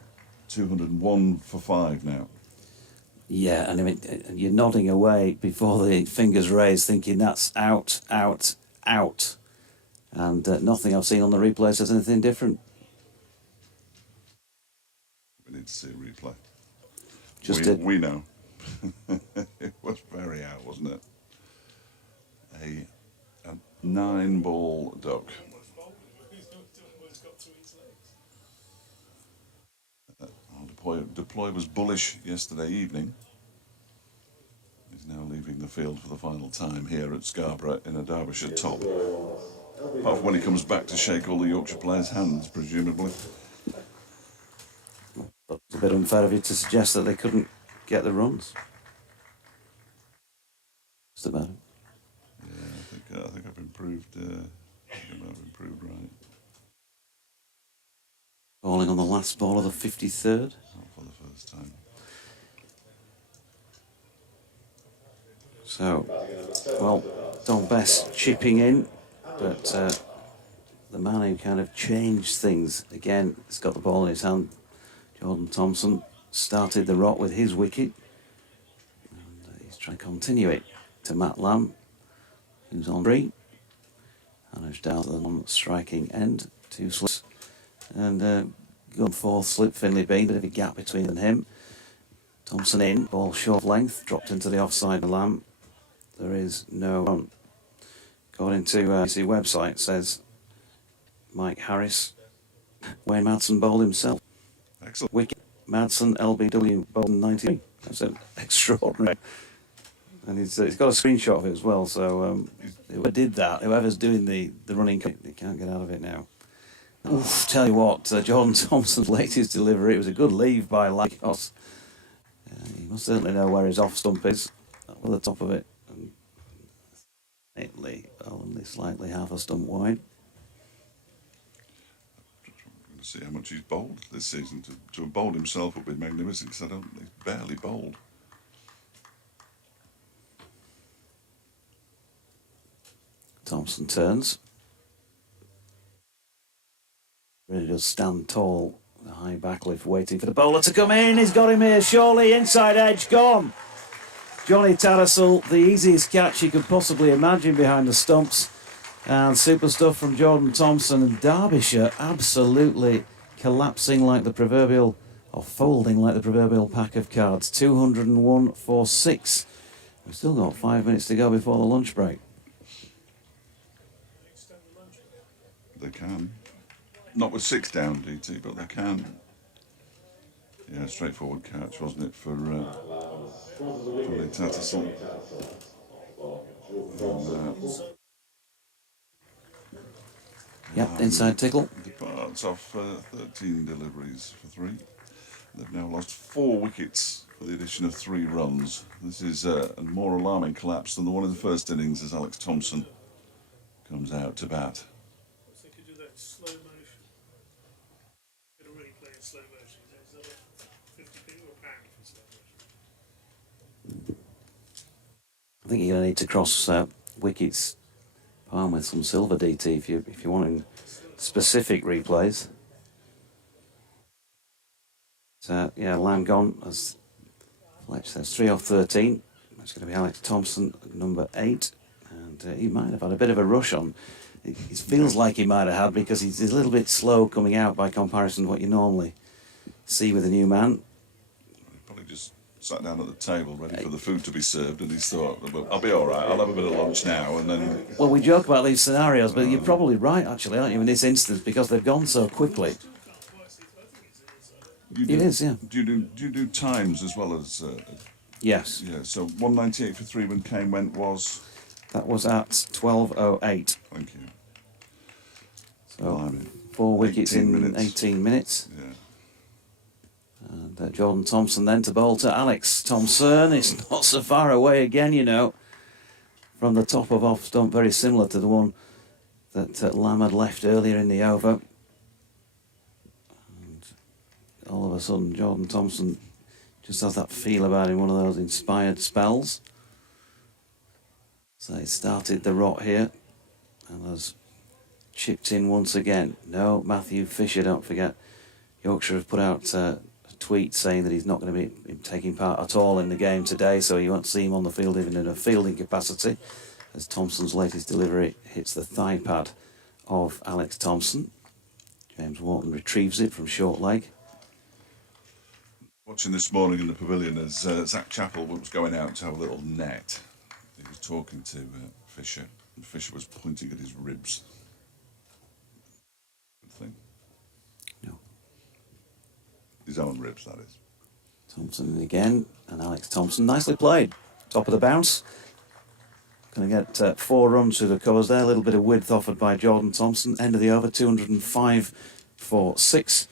201 for 5 now. Yeah, and I mean, you're nodding away before the fingers raised, thinking that's out, out, out. And nothing I've seen on the replay says anything different. We need to see a replay. We know. It was very out, wasn't it? A 9-ball duck. Deploy was bullish yesterday evening. He's now leaving the field for the final time here at Scarborough in a Derbyshire top. Apart from when he comes back to shake all the Yorkshire players' hands, presumably. It's a bit unfair of you to suggest that they couldn't get the runs. Just about it. Yeah, I think I've improved. I've improved right. Bowling on the last ball of the 53rd. Not for the first time. So, well, Don Best chipping in, but the man who kind of changed things again has got the ball in his hand. Jordan Thompson started the rot with his wicket, and he's trying to continue it to Matt Lamb, who's on 3. Anuj Dowd on striking end, 2 slips, and good 4th slip Finlay Bean, bit of a gap between them and him. Thompson in, ball short length, dropped into the offside of Lamb. There is no run. According to BBC website, it says Mike Harris, Wayne Madsen bowled himself. Excellent. Wicket, Madsen, LBW, bowled 93. That's extraordinary. And he's got a screenshot of it as well. So whoever did that, whoever's doing the running, they can't get out of it now. Oof, tell you what, Jordan Thompson's latest delivery, it was a good leave by Lagos. He must certainly know where his off stump is. Up at the top of it. And only slightly half a stump wide. To see how much he's bowled this season. To have bowled himself would be magnificent, because he's barely bowled. Thompson turns. Really does stand tall. The high backlift waiting for the bowler to come in. He's got him here, surely. Inside edge, gone. Johnny Tattersall, the easiest catch you could possibly imagine behind the stumps. And super stuff from Jordan Thompson, and Derbyshire absolutely collapsing like the proverbial, or folding like the proverbial pack of cards. 201 for 6. We've still got 5 minutes to go before the lunch break. They can. Not with 6 down, DT, but they can. Yeah, straightforward catch, wasn't it, for the Tattersall? Yep, inside tickle. Departs off 13 deliveries for 3. They've now lost 4 wickets for the addition of 3 runs. This is a more alarming collapse than the one in the first innings, as Alex Thompson comes out to bat. If they could do that in slow motion. Could have really played in slow motion. Is that a 50p or a pound for slow motion? I think you're going to need to cross wickets palm with some silver, DT, if you're wanting specific replays. So, yeah, line gone, as Fletch says, 3 off 13. That's going to be Alex Thompson, number 8. And he might have had a bit of a rush on. It feels like he might have had, because he's a little bit slow coming out by comparison to what you normally see with a new man. He probably just sat down at the table ready for the food to be served, and he's thought, well, I'll be all right, I'll have a bit of lunch now, and then... Well, we joke about these scenarios, but you're probably right, actually, aren't you, in this instance, because they've gone so quickly. It is, yeah. Do you do times as well as... Yes. Yeah, so 198 for 3 when Kane went was... That was at 12:08. Thank you. So 4 wickets in minutes. 18 minutes. Yeah. And Jordan Thompson then to bowl to Alex Thompson. It's not so far away again, you know, from the top of off stump, very similar to the one that Lamb had left earlier in the over. And all of a sudden, Jordan Thompson just has that feel about him, one of those inspired spells. So he started the rot here and has chipped in once again. No, Matthew Fisher, don't forget. Yorkshire have put out a tweet saying that he's not going to be taking part at all in the game today, so you won't see him on the field even in a fielding capacity, as Thompson's latest delivery hits the thigh pad of Alex Thompson. James Wharton retrieves it from short leg. Watching this morning in the pavilion as Zach Chappell was going out to have a little net, he was talking to Fisher, and Fisher was pointing at his ribs. Good thing. No. His own ribs, that is. Thompson again, and Alex Thompson, nicely played. Top of the bounce. Going to get 4 runs through the covers there. A little bit of width offered by Jordan Thompson. End of the over, 205 for 6.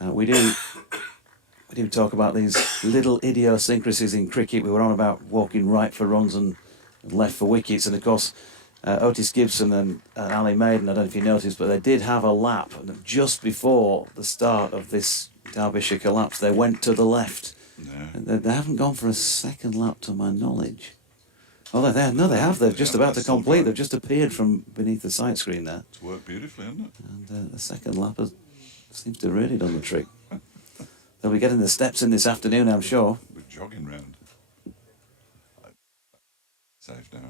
We do talk about these little idiosyncrasies in cricket. We were on about walking right for runs and left for wickets, and of course Otis Gibson and Ali Maiden, I don't know if you noticed, but they did have a lap, and just before the start of this Derbyshire collapse they went to the left. No. They haven't gone for a second lap to my knowledge. Oh, they have. They're just about to complete. They've just appeared from beneath the sight screen there. It's worked beautifully, hasn't it? And the second lap seems to have really done the trick. They'll be getting the steps in this afternoon, I'm sure. We're jogging round. Safe now.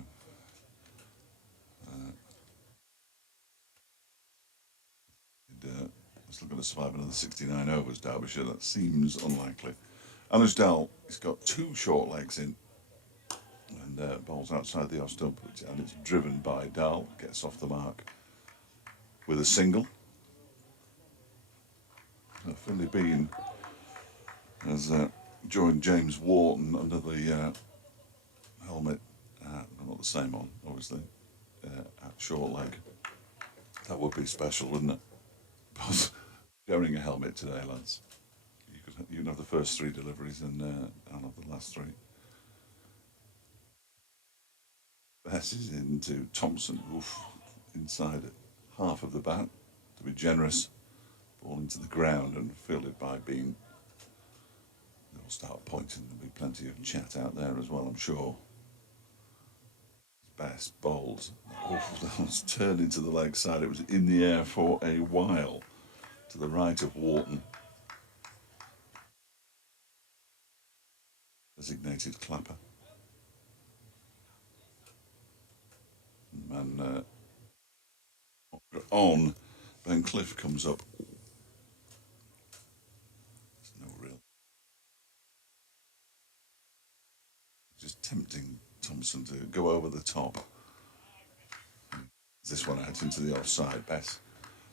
Still going to survive another 69 overs, Derbyshire. That seems unlikely. Anuj Dal, he's got 2 short legs in, and bowls outside the off stump, and it's driven by Dal. Gets off the mark with a single. Finley Bean has joined James Wharton under the helmet, not the same on, obviously, at short leg. That would be special, wouldn't it? But wearing a helmet today, lads. You can have the first 3 deliveries and I'll have the last 3. Bess is into Thompson. Oof, inside half of the bat, to be generous. Ball into the ground and fielded by Bean. They'll start pointing. There'll be plenty of chat out there as well, I'm sure. Best bowls. Oof, that was turned into the leg side. It was in the air for a while to the right of Wharton. Designated clapper. And on, Ben Cliff comes up. There's no real. Just tempting Thompson to go over the top. This one out into the offside. Bess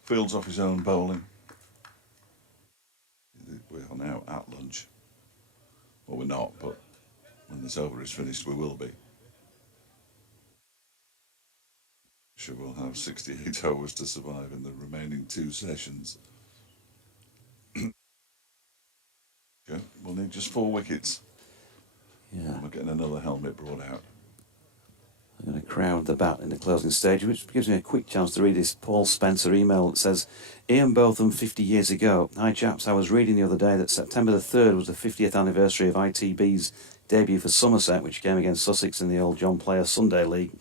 fields off his own bowling. We are now at lunch. Well, we're not, but when this over is finished, we will be. Sure, we'll have 68 overs to survive in the remaining 2 sessions. Okay, we'll need just 4 wickets. Yeah. And we're getting another helmet brought out. I'm going to crowd the bat in the closing stage, which gives me a quick chance to read this Paul Spencer email that says, Ian Botham, 50 years ago. Hi chaps, I was reading the other day that September the 3rd was the 50th anniversary of ITB's debut for Somerset, which came against Sussex in the old John Player Sunday League.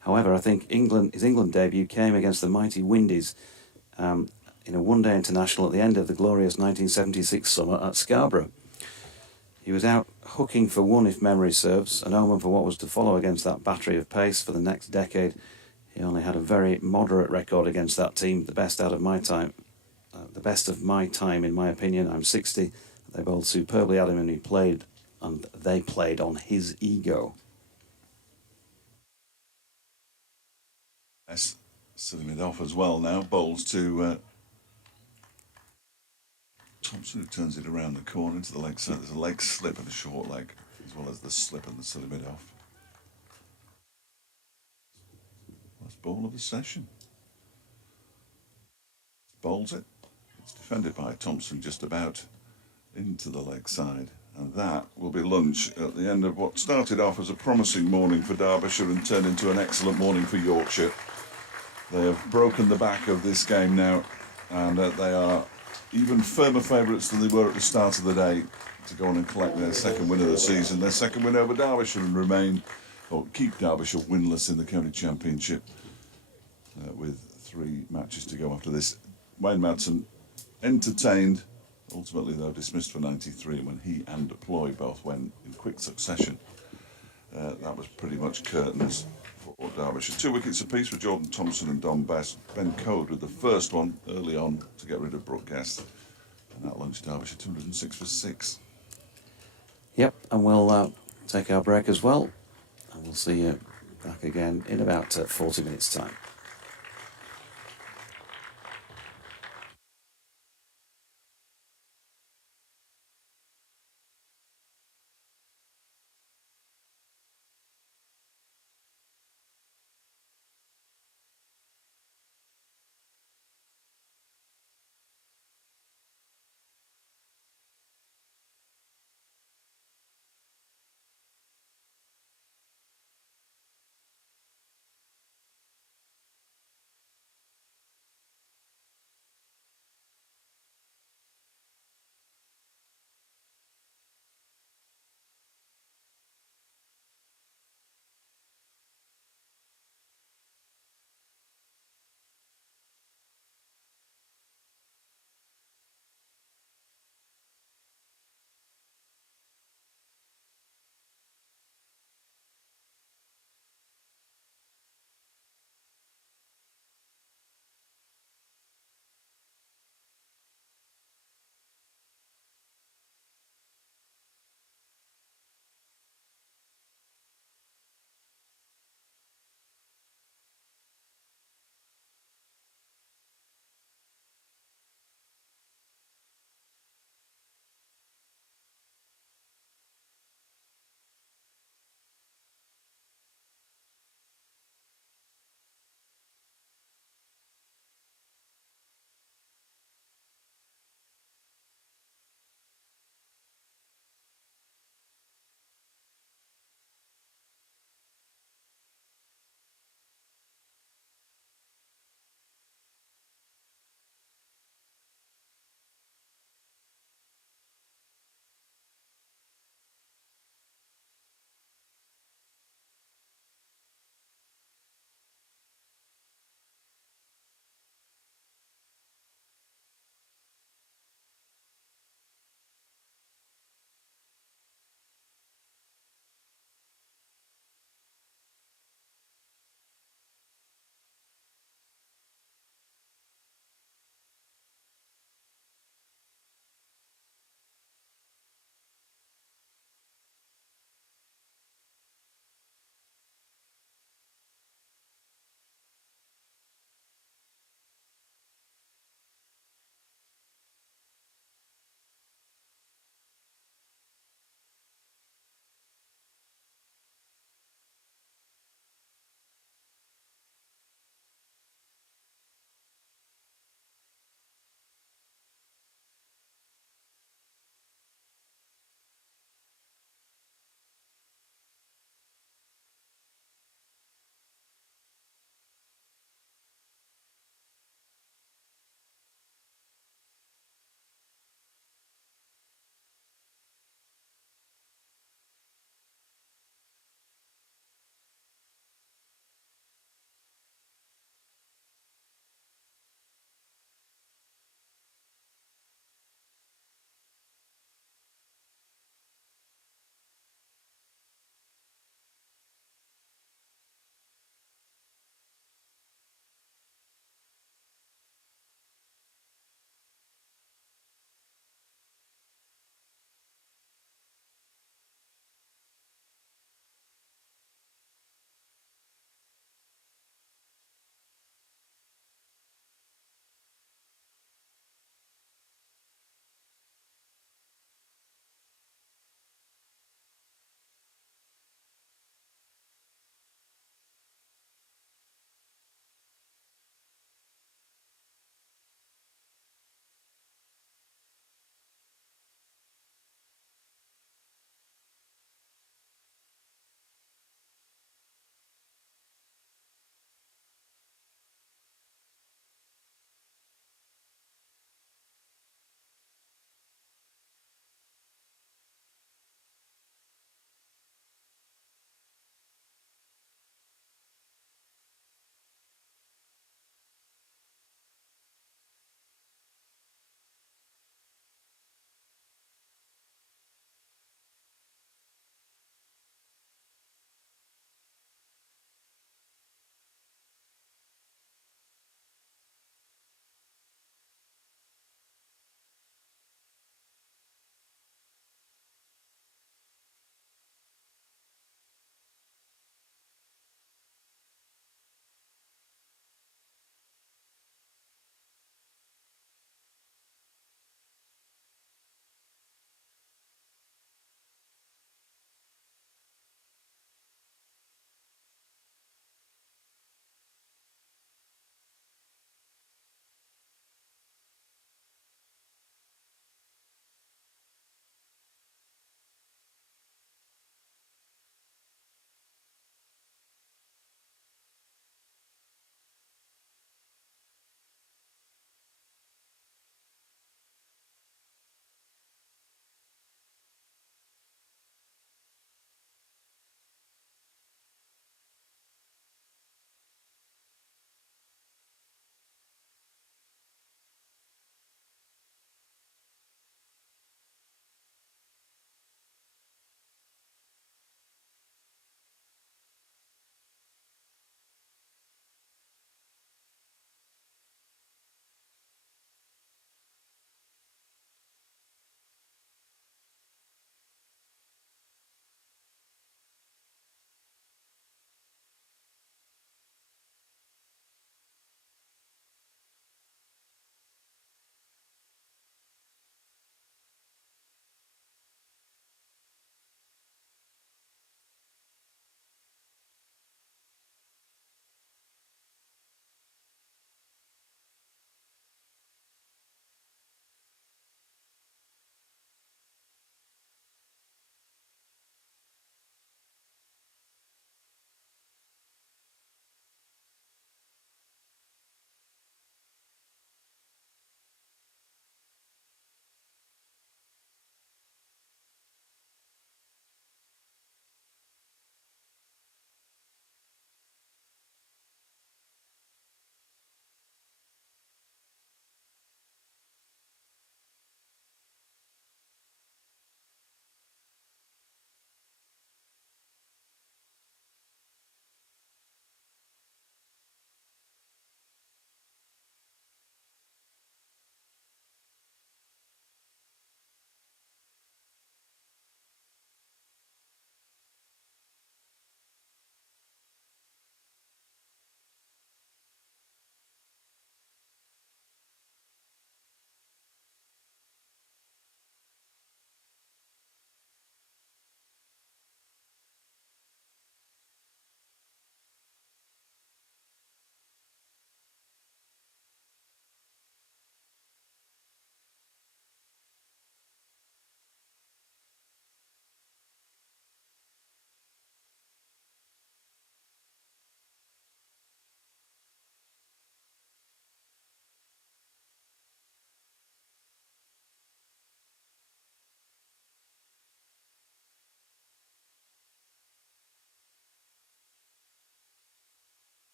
However, I think his England debut came against the mighty Windies in a one-day international at the end of the glorious 1976 summer at Scarborough. He was out hooking for 1 if memory serves, an omen for what was to follow against that battery of pace for the next decade. He only had a very moderate record against that team, the best of my time, in my opinion. I'm 60. They bowled superbly at him and they played on his ego. Yes, sitting it off as well now. Bowls to Thompson, who turns it around the corner into the leg side. There's a leg slip and a short leg, as well as the slip and the silly mid off. Last ball of the session. Bowls it. It's defended by Thompson just about into the leg side. And that will be lunch at the end of what started off as a promising morning for Derbyshire and turned into an excellent morning for Yorkshire. They have broken the back of this game now, and they are even firmer favourites than they were at the start of the day to go on and collect their 2nd win of the season, their 2nd win over Derbyshire, and keep Derbyshire winless in the County Championship with 3 matches to go after this. Wayne Madsen entertained, ultimately though dismissed for 93, when he and Ploy both went in quick succession. That was pretty much curtains for Derbyshire. 2 wickets apiece for Jordan Thompson and Don Best. Ben Code with the first one early on to get rid of Brooke Guest. And that lunch Derbyshire 206 for 6. Yep, and we'll take our break as well. And we'll see you back again in about 40 minutes' time.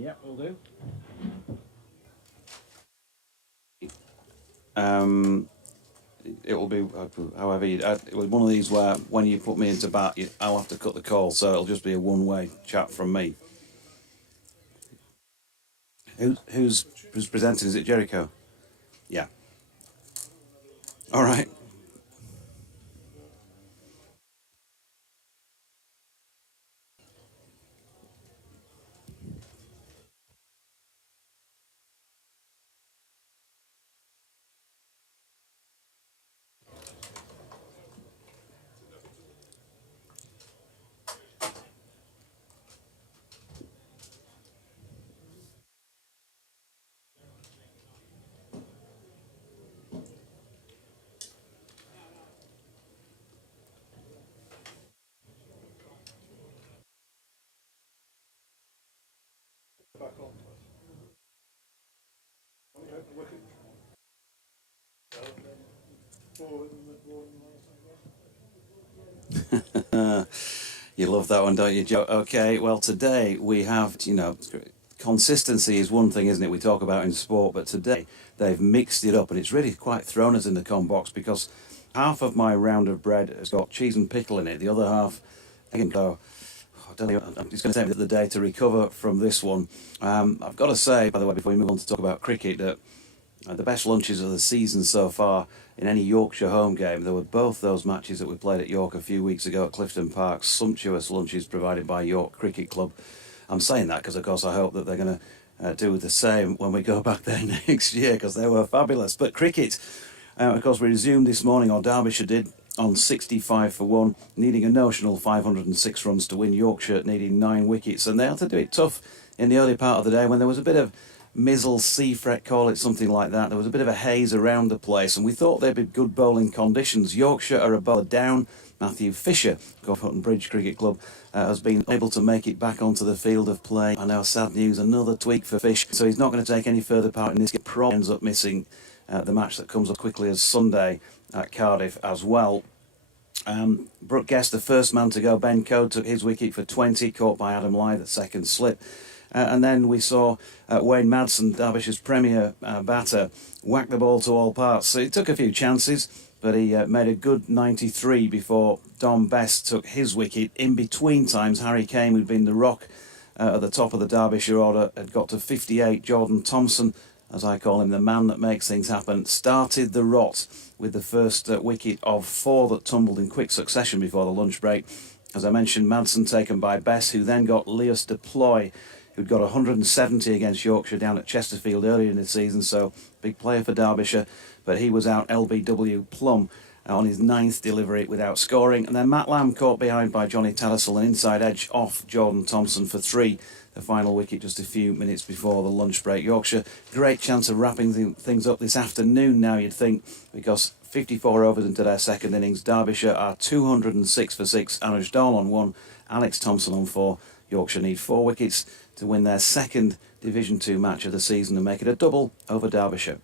Yeah, we'll do. It will be, however, it was one of these where when you put me into bat, I'll have to cut the call, so it'll just be a one-way chat from me. Who's presenting? Is it Jericho? Yeah. All right. You love that one, don't you, Joe? Okay, well, today we have, consistency is one thing, isn't it? We talk about in sport, but today they've mixed it up and it's really quite thrown us in the con box because half of my round of bread has got cheese and pickle in it, the other half, I don't know, it's going to take me the day to recover from this one. I've got to say, by the way, before we move on to talk about cricket, that the best lunches of the season so far in any Yorkshire home game. There were both those matches that we played at York a few weeks ago at Clifton Park. Sumptuous lunches provided by York Cricket Club. I'm saying that because, of course, I hope that they're going to do the same when we go back there next year because they were fabulous. But cricket, of course, we resumed this morning, or Derbyshire did, on 65 for 1, needing a notional 506 runs to win. Yorkshire needing 9 wickets, and they had to do it tough in the early part of the day when there was a bit of mizzle, sea fret, call it something like that. There was a bit of a haze around the place, and we thought they'd be good bowling conditions. Yorkshire are a bowler down. Matthew Fisher of Hutton Bridge Cricket Club has been able to make it back onto the field of play. I know, sad news, another tweak for Fish, so he's not going to take any further part in this. Probably ends up missing the match that comes up quickly as Sunday at Cardiff as well. Brooke Guest, the first man to go. Ben Code took his wicket for 20, caught by Adam Lyth at second slip. And then we saw Wayne Madsen, Derbyshire's premier batter, whack the ball to all parts. So he took a few chances, but he made a good 93 before Dom Best took his wicket. In between times, Harry Kane, who'd been the rock at the top of the Derbyshire order, had got to 58. Jordan Thompson, as I call him, the man that makes things happen, started the rot with the first wicket of 4 that tumbled in quick succession before the lunch break. As I mentioned, Madsen taken by Bess, who then got Leos Deploy, who'd got 170 against Yorkshire down at Chesterfield earlier in the season, so big player for Derbyshire, but he was out LBW plumb on his 9th delivery without scoring. And then Matt Lamb caught behind by Johnny Tattersall, an inside edge off Jordan Thompson for 3, the final wicket just a few minutes before the lunch break. Yorkshire, great chance of wrapping things up this afternoon now, you'd think, because 54 overs into their second innings. Derbyshire are 206 for 6, Anuj Dal on 1, Alex Thompson on 4. Yorkshire need 4 wickets to win their second Division 2 match of the season and make it a double over Derbyshire.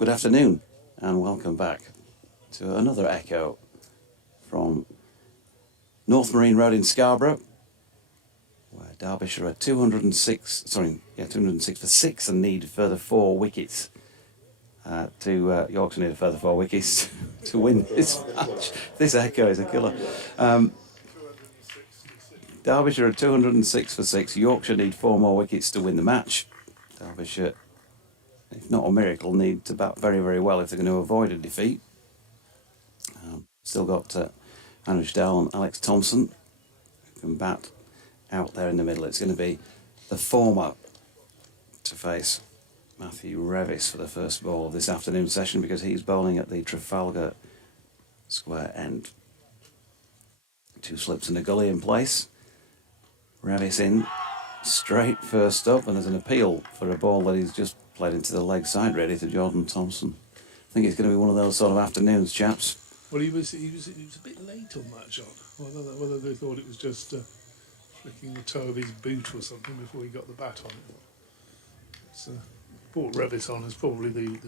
Good afternoon and welcome back to another echo from North Marine Road in Scarborough, where Derbyshire are 206 for 6 and need a further 4 wickets. Yorkshire need a further 4 wickets to win this match. This echo is a killer. Derbyshire are 206 for 6. Yorkshire need 4 more wickets to win the match. Derbyshire, if not a miracle, need to bat very, very well if they're going to avoid a defeat. Still got Anush Dal and Alex Thompson who can bat out there in the middle. It's going to be the former to face Matthew Revis for the first ball of this afternoon session because he's bowling at the Trafalgar square end. 2 slips and a gully in place. Revis in straight first up, and there's an appeal for a ball that he's just played into the leg side ready to Jordan Thompson. I think it's going to be one of those sort of afternoons, chaps. Well, he was a bit late on that shot. Whether they thought it was just flicking the toe of his boot or something before he got the bat on it. It's brought Revis on as probably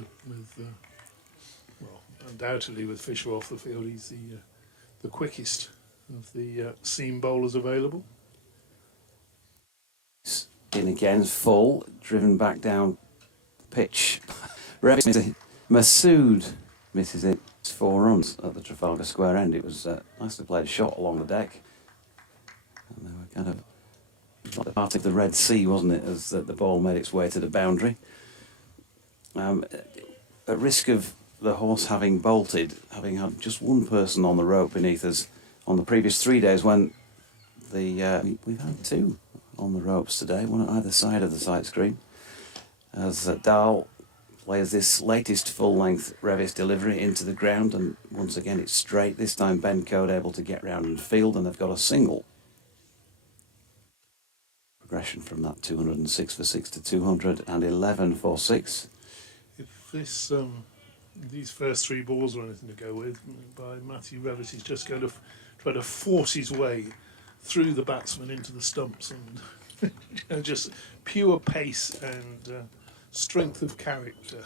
undoubtedly with Fisher off the field, he's the quickest of the seam bowlers available. In again, full, driven back down the pitch. Revis misses it. Masood misses it. It's 4 runs at the Trafalgar Square end. It was a nicely played shot along the deck. And they were kind of like the part of the Red Sea, wasn't it, as the ball made its way to the boundary. At risk of the horse having bolted, having had just one person on the rope beneath us on the previous 3 days when we've had 2 on the ropes today, one on either side of the sight screen, as Dahl plays this latest full-length Revis delivery into the ground, and once again it's straight. This time Ben Code able to get round and field, and they've got a single. Progression from that 206 for 6 to 211 for 6. If these first 3 balls are anything to go with, by Matthew Revis, he's just going to try to force his way through the batsman into the stumps, and just pure pace and strength of character,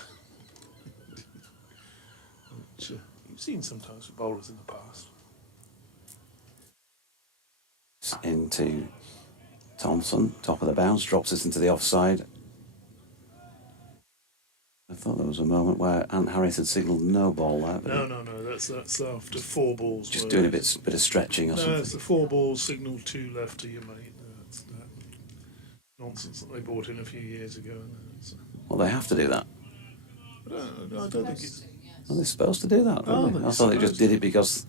which you've seen sometimes with bowlers in the past. Into Thompson, top of the bounce, drops it into the offside. I thought there was a moment where Ant Harris had signalled no ball there. No, that's after 4 balls. Just doing a bit of stretching or something. No, it's the 4 balls, signal 2 left to your mate. That's that nonsense that they brought in a few years ago. Well, they have to do that. I don't think it's... Are they supposed to do that? Really? I thought they just did it because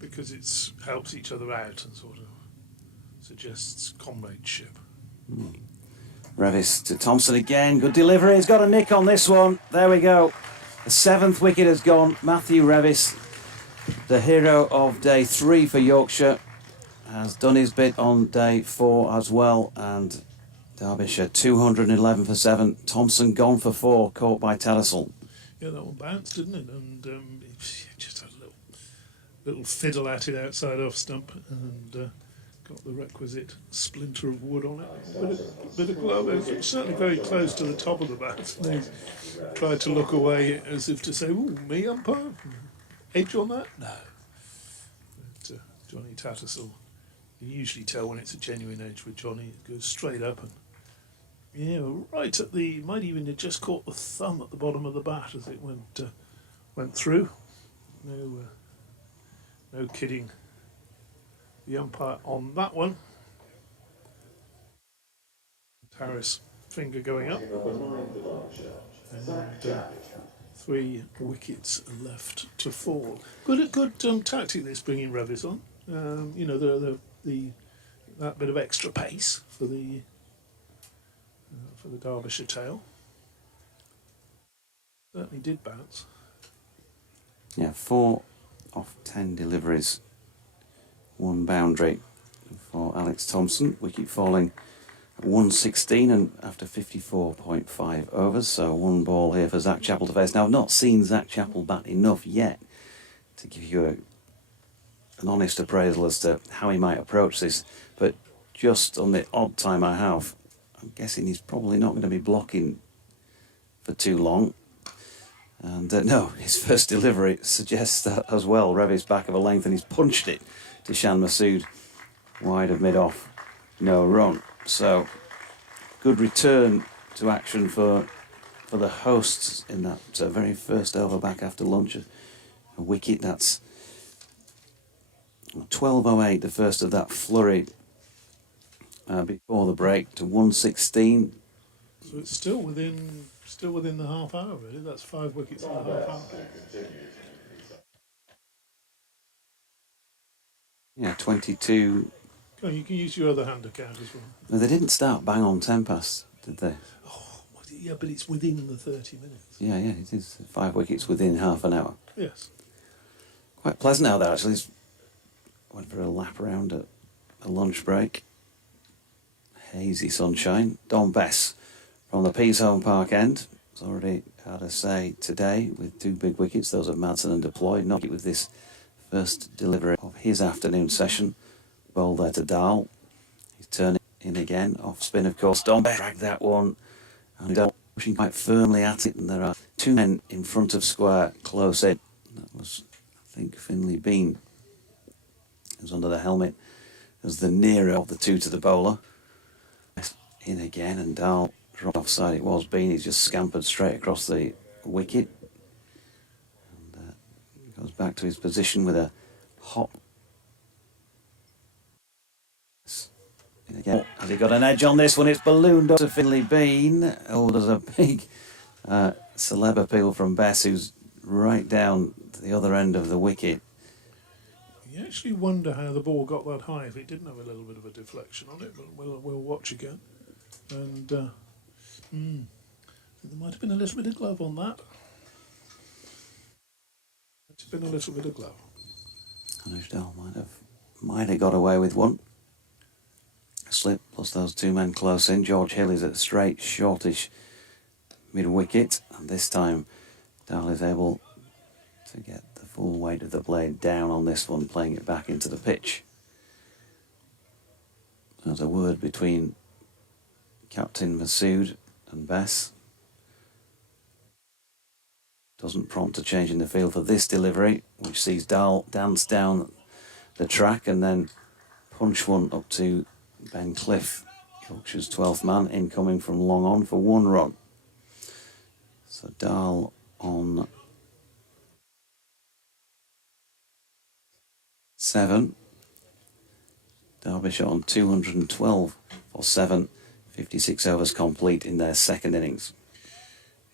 it helps each other out and sort of suggests comradeship. Revis to Thompson again. Good delivery. He's got a nick on this one. There we go. The 7th wicket has gone. Matthew Revis, the hero of day 3 for Yorkshire, has done his bit on day 4 as well. And Derbyshire 211 for 7. Thompson gone for 4, caught by Telesal. Yeah, that one bounced, didn't it? And just had a little fiddle at it outside off stump, and got the requisite splinter of wood on it. Bit of glove. It was certainly very close to the top of the bat. And he tried to look away as if to say, "Ooh, me umpire? Edge on that?" No. But Johnny Tattersall, you usually tell when it's a genuine edge with Johnny. It goes straight up and right at the, might even have just caught the thumb at the bottom of the bat as it went through. No kidding. The umpire on that one. Harris, finger going up. And 3 wickets left to fall. Good tactic this, bringing Revis on. That bit of extra pace for the Derbyshire tail. Certainly did bounce. Yeah, 4 off 10 deliveries. 1 boundary for Alex Thompson. Wicket falling at 116 and after 54.5 overs. So 1 ball here for Zach Chappell to face. Now, I've not seen Zach Chappell bat enough yet to give you an honest appraisal as to how he might approach this. But just on the odd time I have, I'm guessing he's probably not going to be blocking for too long. And no, his first delivery suggests that as well. Revis back of a length, and he's punched it to Shan Masood wide of mid-off. No run. So good return to action for the hosts in that very first over back after lunch. A wicket. That's 12:08, the first of that flurry before the break, to 116. So it's still within the half hour, really. That's 5 wickets in the half hour. Yeah, 22. Go on, you can use your other hand to count as well. No, they didn't start bang on 10 past, did they? Oh, yeah, but it's within the 30 minutes. Yeah, it is. 5 wickets within half an hour. Yes. Quite pleasant out there, actually. Went for a lap around at a lunch break. Hazy sunshine. Don Bess from the Peasholm Park end has already had a say today with 2 big wickets. Those of Madsen and deployed. Not with this first delivery of his afternoon session. Bowled there to Dahl. He's turning in again. Off spin, of course. Don Bess dragged that one. And Dahl pushing quite firmly at it. And there are 2 men in front of square close in. That was, I think, Finlay Bean. Who's under the helmet as the nearer of the 2 to the bowler. In again, and Dahl dropped offside. It was Bean. He's just scampered straight across the wicket. And goes back to his position with a hot. In again. Has he got an edge on this one? It's ballooned up to Finlay Bean. Oh, there's a big celeb appeal from Bess, who's right down to the other end of the wicket. You actually wonder how the ball got that high if it didn't have a little bit of a deflection on it, but we'll watch again. And I think there might have been a little bit of glove on that. It's been a little bit of glove. Anuj Dahl might have got away with one. Slip plus those 2 men close in. George Hill is at straight, shortish mid-wicket, and this time Dahl is able to get the full weight of the blade down on this one, playing it back into the pitch. There's a word between Captain Masood and Bess. Doesn't prompt a change in the field for this delivery, which sees Dahl dance down the track and then punch one up to Ben Cliff, Yorkshire's 12th man, incoming from long on for 1 run. So Dahl on 7. Derbyshire on 212 for 7. 56 overs complete in their second innings.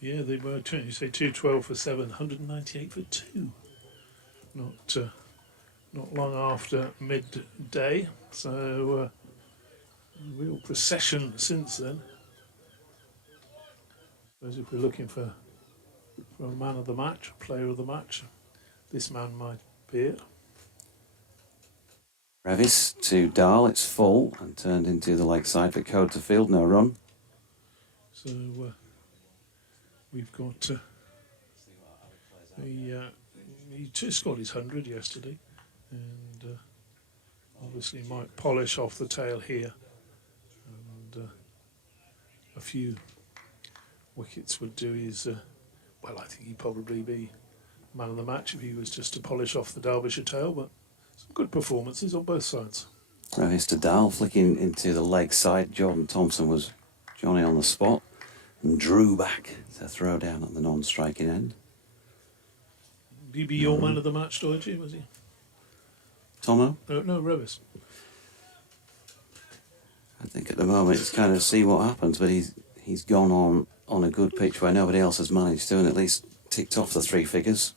Yeah, they were, you say 212 for 7, 198 for 2. Not long after midday, so a real procession since then. I suppose if we're looking for a man of the match, a player of the match, this man might be it. Revis to Dahl, it's full and turned into the leg side for Code to field, no run. So we've got he just scored his 100 yesterday, and obviously might polish off the tail here, and a few wickets would do his. Well, I think he'd probably be man of the match if he was just to polish off the Derbyshire tail, but some good performances on both sides. Revis to Dahl, flicking into the leg side. Jordan Thompson was Johnny on the spot and drew back to throw down at the non-striking end. Would he be your man of the match, Doige, was he? Tomo? No, Revis. I think at the moment it's kind of see what happens, but he's gone on a good pitch where nobody else has managed to, and at least ticked off the 3 figures.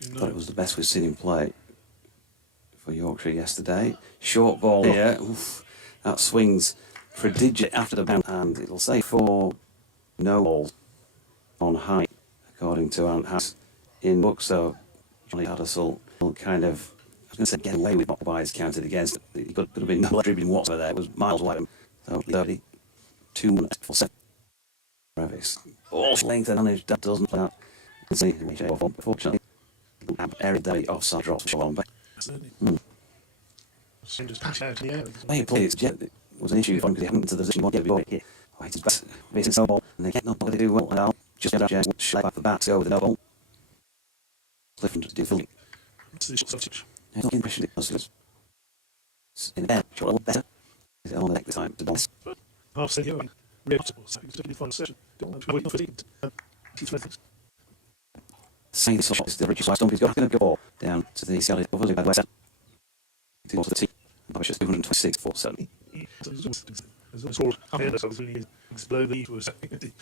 Thought it was the best we've seen him play for Yorkshire yesterday. Short ball here. Oof, that swings prodigious after the bounce, and it'll say 4 no balls on high, according to Ant House in book. So Johnny Addisell will kind of, I was going to say, get away with what Wise counted against. He could have been no dribbling whatsoever there. It was miles wide. So 32 for 7. Revis. All length and managed, that doesn't play out. Unfortunately, area there, offside drops for one back. Just pass out in the air. The way he played it was an issue for him because he hadn't been to the position he wanted to be before. Waited back, facing so ball, and they get not to do well. just got James straight back the bat to go with the no ball. Clifford did fielding. To the substitute. I don't impression it was in the air, a little better. Is it on the neck this time to Boss? Half said you're really possible. So he was taking the final session. Don't know what he did. Saying the shot is the Richard Stump. He's got a good ball down to the Seattle Buffalo by West. Towards the tee. Derbyshire's 226.47. There's always all up here, so really explode the to a second.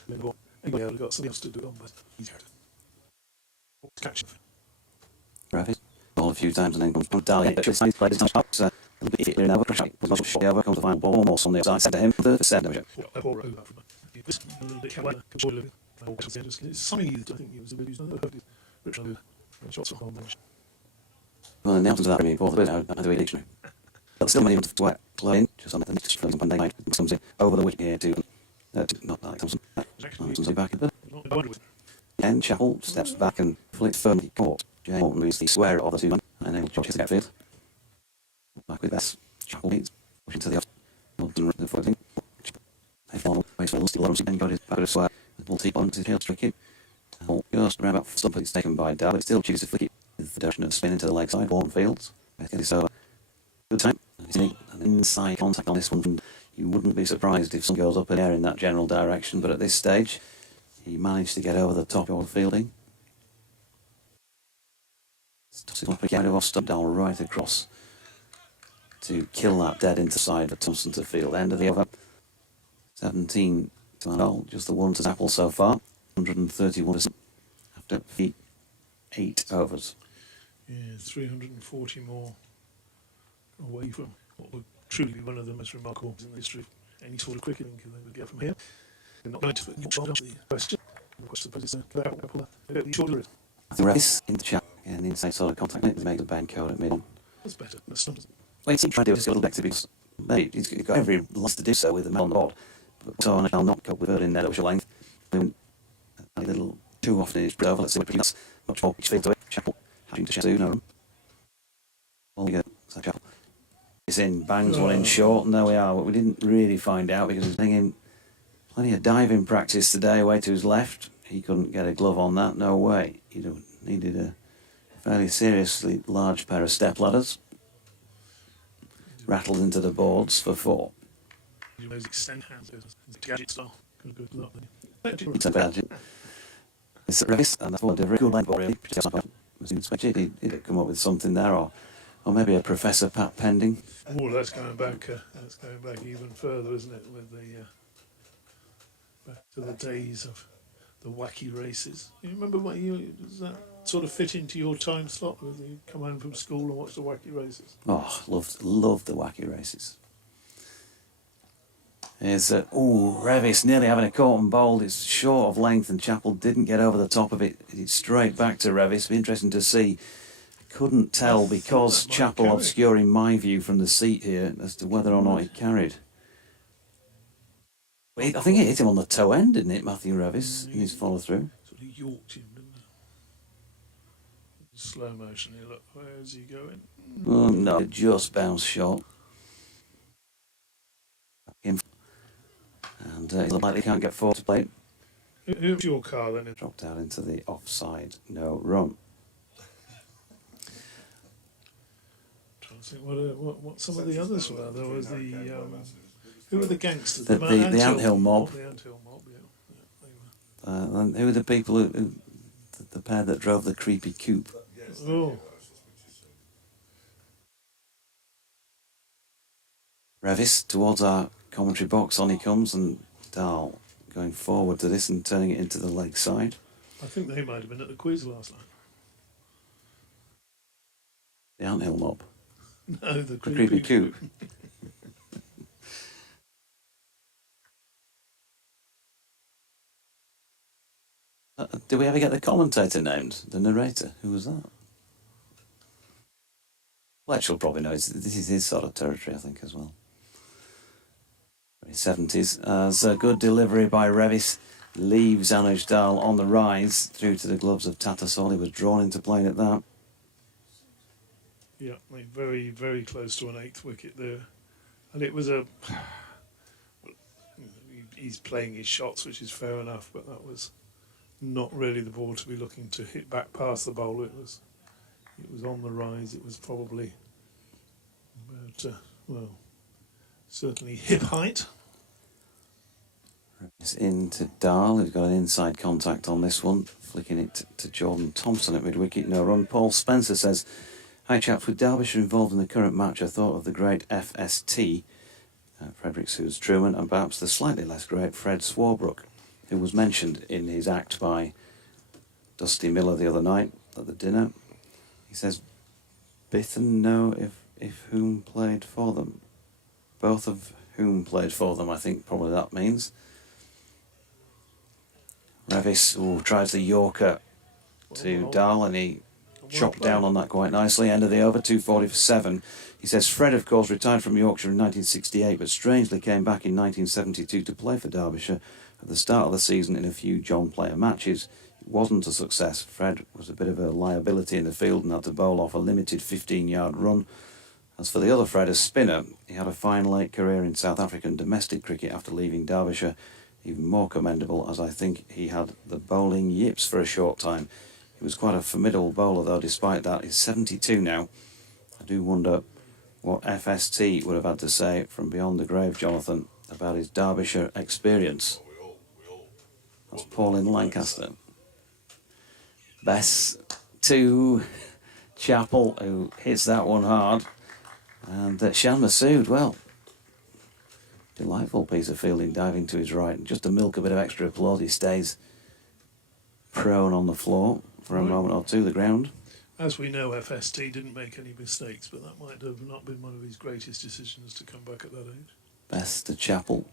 Anyway, I've got something else to do on, but easier to catch it. Ravis. Ball a few times and then comes from Dali. He's played his top. A little bit here now. Crash out. Was not short over. Comes the final ball. Almost on the outside. Sent to him. Third for set. Derbyshire. A poor over from this a little bit clever. It's something I think he was a bit used. Richard shots from home bench. Well, and the answer to that really important. I do a dictionary. But still many to wet. Play in. Just on the next from Monday night. Comes in over the wicket here to not Alex Thompson. Thompson back in. Then Chapel steps back and flicks firmly caught. Jay Morton moves the square of the two men and enables George to get field. Back with Bess. Chapel leads. Pushing to the off. Morton the footing. They fall away from Lusty Lawrence and got his back of the square. The ball deep on to his heel to trick it. And goes around about stump. It's taken by Dow, but still chooses to flick it with the direction of spin into the leg side. Warren Fields. It's over. Good time. An inside contact on this one. You wouldn't be surprised if some goes up in air in that general direction, but at this stage, he managed to get over the top of the fielding. Tossing up again off Stubdale right across to kill that dead interside for Thompson to field. End of the over. 17 to 0. Just the one to tackle so far. 131% after 8 overs. Yeah, 340 more away from what would truly be one of the most remarkable in the history of any sort of cricketing they would get from here. They're not going to the question. The question is the shorter it. The race in the chat and the inside sort of contact it makes the band code at mid. That's better. That's not. Well, he's trying to do a little better because maybe he's got every loss to do so with the man on the board. But so I'll not cope with it in Derbyshire length. A little too often it's over. Let's see what that's much more pitch field to it. Chapel having to Shazoo, no room. Well, we get Chapel. It's in, bangs one in short, and there we are. But we didn't really find out because he's bringing plenty of diving practice today away to his left. He couldn't get a glove on that, no way. He needed a fairly seriously large pair of step ladders. Rattled into the boards for 4. Those extend hands, gadget style. Good luck. It's a gadget. It's a race, and that's what a very good leg ball, really. He'd come up with something there, or maybe a Professor Pat Pending. Oh, that's going back even further, isn't it? With the back to the days of the wacky races. You remember does that sort of fit into your time slot when you come home from school and watch the wacky races? Oh, loved the wacky races. Here's Revis nearly having a caught and bowled. It's short of length, and Chapel didn't get over the top of it. It's straight back to Revis. It'll be interesting to see. Couldn't tell because Chapel obscuring my view from the seat here as to whether or not he carried. I think it hit him on the toe end, didn't it, Matthew Revis, in his follow through? Sort of yorked him, didn't it? Slow motion here, look, where's he going? Oh, no, it just bounced short. And it looked like they can't get 4 to play. Who's your car then? Dropped out into the offside, no run. Trying to think what some of the others were. There was the who were the gangsters? The Anthill mob. The Anthill mob, yeah. And who were the people the pair that drove the creepy coupe? Oh. Revis towards our commentary box, on he comes, and Dahl going forward to this and turning it into the leg side. I think they might have been at the quiz last night. The Anthill mob. No, the creepy coupe. Did we ever get the commentator named? The narrator? Who was that? Fletch will probably know. This is his sort of territory, I think, as well. 70s. As a good delivery by Revis leaves Anuj Dal on the rise through to the gloves of Tattersall. He was drawn into playing at that. Yeah, I mean, very, very close to an 8th wicket there. And it was he's playing his shots, which is fair enough, but that was not really the ball to be looking to hit back past the bowler. It was on the rise. It was probably about, certainly hip height. It's into Dahl, who's got an inside contact on this one, flicking it to Jordan Thompson at mid-wicket, no run. Paul Spencer says, "Hi chaps, with Derbyshire involved in the current match, I thought of the great FST, Frederick Suze Truman, and perhaps the slightly less great Fred Swarbrook, who was mentioned in his act by Dusty Miller the other night at the dinner." He says, "Bithen know if whom played for them. Both of whom played for them," I think probably that means. Revis tries the Yorker to Dahl, and he chopped down on that quite nicely. End of the over, 240 for 7. He says, "Fred, of course, retired from Yorkshire in 1968, but strangely came back in 1972 to play for Derbyshire at the start of the season in a few John Player matches. It wasn't a success. Fred was a bit of a liability in the field and had to bowl off a limited 15-yard run. As for the other Fred, a spinner, he had a fine late career in South African domestic cricket after leaving Derbyshire. Even more commendable, as I think he had the bowling yips for a short time. He was quite a formidable bowler, though, despite that. He's 72 now. I do wonder what FST would have had to say from beyond the grave, Jonathan, about his Derbyshire experience." That's Paul in Lancaster. Bess to Chappell, who hits that one hard. And Shan Masood, well, delightful piece of fielding, diving to his right. And just to milk a bit of extra applause, he stays prone on the floor for a moment or two, the ground. As we know, FST didn't make any mistakes, but that might have not been one of his greatest decisions to come back at that age. Best to Chappell.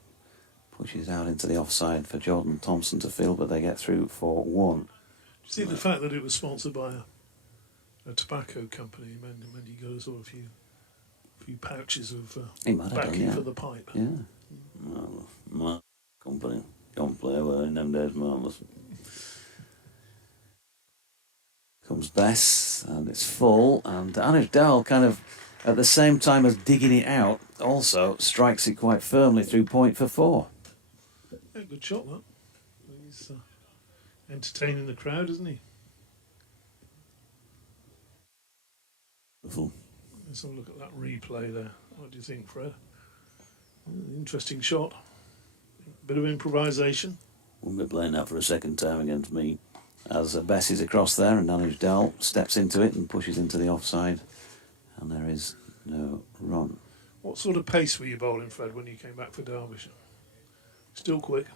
Pushes out into the offside for Jordan Thompson to field, but they get through for 1. Do you think the fact that it was sponsored by a tobacco company meant he got a sort of few pouches of backing for the pipe? Yeah. Well, my company, John Player, were in them days marvellous. Comes Bess, and it's full, and Anish Dowell kind of, at the same time as digging it out, also strikes it quite firmly through point for 4. Yeah, good shot, that. He's entertaining the crowd, isn't he? Beautiful. Let's have a look at that replay there. What do you think, Fred? Interesting shot. Bit of improvisation. Wouldn't be playing that for a second time against me. As Bess is across there, and Anuj Dal steps into it and pushes into the offside, and there is no run. What sort of pace were you bowling, Fred, when you came back for Derbyshire? Still quick.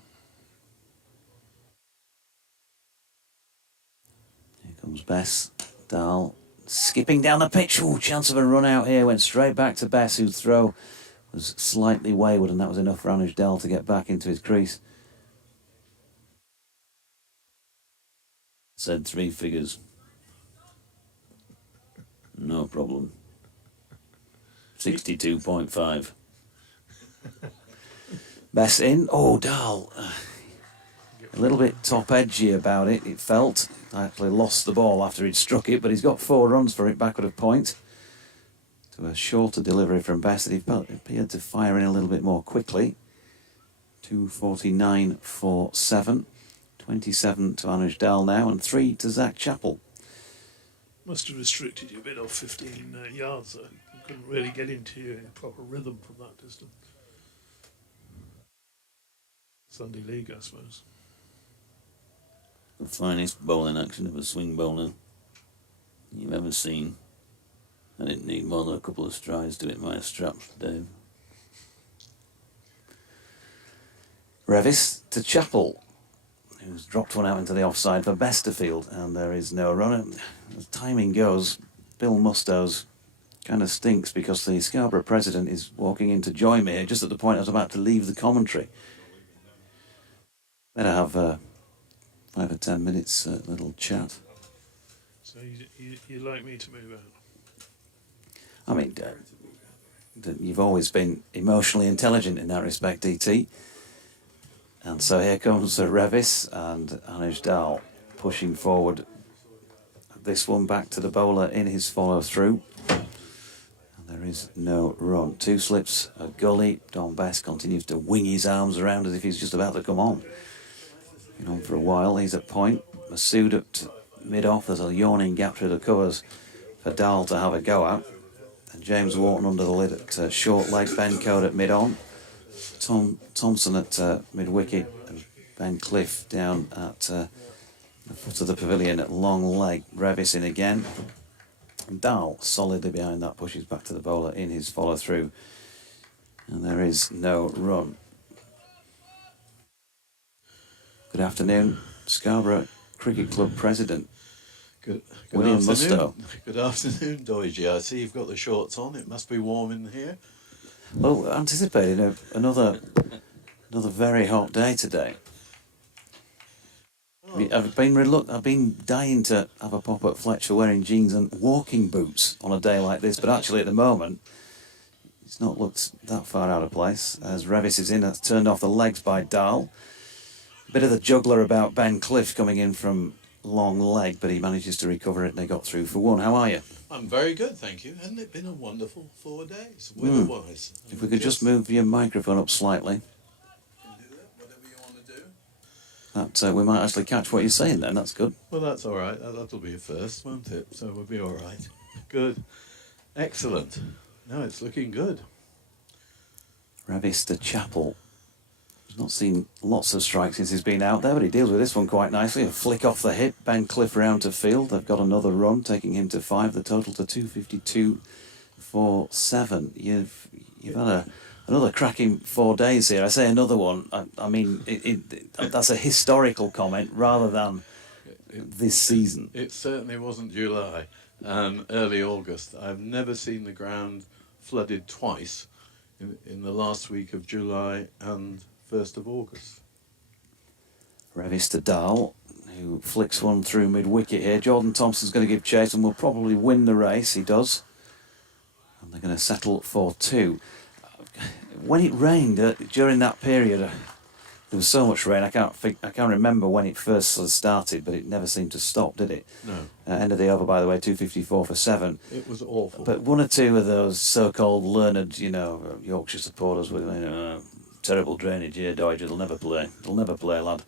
Here comes Bess. Dal skipping down the pitch. Ooh, chance of a run out here. Went straight back to Bess, whose throw was slightly wayward, and that was enough for Anuj Dal to get back into his crease. Said 3 figures. No problem. 62.5. Bess in. Oh, Dahl. A little bit top edgy about it, it felt. I actually lost the ball after he'd struck it, but he's got 4 runs for it backward of point. To a shorter delivery from Bess that he appeared to fire in a little bit more quickly. 249 for 7. 27 to Anuj Dal now, and 3 to Zach Chappell. Must have restricted you a bit off 15 yards, though. You couldn't really get into your proper rhythm from that distance. Sunday League, I suppose. The finest bowling action of a swing bowler you've ever seen. I didn't need more than a couple of strides to hit my straps, Dave. Revis to Chappell, who's dropped one out into the offside for Besterfield, and there is no runner. As timing goes, Bill Musto's kind of stinks because the Scarborough president is walking in to join me just at the point I was about to leave the commentary. Better have 5 or 10 minutes little chat. So you'd like me to move out? I mean, you've always been emotionally intelligent in that respect, E.T. And so here comes Revis and Anuj Dal pushing forward. This one back to the bowler in his follow-through. And there is no run. 2 slips, a gully. Don Bess continues to wing his arms around as if he's just about to come on. Been on for a while. He's at point. Masood at mid-off. There's a yawning gap through the covers for Dahl to have a go at. And James Wharton under the lid at short leg. Ben Code at mid-on. Thompson at mid-wicket. And Ben Cliff down at the foot of the pavilion at long leg. Revis in again. And Dahl solidly behind that, pushes back to the bowler in his follow-through. And there is no run. Good afternoon, Scarborough Cricket Club President Good William afternoon. Mustoe. Good afternoon, Doige. I see you've got the shorts on. It must be warm in here. Well, anticipating another very hot day today. I've been dying to have a pop at Fletcher wearing jeans and walking boots on a day like this, but actually at the moment it's not looked that far out of place as Revis is in. That's turned off the legs by Dahl. Bit of the juggler about Ben Cliff coming in from long leg, but he manages to recover it and they got through for one. How are you? I'm very good, thank you. Hasn't it been a wonderful 4 days, weather-wise? If we could just move your microphone up slightly, Can do that, whatever you want to do. that we might actually catch what you're saying then. That's good. Well, that's all right. That'll be a first, won't it? So we'll be all right. Good. Excellent. No, it's looking good. Revis to Chapel. He's not seen lots of strikes since he's been out there, but he deals with this one quite nicely. A flick off the hip. Ben Cliff round to field. They've got another run, taking him to 5. The total to 252 for 7. You've had another cracking 4 days here. I say another one. I mean, that's a historical comment rather than this season. It certainly wasn't July. Early August. I've never seen the ground flooded twice in the last week of July and 1st of August. Revis to Dahl, who flicks one through mid-wicket here. Jordan Thompson's going to give chase and will probably win the race. He does. And they're going to settle for 2. When it rained during that period, there was so much rain. I can't remember when it first sort of started, but it never seemed to stop, did it? No. End of the over, by the way, 254 for 7. It was awful. But one or two of those so-called learned, Yorkshire supporters with terrible drainage here, Dodge. It'll never play, lad.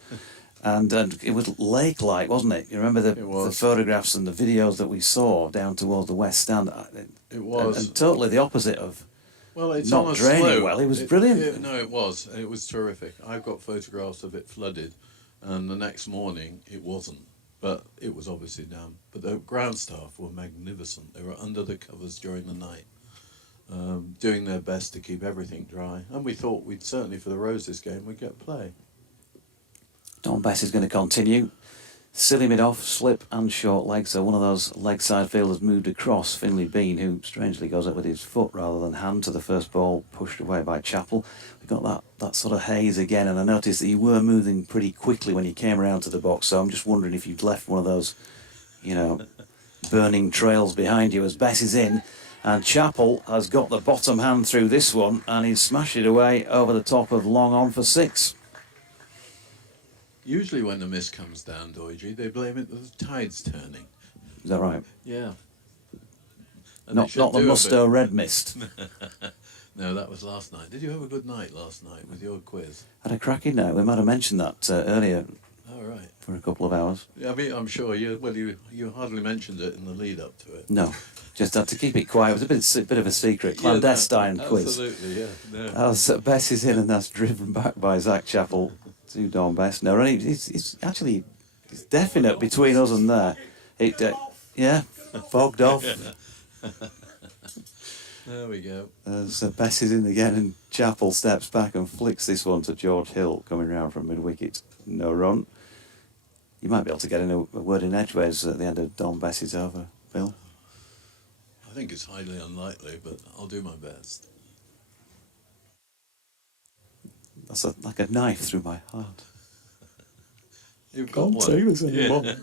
And it was lake-like, wasn't it? You remember the photographs and the videos that we saw down towards the west stand? It was. And totally the opposite of It's not on a draining slope. well. It was brilliant. It was. It was terrific. I've got photographs of it flooded, and the next morning it wasn't. But it was obviously down. But the ground staff were magnificent. They were under the covers during the night, doing their best to keep everything dry. And we thought we'd certainly, for the Roses game, we'd get play. Don Bess is going to continue. Silly mid-off, slip and short leg. So one of those leg side fielders moved across. Finley Bean, who strangely goes up with his foot rather than hand to the first ball, pushed away by Chapel. We got that sort of haze again, and I noticed that you were moving pretty quickly when you came around to the box. So I'm just wondering if you'd left one of those, burning trails behind you as Bess is in. And Chapel has got the bottom hand through this one, and he's smashed it away over the top of long on for 6. Usually when the mist comes down, Doige, they blame it that the tide's turning. Is that right? Yeah. And Not the Mustoe red mist. No, that was last night. Did you have a good night last night with your quiz? Had a cracking night. We might have mentioned that earlier. Oh, right. For a couple of hours. I mean, I'm sure you hardly mentioned it in the lead up to it. No, just had to keep it quiet. It was a bit of a secret, clandestine quiz. Absolutely, yeah. No. As Bess is in, and that's driven back by Zach Chapel to Don Bess. No, it's actually definite between us and there. Fogged off. There we go. As Bess is in again, and Chapel steps back and flicks this one to George Hill, coming round from mid-wicket. No run. You might be able to get in a word in edgeways at the end of Don Bess's over, Bill. I think it's highly unlikely, but I'll do my best. That's like a knife through my heart. You've got one. Yeah.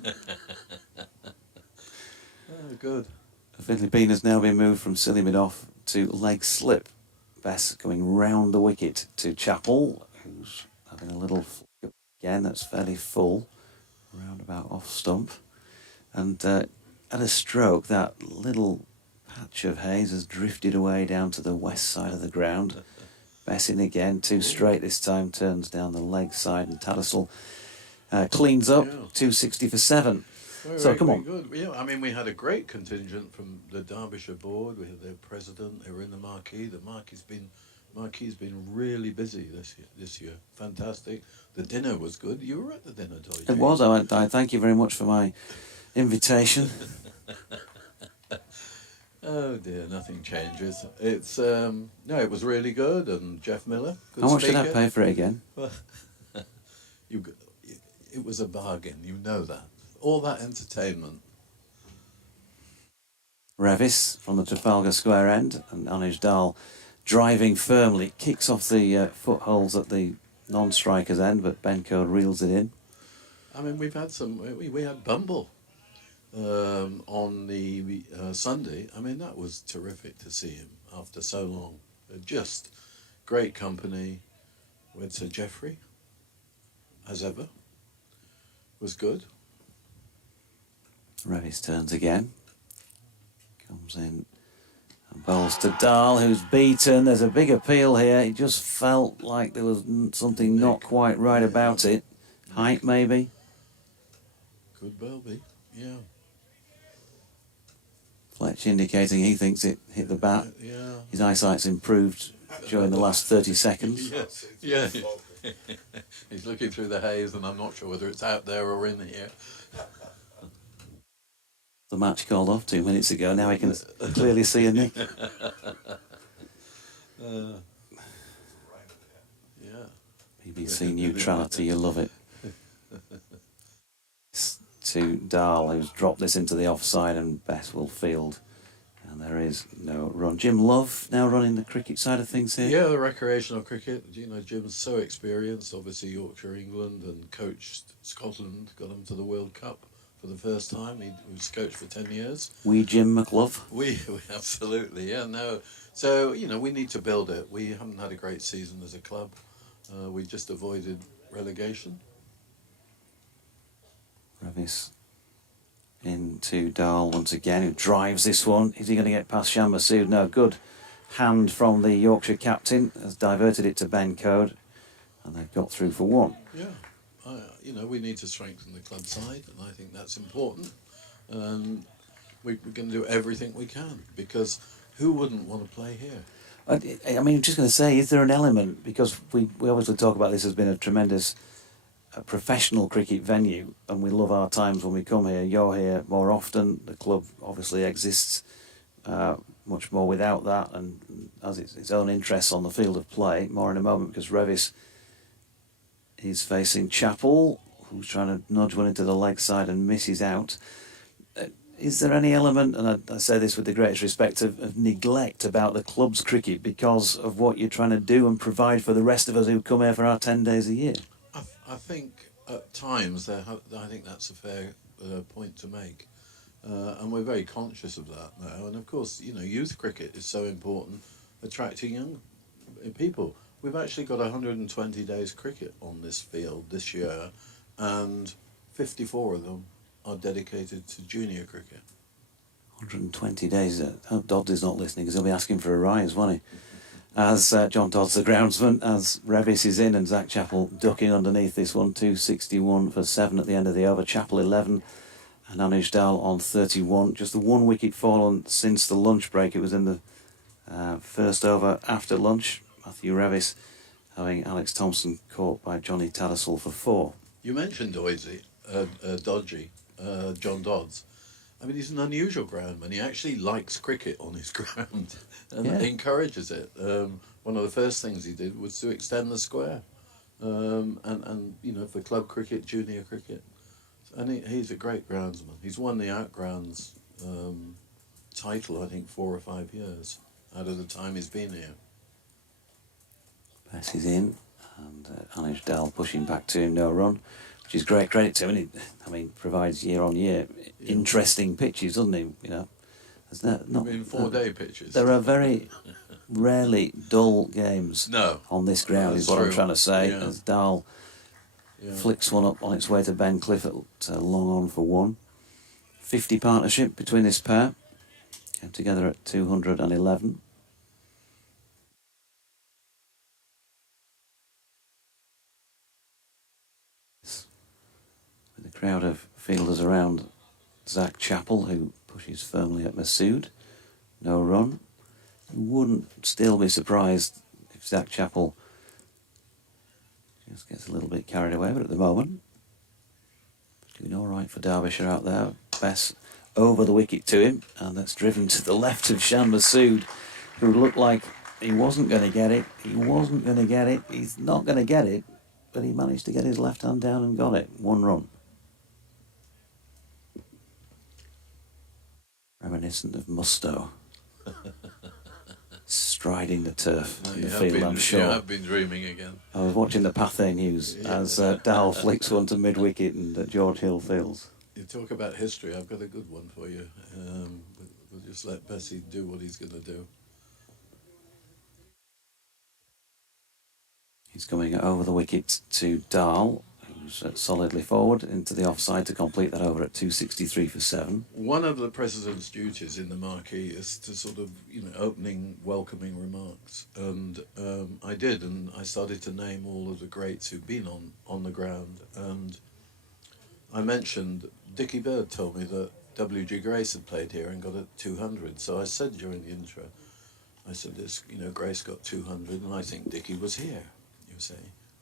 Oh, good. Finley Bean has now been moved from silly mid-off to leg slip. Bess going round the wicket to Chapel, who's having a little flick again. That's fairly full, roundabout off stump. And at a stroke, that little patch of haze has drifted away down to the west side of the ground. Bess in again, 2 straight this time, turns down the leg side, and Tattersall Cleans up, Yeah. 260 for 7. Very, So, come very on. good. Yeah, I mean, we had a great contingent from the Derbyshire board. We had their president. They were in the marquee. The marquee's been really busy this year. Fantastic. The dinner was good. You were at the dinner, Dolly. It was. I thank you very much for my invitation. Oh dear, nothing changes. It's no, it was really good. And Jeff Miller, good How much did I speaker. pay for it again? You, g- it was a bargain. You know that. All that entertainment. Revis from the Trafalgar Square end, and Anish Dal driving firmly, kicks off the footholds at the non-striker's end, but Ben Code reels it in. I mean, we've had some. We had Bumble on the Sunday. I mean, that was terrific to see him after so long. Just great company. We had Sir Geoffrey, as ever. Was good. Revis turns again. Comes in and bowls to Dahl, who's beaten. There's a big appeal here. It just felt like there was something not quite right about it. Height, maybe. Could well be. Yeah. Fletch indicating he thinks it hit the bat. Yeah. His eyesight's improved during the last 30 seconds. Yeah. He's looking through the haze, and I'm not sure whether it's out there or in here. The match called off 2 minutes ago. Now he can clearly see a nick. Yeah. BBC neutrality, you love it. To Dahl, who's dropped this into the offside, and Bess will field. And there is no run. Jim Love now running the cricket side of things here. Yeah, the recreational cricket. You know, Jim's so experienced. Obviously, Yorkshire, England, and coached Scotland. Got them to the World Cup for the first time. He was coached for 10 years. We Jim McLove. We absolutely, yeah, no. So, you know, we need to build it. We haven't had a great season as a club. We just avoided relegation. Revis into Dahl once again, who drives this one. Is he going to get past Shan Masood? No, good hand from the Yorkshire captain, has diverted it to Ben Code, and they've got through for 1. Yeah, you know, we need to strengthen the club side, and I think that's important. And we're going to do everything we can, because who wouldn't want to play here? I mean, I'm just going to say, is there an element, because we obviously talk about this as being a tremendous professional cricket venue, and we love our times when we come here. You're here more often. The club obviously exists much more without that, and has its own interests on the field of play. More in a moment, because Revis is facing Chappell, who's trying to nudge one into the leg side and misses out. Is there any element, and I say this with the greatest respect, of neglect about the club's cricket because of what you're trying to do and provide for the rest of us who come here for our 10 days a year? I think at times I think that's a fair point to make, and we're very conscious of that now. And of course, you know, youth cricket is so important, attracting young people. We've actually got 120 days cricket on this field this year, and 54 of them are dedicated to junior cricket. 120 days. I hope Dodds is not listening, because he'll be asking for a rise, won't he? As John Dodds, the groundsman, as Revis is in and Zach Chappell ducking underneath this one. 261 for 7 at the end of the over. Chappell 11 and Anish Dal on 31. Just the 1 wicket fallen since the lunch break. It was in the first over after lunch. Matthew Revis having Alex Thompson caught by Johnny Tattersall for 4. You mentioned John Dodds. I mean, he's an unusual groundman. He actually likes cricket on his ground and encourages it. One of the first things he did was to extend the square, and you know, for club cricket, junior cricket, and he's a great groundsman. He's won the outgrounds title, I think, 4 or 5 years out of the time he's been here. Bess is in, and Anish Dal pushing back to him, no run, which is great credit to him. I mean, provides year on year interesting pitches, doesn't he? You know, there's not 4-day pitches. There are very rarely dull games on this ground, is what I'm trying to say. Yeah. As Dahl flicks one up on its way to Ben Cliff at long on for 1. 50 partnership between this pair. Came together at 211. crowd of fielders around Zach Chappell, who pushes firmly at Masood. No run. You wouldn't still be surprised if Zach Chappell just gets a little bit carried away, but at the moment, doing all right for Derbyshire out there. Bess over the wicket to him, and that's driven to the left of Shan Masood, who looked like he wasn't going to get it. He wasn't going to get it. He's not going to get it, but he managed to get his left hand down and got it. 1 run. Reminiscent of Musto. Striding the turf in the field, I'm sure. You have been dreaming again. I was watching the Pathé News as Dahl flicks one to mid-wicket and George Hill fields. You talk about history, I've got a good one for you. We'll just let Bessie do what he's going to do. He's coming over the wicket to Dahl, who's solidly forward into the offside to complete that over at 263 for 7. One of the president's duties in the marquee is to sort of, opening, welcoming remarks. And I did, and I started to name all of the greats who've been on the ground. And I mentioned, Dickie Bird told me that W.G. Grace had played here and got a 200. So I said during the intro, I said, Grace got 200, and I think Dickie was here, you see.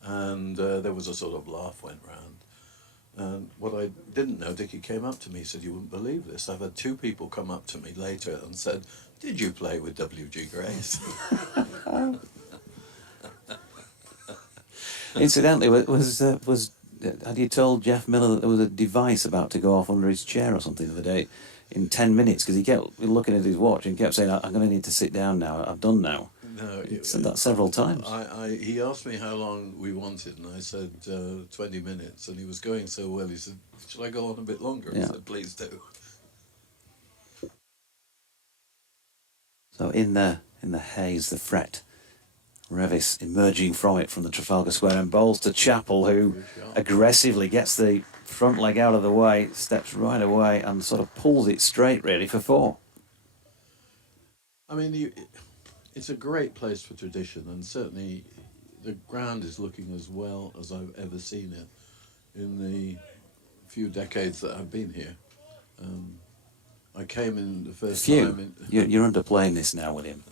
And there was a sort of laugh went round. And what I didn't know, Dickie came up to me, said, "You wouldn't believe this. I've had 2 people come up to me later and said, 'Did you play with W.G. Grace?'" Incidentally, had you told Jeff Miller that there was a device about to go off under his chair or something the other day in 10 minutes? Because he kept looking at his watch and kept saying, "I'm going to need to sit down now. I've done now." No, He said that several times. He asked me how long we wanted, and I said 20 minutes, and he was going so well, he said, "Should I go on a bit longer?" Yeah. I said, "Please do." So in the haze, the fret, Revis emerging from it from the Trafalgar Square and bowls to Chappell, who aggressively gets the front leg out of the way, steps right away and sort of pulls it straight really for 4. I mean, it's a great place for tradition, and certainly the ground is looking as well as I've ever seen it in the few decades that I've been here. I came in the first time... You're underplaying this now, William.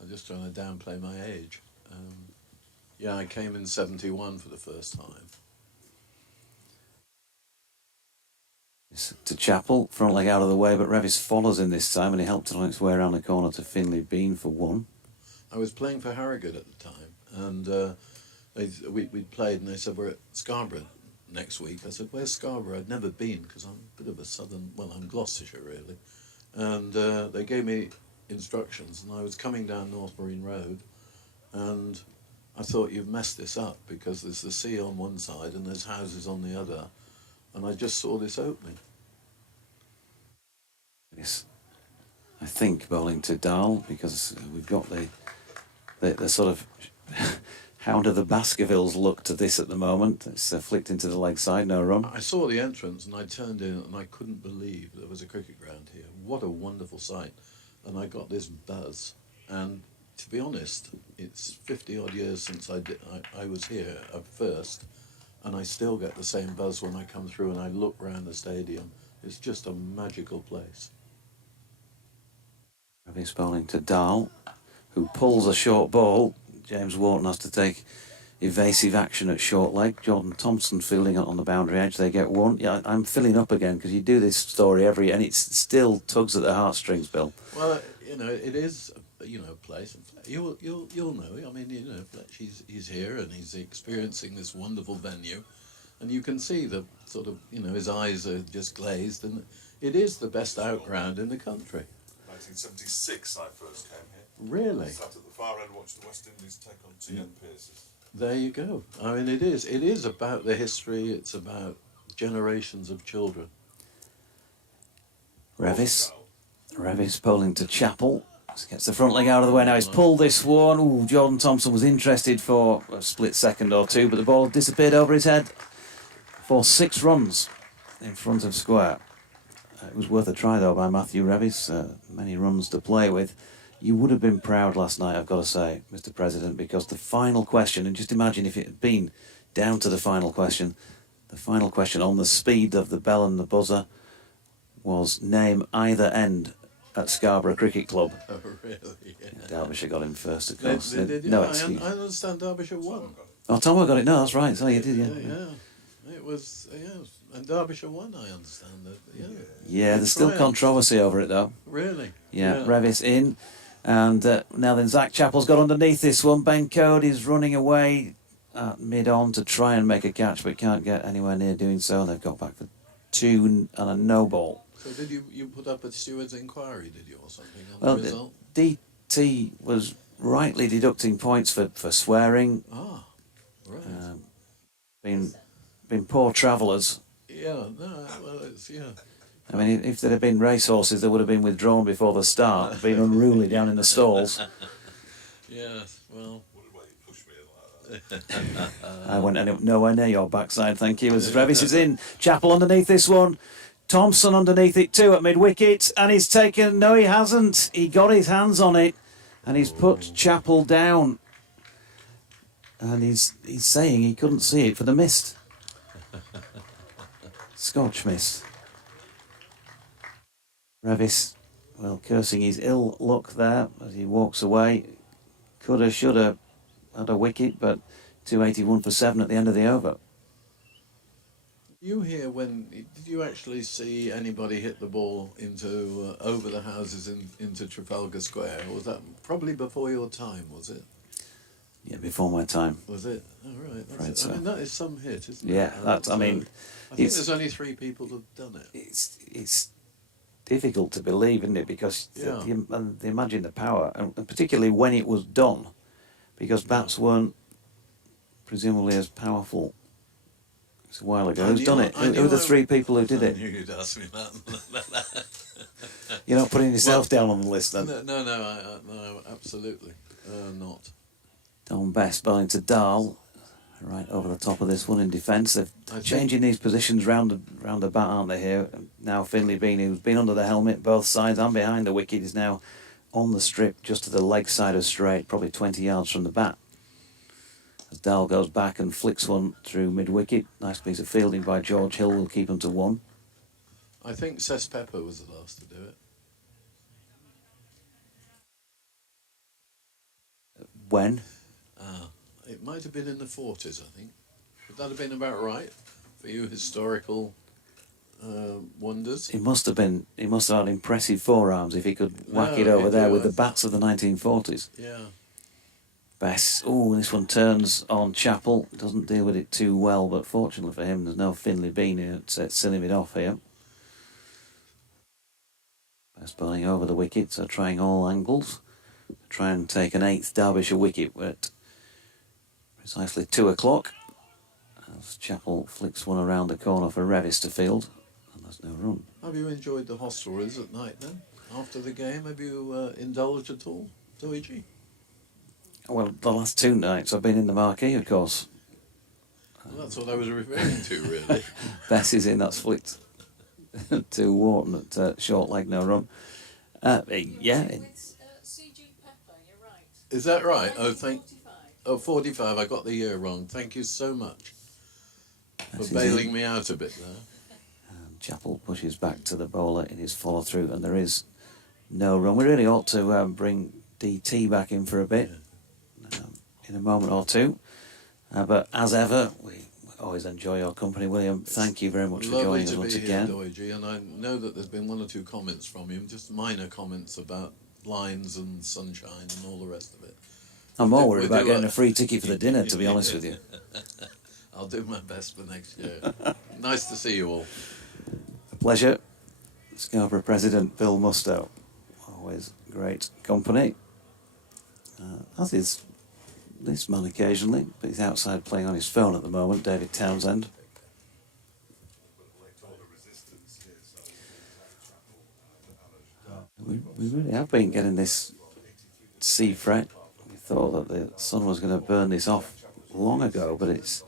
I'm just trying to downplay my age. I came in 71 for the first time. To Chappell, front leg out of the way, but Revis follows in this time and he helped it on its way around the corner to Finlay Bean for 1. I was playing for Harrogate at the time, and we played, and they said, "We're at Scarborough next week." I said, "Where's Scarborough?" I'd never been, because I'm a bit of a southern, I'm Gloucestershire really. And they gave me instructions, and I was coming down North Marine Road, and I thought, "You've messed this up, because there's the sea on one side and there's houses on the other." And I just saw this opening. Yes, I think bowling to Dahl, because we've got the sort of Hound of the Baskervilles look to this at the moment. It's flicked into the leg side, no run. I saw the entrance and I turned in and I couldn't believe there was a cricket ground here. What a wonderful sight. And I got this buzz. And to be honest, it's 50 odd years since I was here at first, and I still get the same buzz when I come through and I look round the stadium. It's just a magical place. Revis bowling to Dahl, who pulls a short ball. James Wharton has to take evasive action at short leg. Jordan Thompson fielding it on the boundary edge. They get 1. Yeah, I'm filling up again because you do this story and it still tugs at the heartstrings, Bill. Well, it is, a place. You'll know. I mean, Fletch, he's here and he's experiencing this wonderful venue, and you can see the sort of, his eyes are just glazed, and it is the best outground in the country. 1976 I first came here. Really? I sat at the far end, watched the West Indies take on T.N. Pearce's. There you go. I mean, it is about the history. It's about generations of children. Revis bowling to Chappell. Gets the front leg out of the way now. He's pulled this one. Ooh, Jordan Thompson was interested for a split second or two, but the ball disappeared over his head for 6 runs in front of square. It was worth a try, though, by Matthew Revis. Many runs to play with. You would have been proud last night, I've got to say, Mr. President, because the final question, and just imagine if it had been down to the final question, The final question on the speed of the bell and the buzzer was name either end at Scarborough Cricket Club. Oh, really? Yeah. Derbyshire got him first, of They course. did, No yeah, excuse. I understand Derbyshire won. Oh, Tomo got it. No, that's right. So you did, Yeah, yeah. yeah. It was, yeah. And Derbyshire won, I understand that. Yeah. Yeah, there's still Triumph. controversy over it, though. Really? Yeah, Revis in. And now then, Zach Chappell's got underneath this one. Ben Cody's running away at mid-on to try and make a catch, but can't get anywhere near doing so. They've got back for 2 and a no ball. So did you put up a steward's inquiry, did you, or something, on Well, the result? DT was rightly deducting points for swearing. Ah, right. Been poor travellers. Yeah, no, well, it's, yeah. I mean, if there had been racehorses, they would have been withdrawn before the start, being unruly down in the stalls. Yes, well. I went nowhere near your backside, thank you. As Revis is in, Chappell underneath this one. Thompson underneath it too at mid-wicket, and he's taken... No, he hasn't. He got his hands on it, and he's put Chappell down. And he's saying he couldn't see it for the mist. Scotch mist. Revis, well, cursing his ill luck there as he walks away. Coulda, shoulda had a wicket, but 281 for 7 at the end of the over. You here did you actually see anybody hit the ball into over the houses into Trafalgar Square? Or was that probably before your time, was it? Yeah, before my time. Was it? Oh, right. That's Right, it. so. I mean, that is some hit, isn't Yeah, it? that's, I mean... I think it's- there's only 3 people who've done it. It's difficult to believe, isn't it? Because Yeah. they imagine the power, and particularly when it was done, because bats weren't presumably as powerful. It's a while ago. I Who's knew- done it? I Who knew are the I- 3 people who did I it? knew you'd ask me that. You're not putting yourself down on the list then. No, absolutely not. Don Best bowling to Dahl, right over the top of this one in defence. They're I think- changing these positions round the bat, aren't they? Here now, Finley Bean, who's been under the helmet both sides and behind the wicket, is now on the strip just to the leg side of straight, probably 20 yards from the bat. As Dahl goes back and flicks one through mid-wicket. Nice piece of fielding by George Hill will keep them to 1. I think Cess Pepper was the last to do it. When? It might have been in the 40s, I think. Would that have been about right for you historical wonders? He must have had impressive forearms if he could whack No, it over he there did, with I the think. bats of the 1940s. Yeah. Bess. Oh, this one turns on Chappell. Doesn't deal with it too well, but fortunately for him, there's no Finley Bean here to silly it off here. Bess bowling over the wicket, so trying all angles. Try and take an 8th Derbyshire wicket at precisely 2 o'clock. As Chappell flicks one around the corner for Revis to field, and there's no run. Have you enjoyed the hostelries at night then? After the game, have you indulged at all, Luigi? Well, the last 2 nights I've been in the marquee, of course. Well, that's what I was referring to, really. Bess is in, that's flicked to Wharton at short leg, no run. Yeah, With CG Pepper, you're right. Is that right? Oh, 1945. 45. I got the year wrong. Thank you so much for Bess is bailing in. me out a bit there. And Chappell pushes back to the bowler in his follow-through, and there is no run. We really ought to bring DT back in for a bit in a moment or two. But as ever, we always enjoy your company, William. Thank you very much for Lovely joining us to once be here, again. Luigi, and I know that there's been 1 or 2 comments from you, just minor comments about lines and sunshine and all the rest of it. I'm more We worried do about getting a- a free ticket for the dinner, to be honest with you. I'll do my best for next year. Nice to see you all. A pleasure. Scarborough President Bill Mustoe. Always great company. As is this man occasionally, but he's outside playing on his phone at the moment, David Townsend. We really have been getting this sea fret. We thought that the sun was going to burn this off long ago, but it's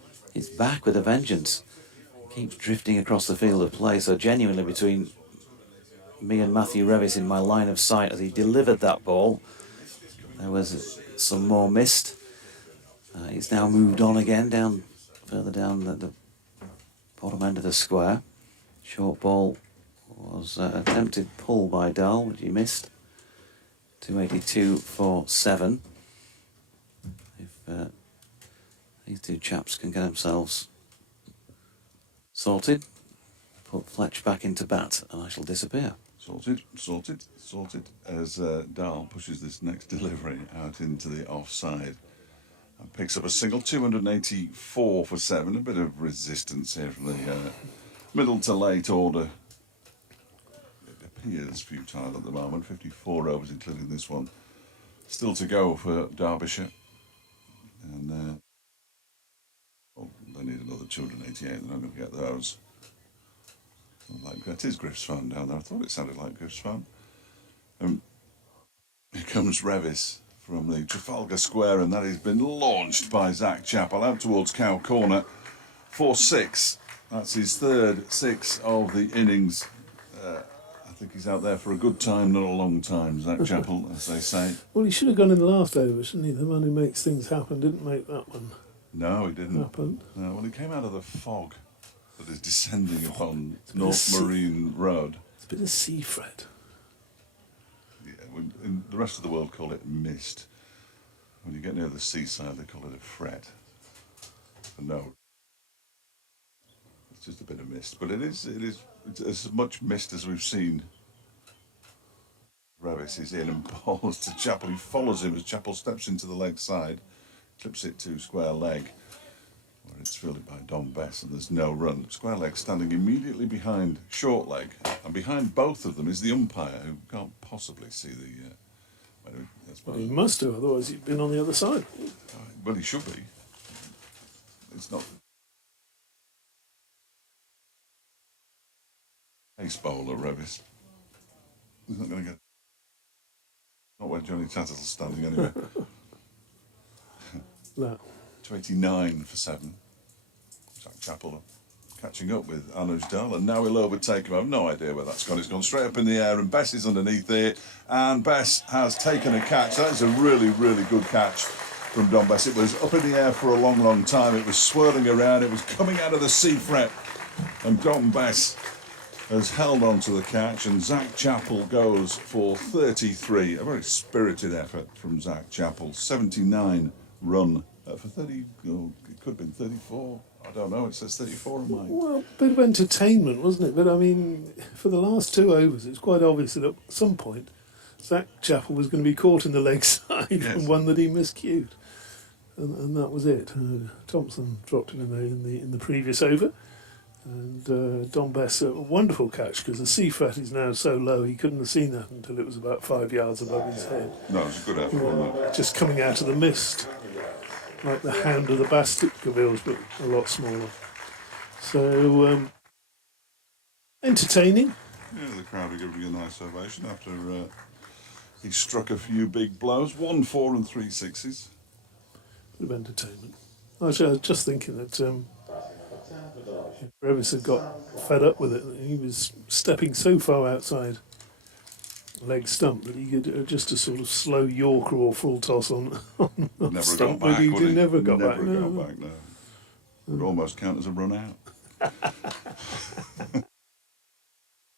back with a vengeance. Keeps drifting across the field of play, so genuinely between me and Matthew Revis in my line of sight as he delivered that ball, there was some more mist. He's now moved on again, further down the bottom end of the square. Short ball was attempted pull by Dahl, which he missed. 282 for 7. If these two chaps can get themselves sorted, put Fletch back into bat, and I shall disappear. Sorted as Dahl pushes this next delivery out into the offside and picks up a single. 284 for 7. A bit of resistance here from the middle to late order. It appears futile at the moment. 54 overs, including this one, still to go for Derbyshire. And they need another 288. They're not going to get those. Like that is Griff's phone down there. I thought it sounded like Griff's phone. Here comes Revis from the Trafalgar Square, and that has been launched by Zach Chappell out towards Cow Corner for 6. That's his third 6 of the innings. I think he's out there for a good time, not a long time, Zach Chappell, as they say. Well, he should have gone in the last over, shouldn't he? The man who makes things happen didn't make that one No, he didn't. happen. No, well, he came out of the fog that is descending upon North Marine Road. It's a bit of sea fret. Yeah, in the rest of the world call it mist. When you get near the seaside, they call it a fret. But no, it's just a bit of mist. But it's as much mist as we've seen. Revis is in and balls to Chappell. He follows him as Chappell steps into the leg side, clips it to square leg, where it's fielded by Don Bess, and there's no run. Square leg standing immediately behind short leg, and behind both of them is the umpire, who can't possibly see the... Well, he must have, otherwise he'd been on the other side. Well, he should be. It's not... Ace bowler, Revis. He's not going to get... Not where Johnny Tattle's standing anyway. No. 289 for 7. Zach Chappell catching up with Anuj Dahl, and now he'll overtake him. I have no idea where that's gone. It's gone straight up in the air, and Bess is underneath it, and Bess has taken a catch. That is a really, really good catch from Don Bess. It was up in the air for a long, long time. It was swirling around. It was coming out of the sea fret, and Don Bess has held on to the catch, and Zach Chappell goes for 33. A very spirited effort from Zach Chappell. 79 run for 30, oh, it could have been 34. I don't know, it says 34 on mine. Well, a bit of entertainment, wasn't it? But I mean, for the last 2 overs, it's quite obvious that at some point, Zach Chappell was going to be caught in the leg side and one that he miscued. And that was it. Thompson dropped him in the previous over. And Don Bess, a wonderful catch, because the sea fret is now so low he couldn't have seen that until it was about 5 yards above his head. No, it was a good effort, wasn't it? Just coming out of the mist, like the Hound of the Baskervilles, but a lot smaller. So, entertaining. Yeah, the crowd are giving you a nice ovation after he struck a few big blows. 1 4 and 3 6s. Bit of entertainment. Actually, I was just thinking that Revis had got fed up with it. He was stepping so far outside leg stump that he could just a sort of slow Yorker or full toss on Never stump, got back, but he would he? never got back. Never No. got back, no. Would almost count as a run out.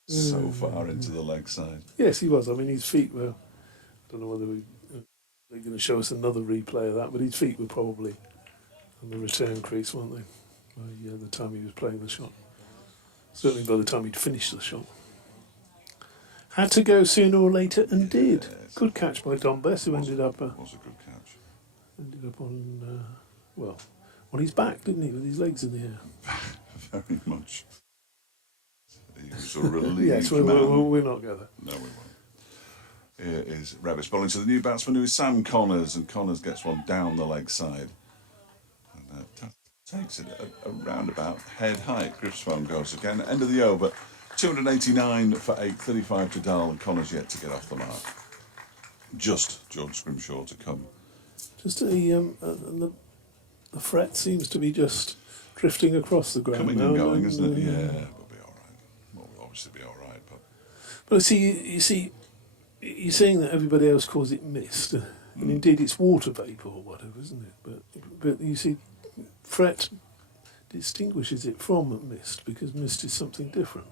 So far into the leg side. Yes, he was. I mean, his feet were... I don't know whether they're going to show us another replay of that, but his feet were probably on the return crease, weren't they? By the time he was playing the shot. Certainly by the time he'd finished the shot. Had to go sooner or later, and did. Yes. Good catch by Don Bess, who ended up Was a good catch. on on his back, didn't he, with his legs in the air. Very much. He was a relieved Yes, man. we'll not go there. No, we won't. Here is Revis bowling to the new batsman, who is Sam Connors, and Connors gets one down the leg side. And takes it a roundabout head height. Griff's phone goes again. End of the over. 289 for 8, 35 to Dahl, and Connors yet to get off the mark. Just George Scrimshaw to come. Just the fret seems to be just drifting across the ground. Coming now, and going, isn't it? uh, Yeah, we'll be all right. Well, we'll obviously be all right, but... But you see, you're saying that everybody else calls it mist, and indeed it's water vapour or whatever, isn't it? But you see, fret distinguishes it from mist, because mist is something different.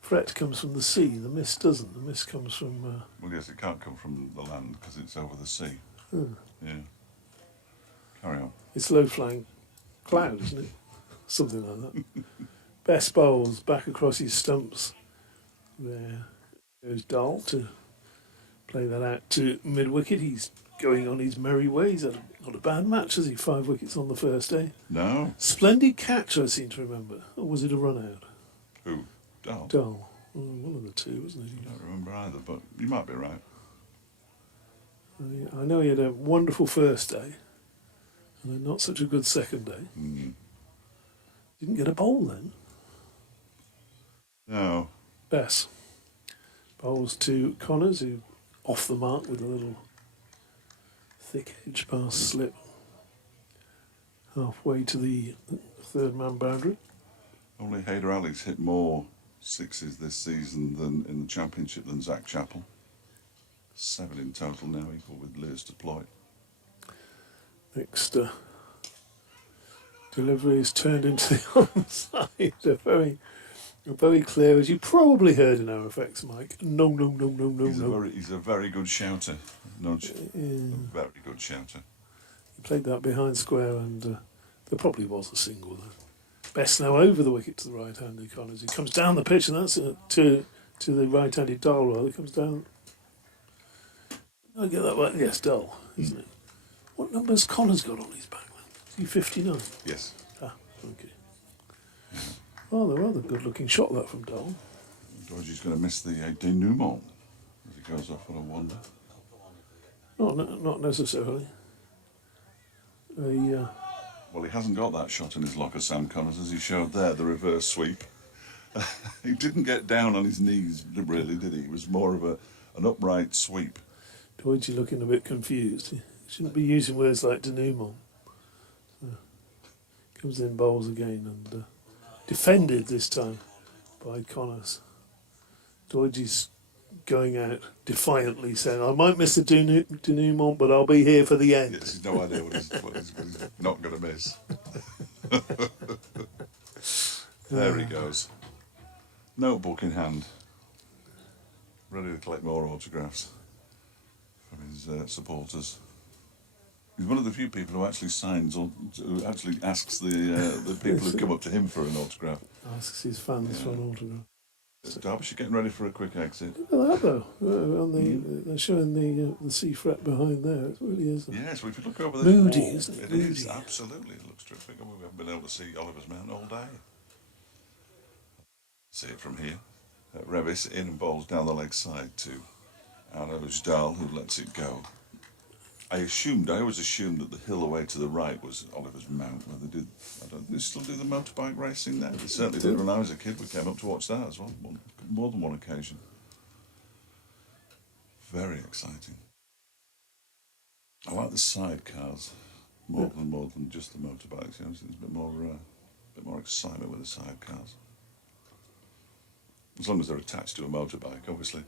Fret comes from the sea, the mist doesn't. The mist comes from... Well, yes, it can't come from the land because it's over the sea. hmm, Yeah. Carry on. it's low-flying cloud, isn't it? Something like that. Best bowls, back across his stumps. There goes Dahl to play that out to mid-wicket. He's going on his merry way. He's had not a bad match, has he? 5 wickets on the first day. No. Splendid catch, I seem to remember. Or was it a run-out? Who? Dahl? Dahl. Well, one of the two, wasn't it? I don't remember either, but you might be right. I know he had a wonderful first day and a not such a good second day. Mm. Didn't get a bowl then. No. Bess bowls to Connors, who off the mark with a little thick edge pass slip halfway to the third man boundary. Only Hayder Alex hit more sixes this season than in the Championship than Zach Chappell. 7 in total now, equal with Lewis Deploy. Next delivery is turned into the onside. Very clear, as you probably heard in our effects, Mike. No. He's a very good shouter. Nudge. Yeah. A very good shouter. He played that behind square, and there probably was a single there. Best now over the wicket to the right-handed Connors. He comes down the pitch, and that's to the right-handed Dahl, rather. He comes down. I get that right. Yes, Dahl, isn't it? What number's Connors got on his back then? Is he 59? Yes. Ah, okay. Rather good-looking shot that from Dahl. Georgie's going to miss the denouement as he goes off on a wonder. Not necessarily. Well, he hasn't got that shot in his locker, Sam Connors, as he showed there, the reverse sweep. He didn't get down on his knees, really, did he? It was more of an upright sweep. Doidge looking a bit confused. He shouldn't be using words like denouement. Comes in, bowls again, and defended this time by Connors. Doidge's going out defiantly, saying, I might miss the denouement, but I'll be here for the end. Yes, he's no idea what he's not going to miss. There he goes. Notebook in hand. Ready to collect more autographs from his supporters. He's one of the few people who actually signs or who actually asks the people who come up to him for an autograph. Asks his fans for an autograph. Derbyshire getting ready for a quick exit. Look at that though. They're showing the sea fret behind there. It really is. Yes, well, if you look over the Moody, wall, isn't it? It Moody. is, absolutely. It looks terrific. We haven't been able to see Oliver's Mountain all day. See it from here. Revis in and bowls down the leg side to Arnold Dahl, who lets it go. I always assumed that the hill away to the right was Oliver's Mount, where they did, do they still do the motorbike racing there? They certainly did when I was a kid. We came up to watch that as well, more than one occasion. Very exciting. I like the sidecars more than just the motorbikes. You know, there's a bit more excitement with the sidecars. As long as they're attached to a motorbike, obviously.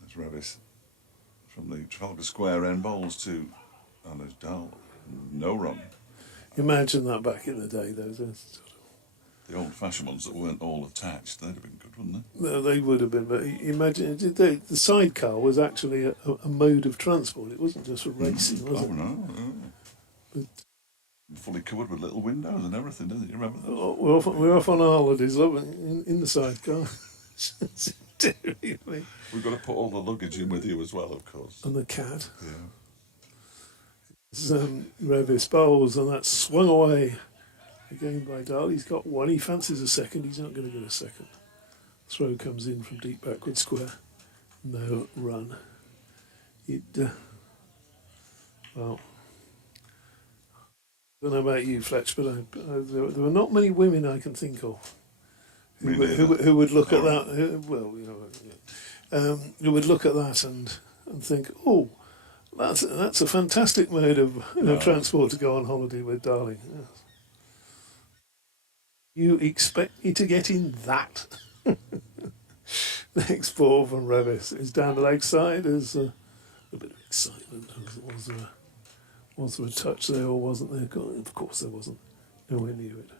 There's Revis from the Trafalgar Square end, bowls to Anders Dahl. No run. Imagine that back in the day, though. The old-fashioned ones that weren't all attached, they'd have been good, wouldn't they? No, they would have been, but imagine the sidecar was actually a mode of transport. It wasn't just for racing, was it? No. But, fully covered with little windows and everything, didn't you? Remember that? we're off on our holidays, in the sidecar. Really. We've got to put all the luggage in with you as well, of course. And the cat. Yeah. Revis bowls, and that's swung away again by Dahl. He's got one. He fancies a second. He's not going to get a second. Throw comes in from deep backward square. No run. Well, I don't know about you, Fletch, but there were not many women I can think of who would look at that. Who would look at that and think, oh, that's a fantastic mode of transport to go on holiday with, darling. Yes. You expect me to get in that? Next ball from Revis is down the leg side. There's a bit of excitement. Was there a touch there or wasn't there? God, of course there wasn't. Nowhere near it.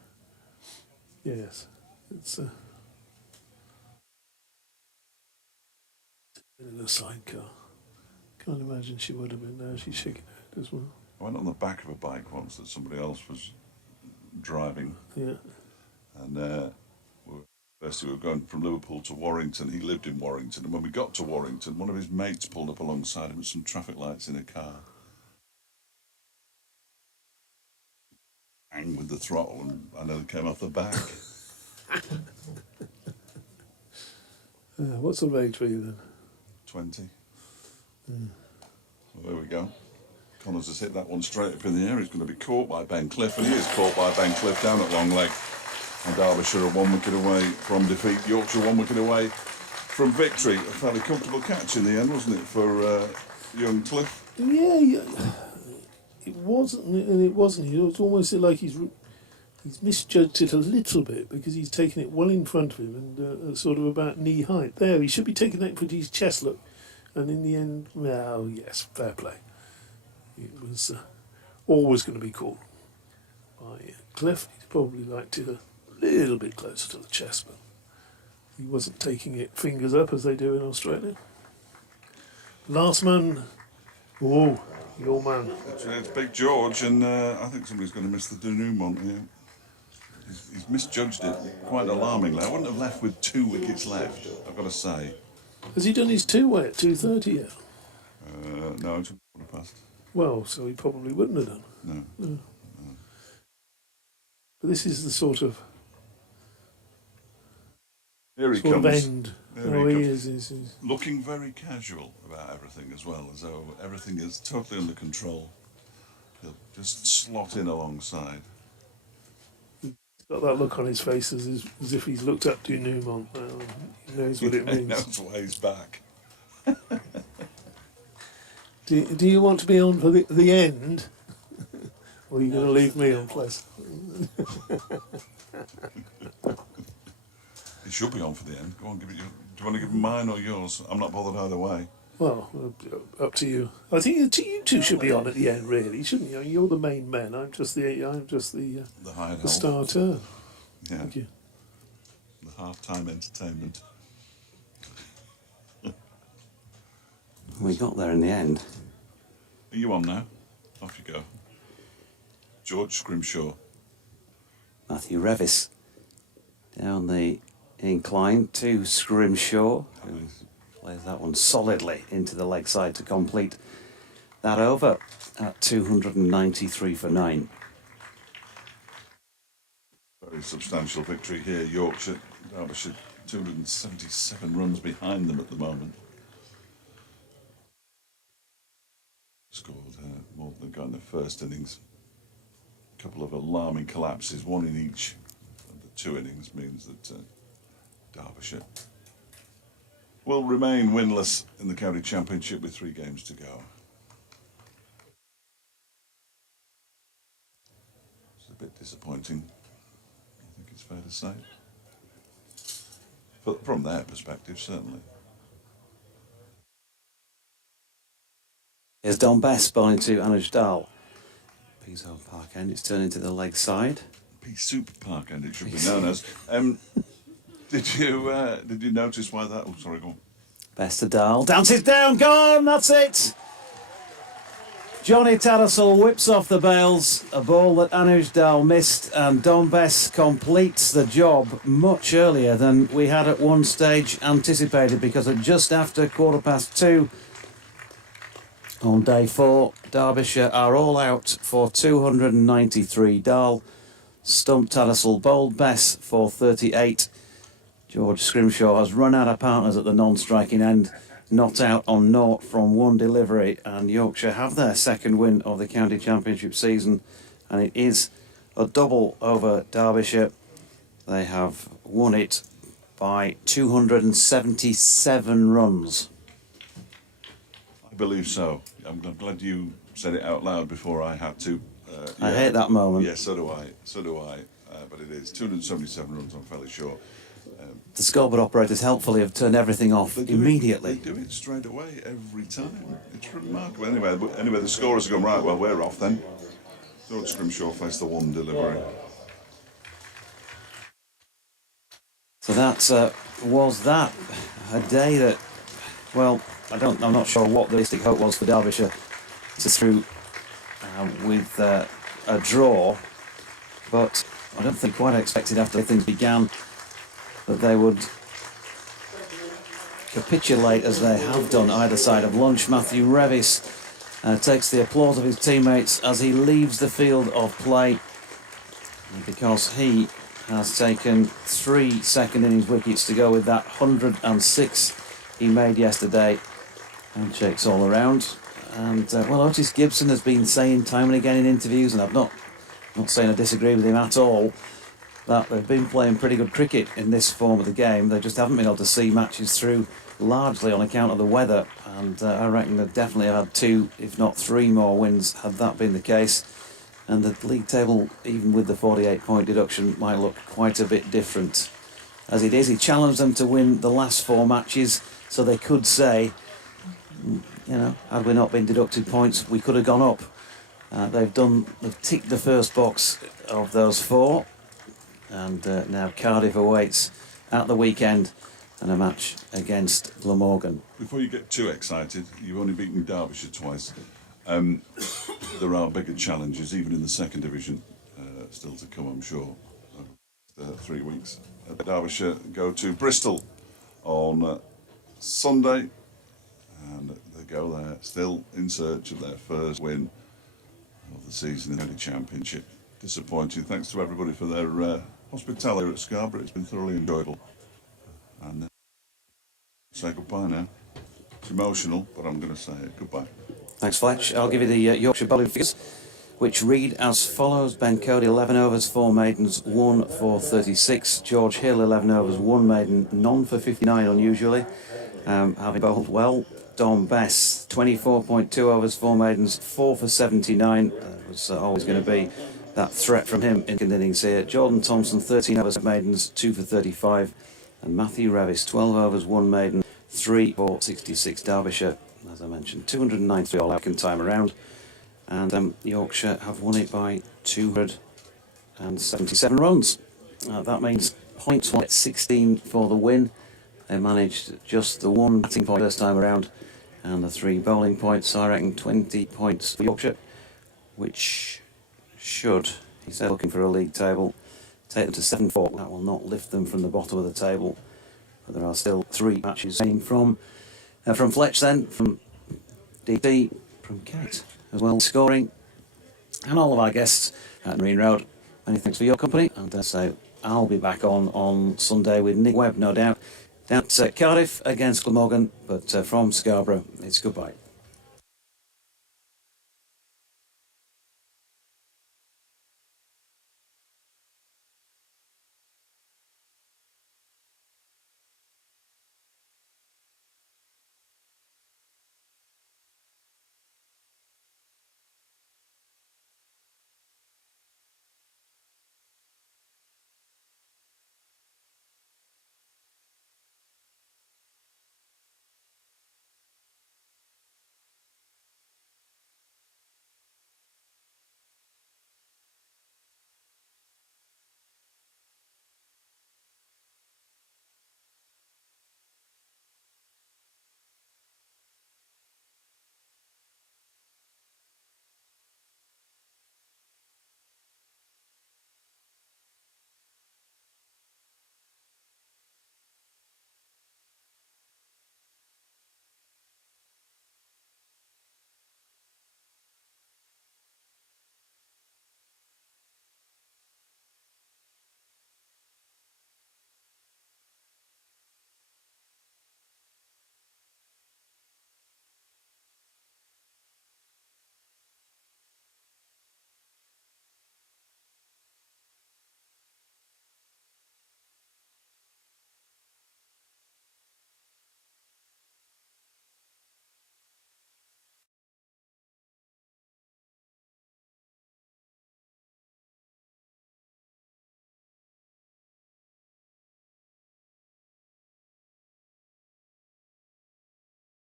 Yes, it's in a sidecar. Can't imagine she would have been there. She's shaking her head as well. I went on the back of a bike once that somebody else was driving, Yeah. and first we were going from Liverpool to Warrington. He lived in Warrington, and when we got to Warrington, one of his mates pulled up alongside him with some traffic lights in a car. Bang with the throttle, and I nearly came off the back. What sort of age were you then? 20. Well, there we go. Connors has hit that one straight up in the air. He's going to be caught by Ben Cliff, and he is caught by Ben Cliff down at long leg. And Derbyshire are 1 wicket away from defeat. Yorkshire 1 wicket away from victory. A fairly comfortable catch in the end, wasn't it, for young Cliff? Yeah. It wasn't, and it wasn't. It was almost like he's misjudged it a little bit because he's taken it well in front of him and sort of about knee height. There, he should be taking that for his chest look. And in the end, well, yes, fair play. It was always going to be caught by Cliff. He'd probably liked it a little bit closer to the chest, but he wasn't taking it fingers up as they do in Australia. Last man, oh, your man. It's Big George, and I think somebody's going to miss the denouement here. He's misjudged it quite alarmingly. I wouldn't have left with 2 wickets left, I've got to say. Has he done his 2 at 2:30 yet? No, it's 1:15. Well, so he probably wouldn't have done. No. But this is the sort of Here he sort comes. of end. There Oh, he he comes. is. Looking very casual about everything as well, as though everything is totally under control. He'll just slot in alongside. He's got that look on his face as if he's looked up to Newmont. He knows what it He means. knows why he's back. Do you want to be on for the end? Or are you going to leave me on place? He should be on for the end. Go on, give it your. Do you want to give him mine or yours? I'm not bothered either way. Well, up to you. I think you two should be on at the end, really, shouldn't you? You're the main men. I'm just the The hideout. the starter. Yeah. Thank you. The half-time entertainment. We got there in the end. Are you on now? Off you go. George Scrimshaw. Matthew Revis down the incline to Scrimshaw, who plays that one solidly into the leg side to complete that over at 293 for 9. Very substantial victory here. Yorkshire, Derbyshire, 277 runs behind them at the moment. Scored more than they got in the first innings. A couple of alarming collapses, one in each of the 2 innings, means that Derbyshire will remain winless in the county championship with 3 games to go. It's a bit disappointing, I think it's fair to say. But from their perspective, certainly. Here's Don Best bowling to Anuj Dal. Peace Park end, it's turned into the leg side. Pea Soup Park, and it should be known as. Did you notice why that? Oh, sorry, go on. Best to Dal. Dances down, gone, that's it! Johnny Tattersall whips off the bails, a ball that Anuj Dal missed, and Don Best completes the job much earlier than we had at one stage anticipated, because at just after 2:15 on day 4, Derbyshire are all out for 293. Dal stumped Tattersall, bowled Bess for 38. George Scrimshaw has run out of partners at the non-striking end, not out on naught from 1 delivery, and Yorkshire have their 2nd win of the county championship season, and it is a double over Derbyshire. They have won it by 277 runs. I believe so. I'm glad you said it out loud before I had to. I hate that moment. Yeah, so do I. But it is 277 runs, I'm fairly sure. the scoreboard operators helpfully have turned everything off immediately. They do it straight away every time. It's remarkable. Anyway, the scorers have gone, right, well, we're off then. George Scrimshaw faced the one delivery. So that was that. A day that, well, I'm not sure what the realistic hope was for Derbyshire to through with a draw, but I don't think quite expected after things began that they would capitulate as they have done either side of lunch. Matthew Revis takes the applause of his teammates as he leaves the field of play because he has taken 3 second innings wickets to go with that 106 he made yesterday. Handshakes all around. And, well, Otis Gibson has been saying time and again in interviews, and I'm not saying I disagree with him at all, that they've been playing pretty good cricket in this form of the game. They just haven't been able to see matches through, largely on account of the weather. And I reckon they'd definitely have had 2, if not 3 more wins had that been the case. And the league table, even with the 48-point deduction, might look quite a bit different. As it is, he challenged them to win the last 4 matches, so they could say, you know, had we not been deducted points, we could have gone up. They've ticked the first box of those 4, and now Cardiff awaits at the weekend and a match against Glamorgan. Before you get too excited, you've only beaten Derbyshire twice. There are bigger challenges, even in the second division, still to come, I'm sure. 3 weeks. Derbyshire go to Bristol on Sunday, and they go there still in search of their first win of the season in the Championship. Disappointing. Thanks to everybody for their hospitality at Scarborough. It's been thoroughly enjoyable. And say goodbye now. It's emotional, but I'm going to say it. Goodbye. Thanks, Fletch. I'll give you the Yorkshire bowling figures, which read as follows. Ben Cody, 11 overs, 4 maidens, 1 for 36. George Hill, 11 overs, 1 maiden, none for 59, unusually. Having bowled well. Dom Bess, 24.2 overs, 4 maidens, 4 for 79. Was always going to be that threat from him in the innings here. Jordan Thompson, 13 overs, maidens, 2 for 35. And Matthew Revis, 12 overs, 1 maiden, 3 for 66. Derbyshire, as I mentioned, 293 all out time around. And Yorkshire have won it by 277 runs. That means points at 16 for the win. They managed just the 1 batting point first time around and the 3 bowling points. So I reckon 20 points for Yorkshire, which should, he said, looking for a league table, take them to 7-4. That will not lift them from the bottom of the table, but there are still 3 matches remaining from Fletch then, from DT, from Kate as well, scoring, and all of our guests at Marine Road. Many thanks for your company, and so I'll be back on Sunday with Nick Webb, no doubt, down at Cardiff against Glamorgan, but from Scarborough, it's goodbye.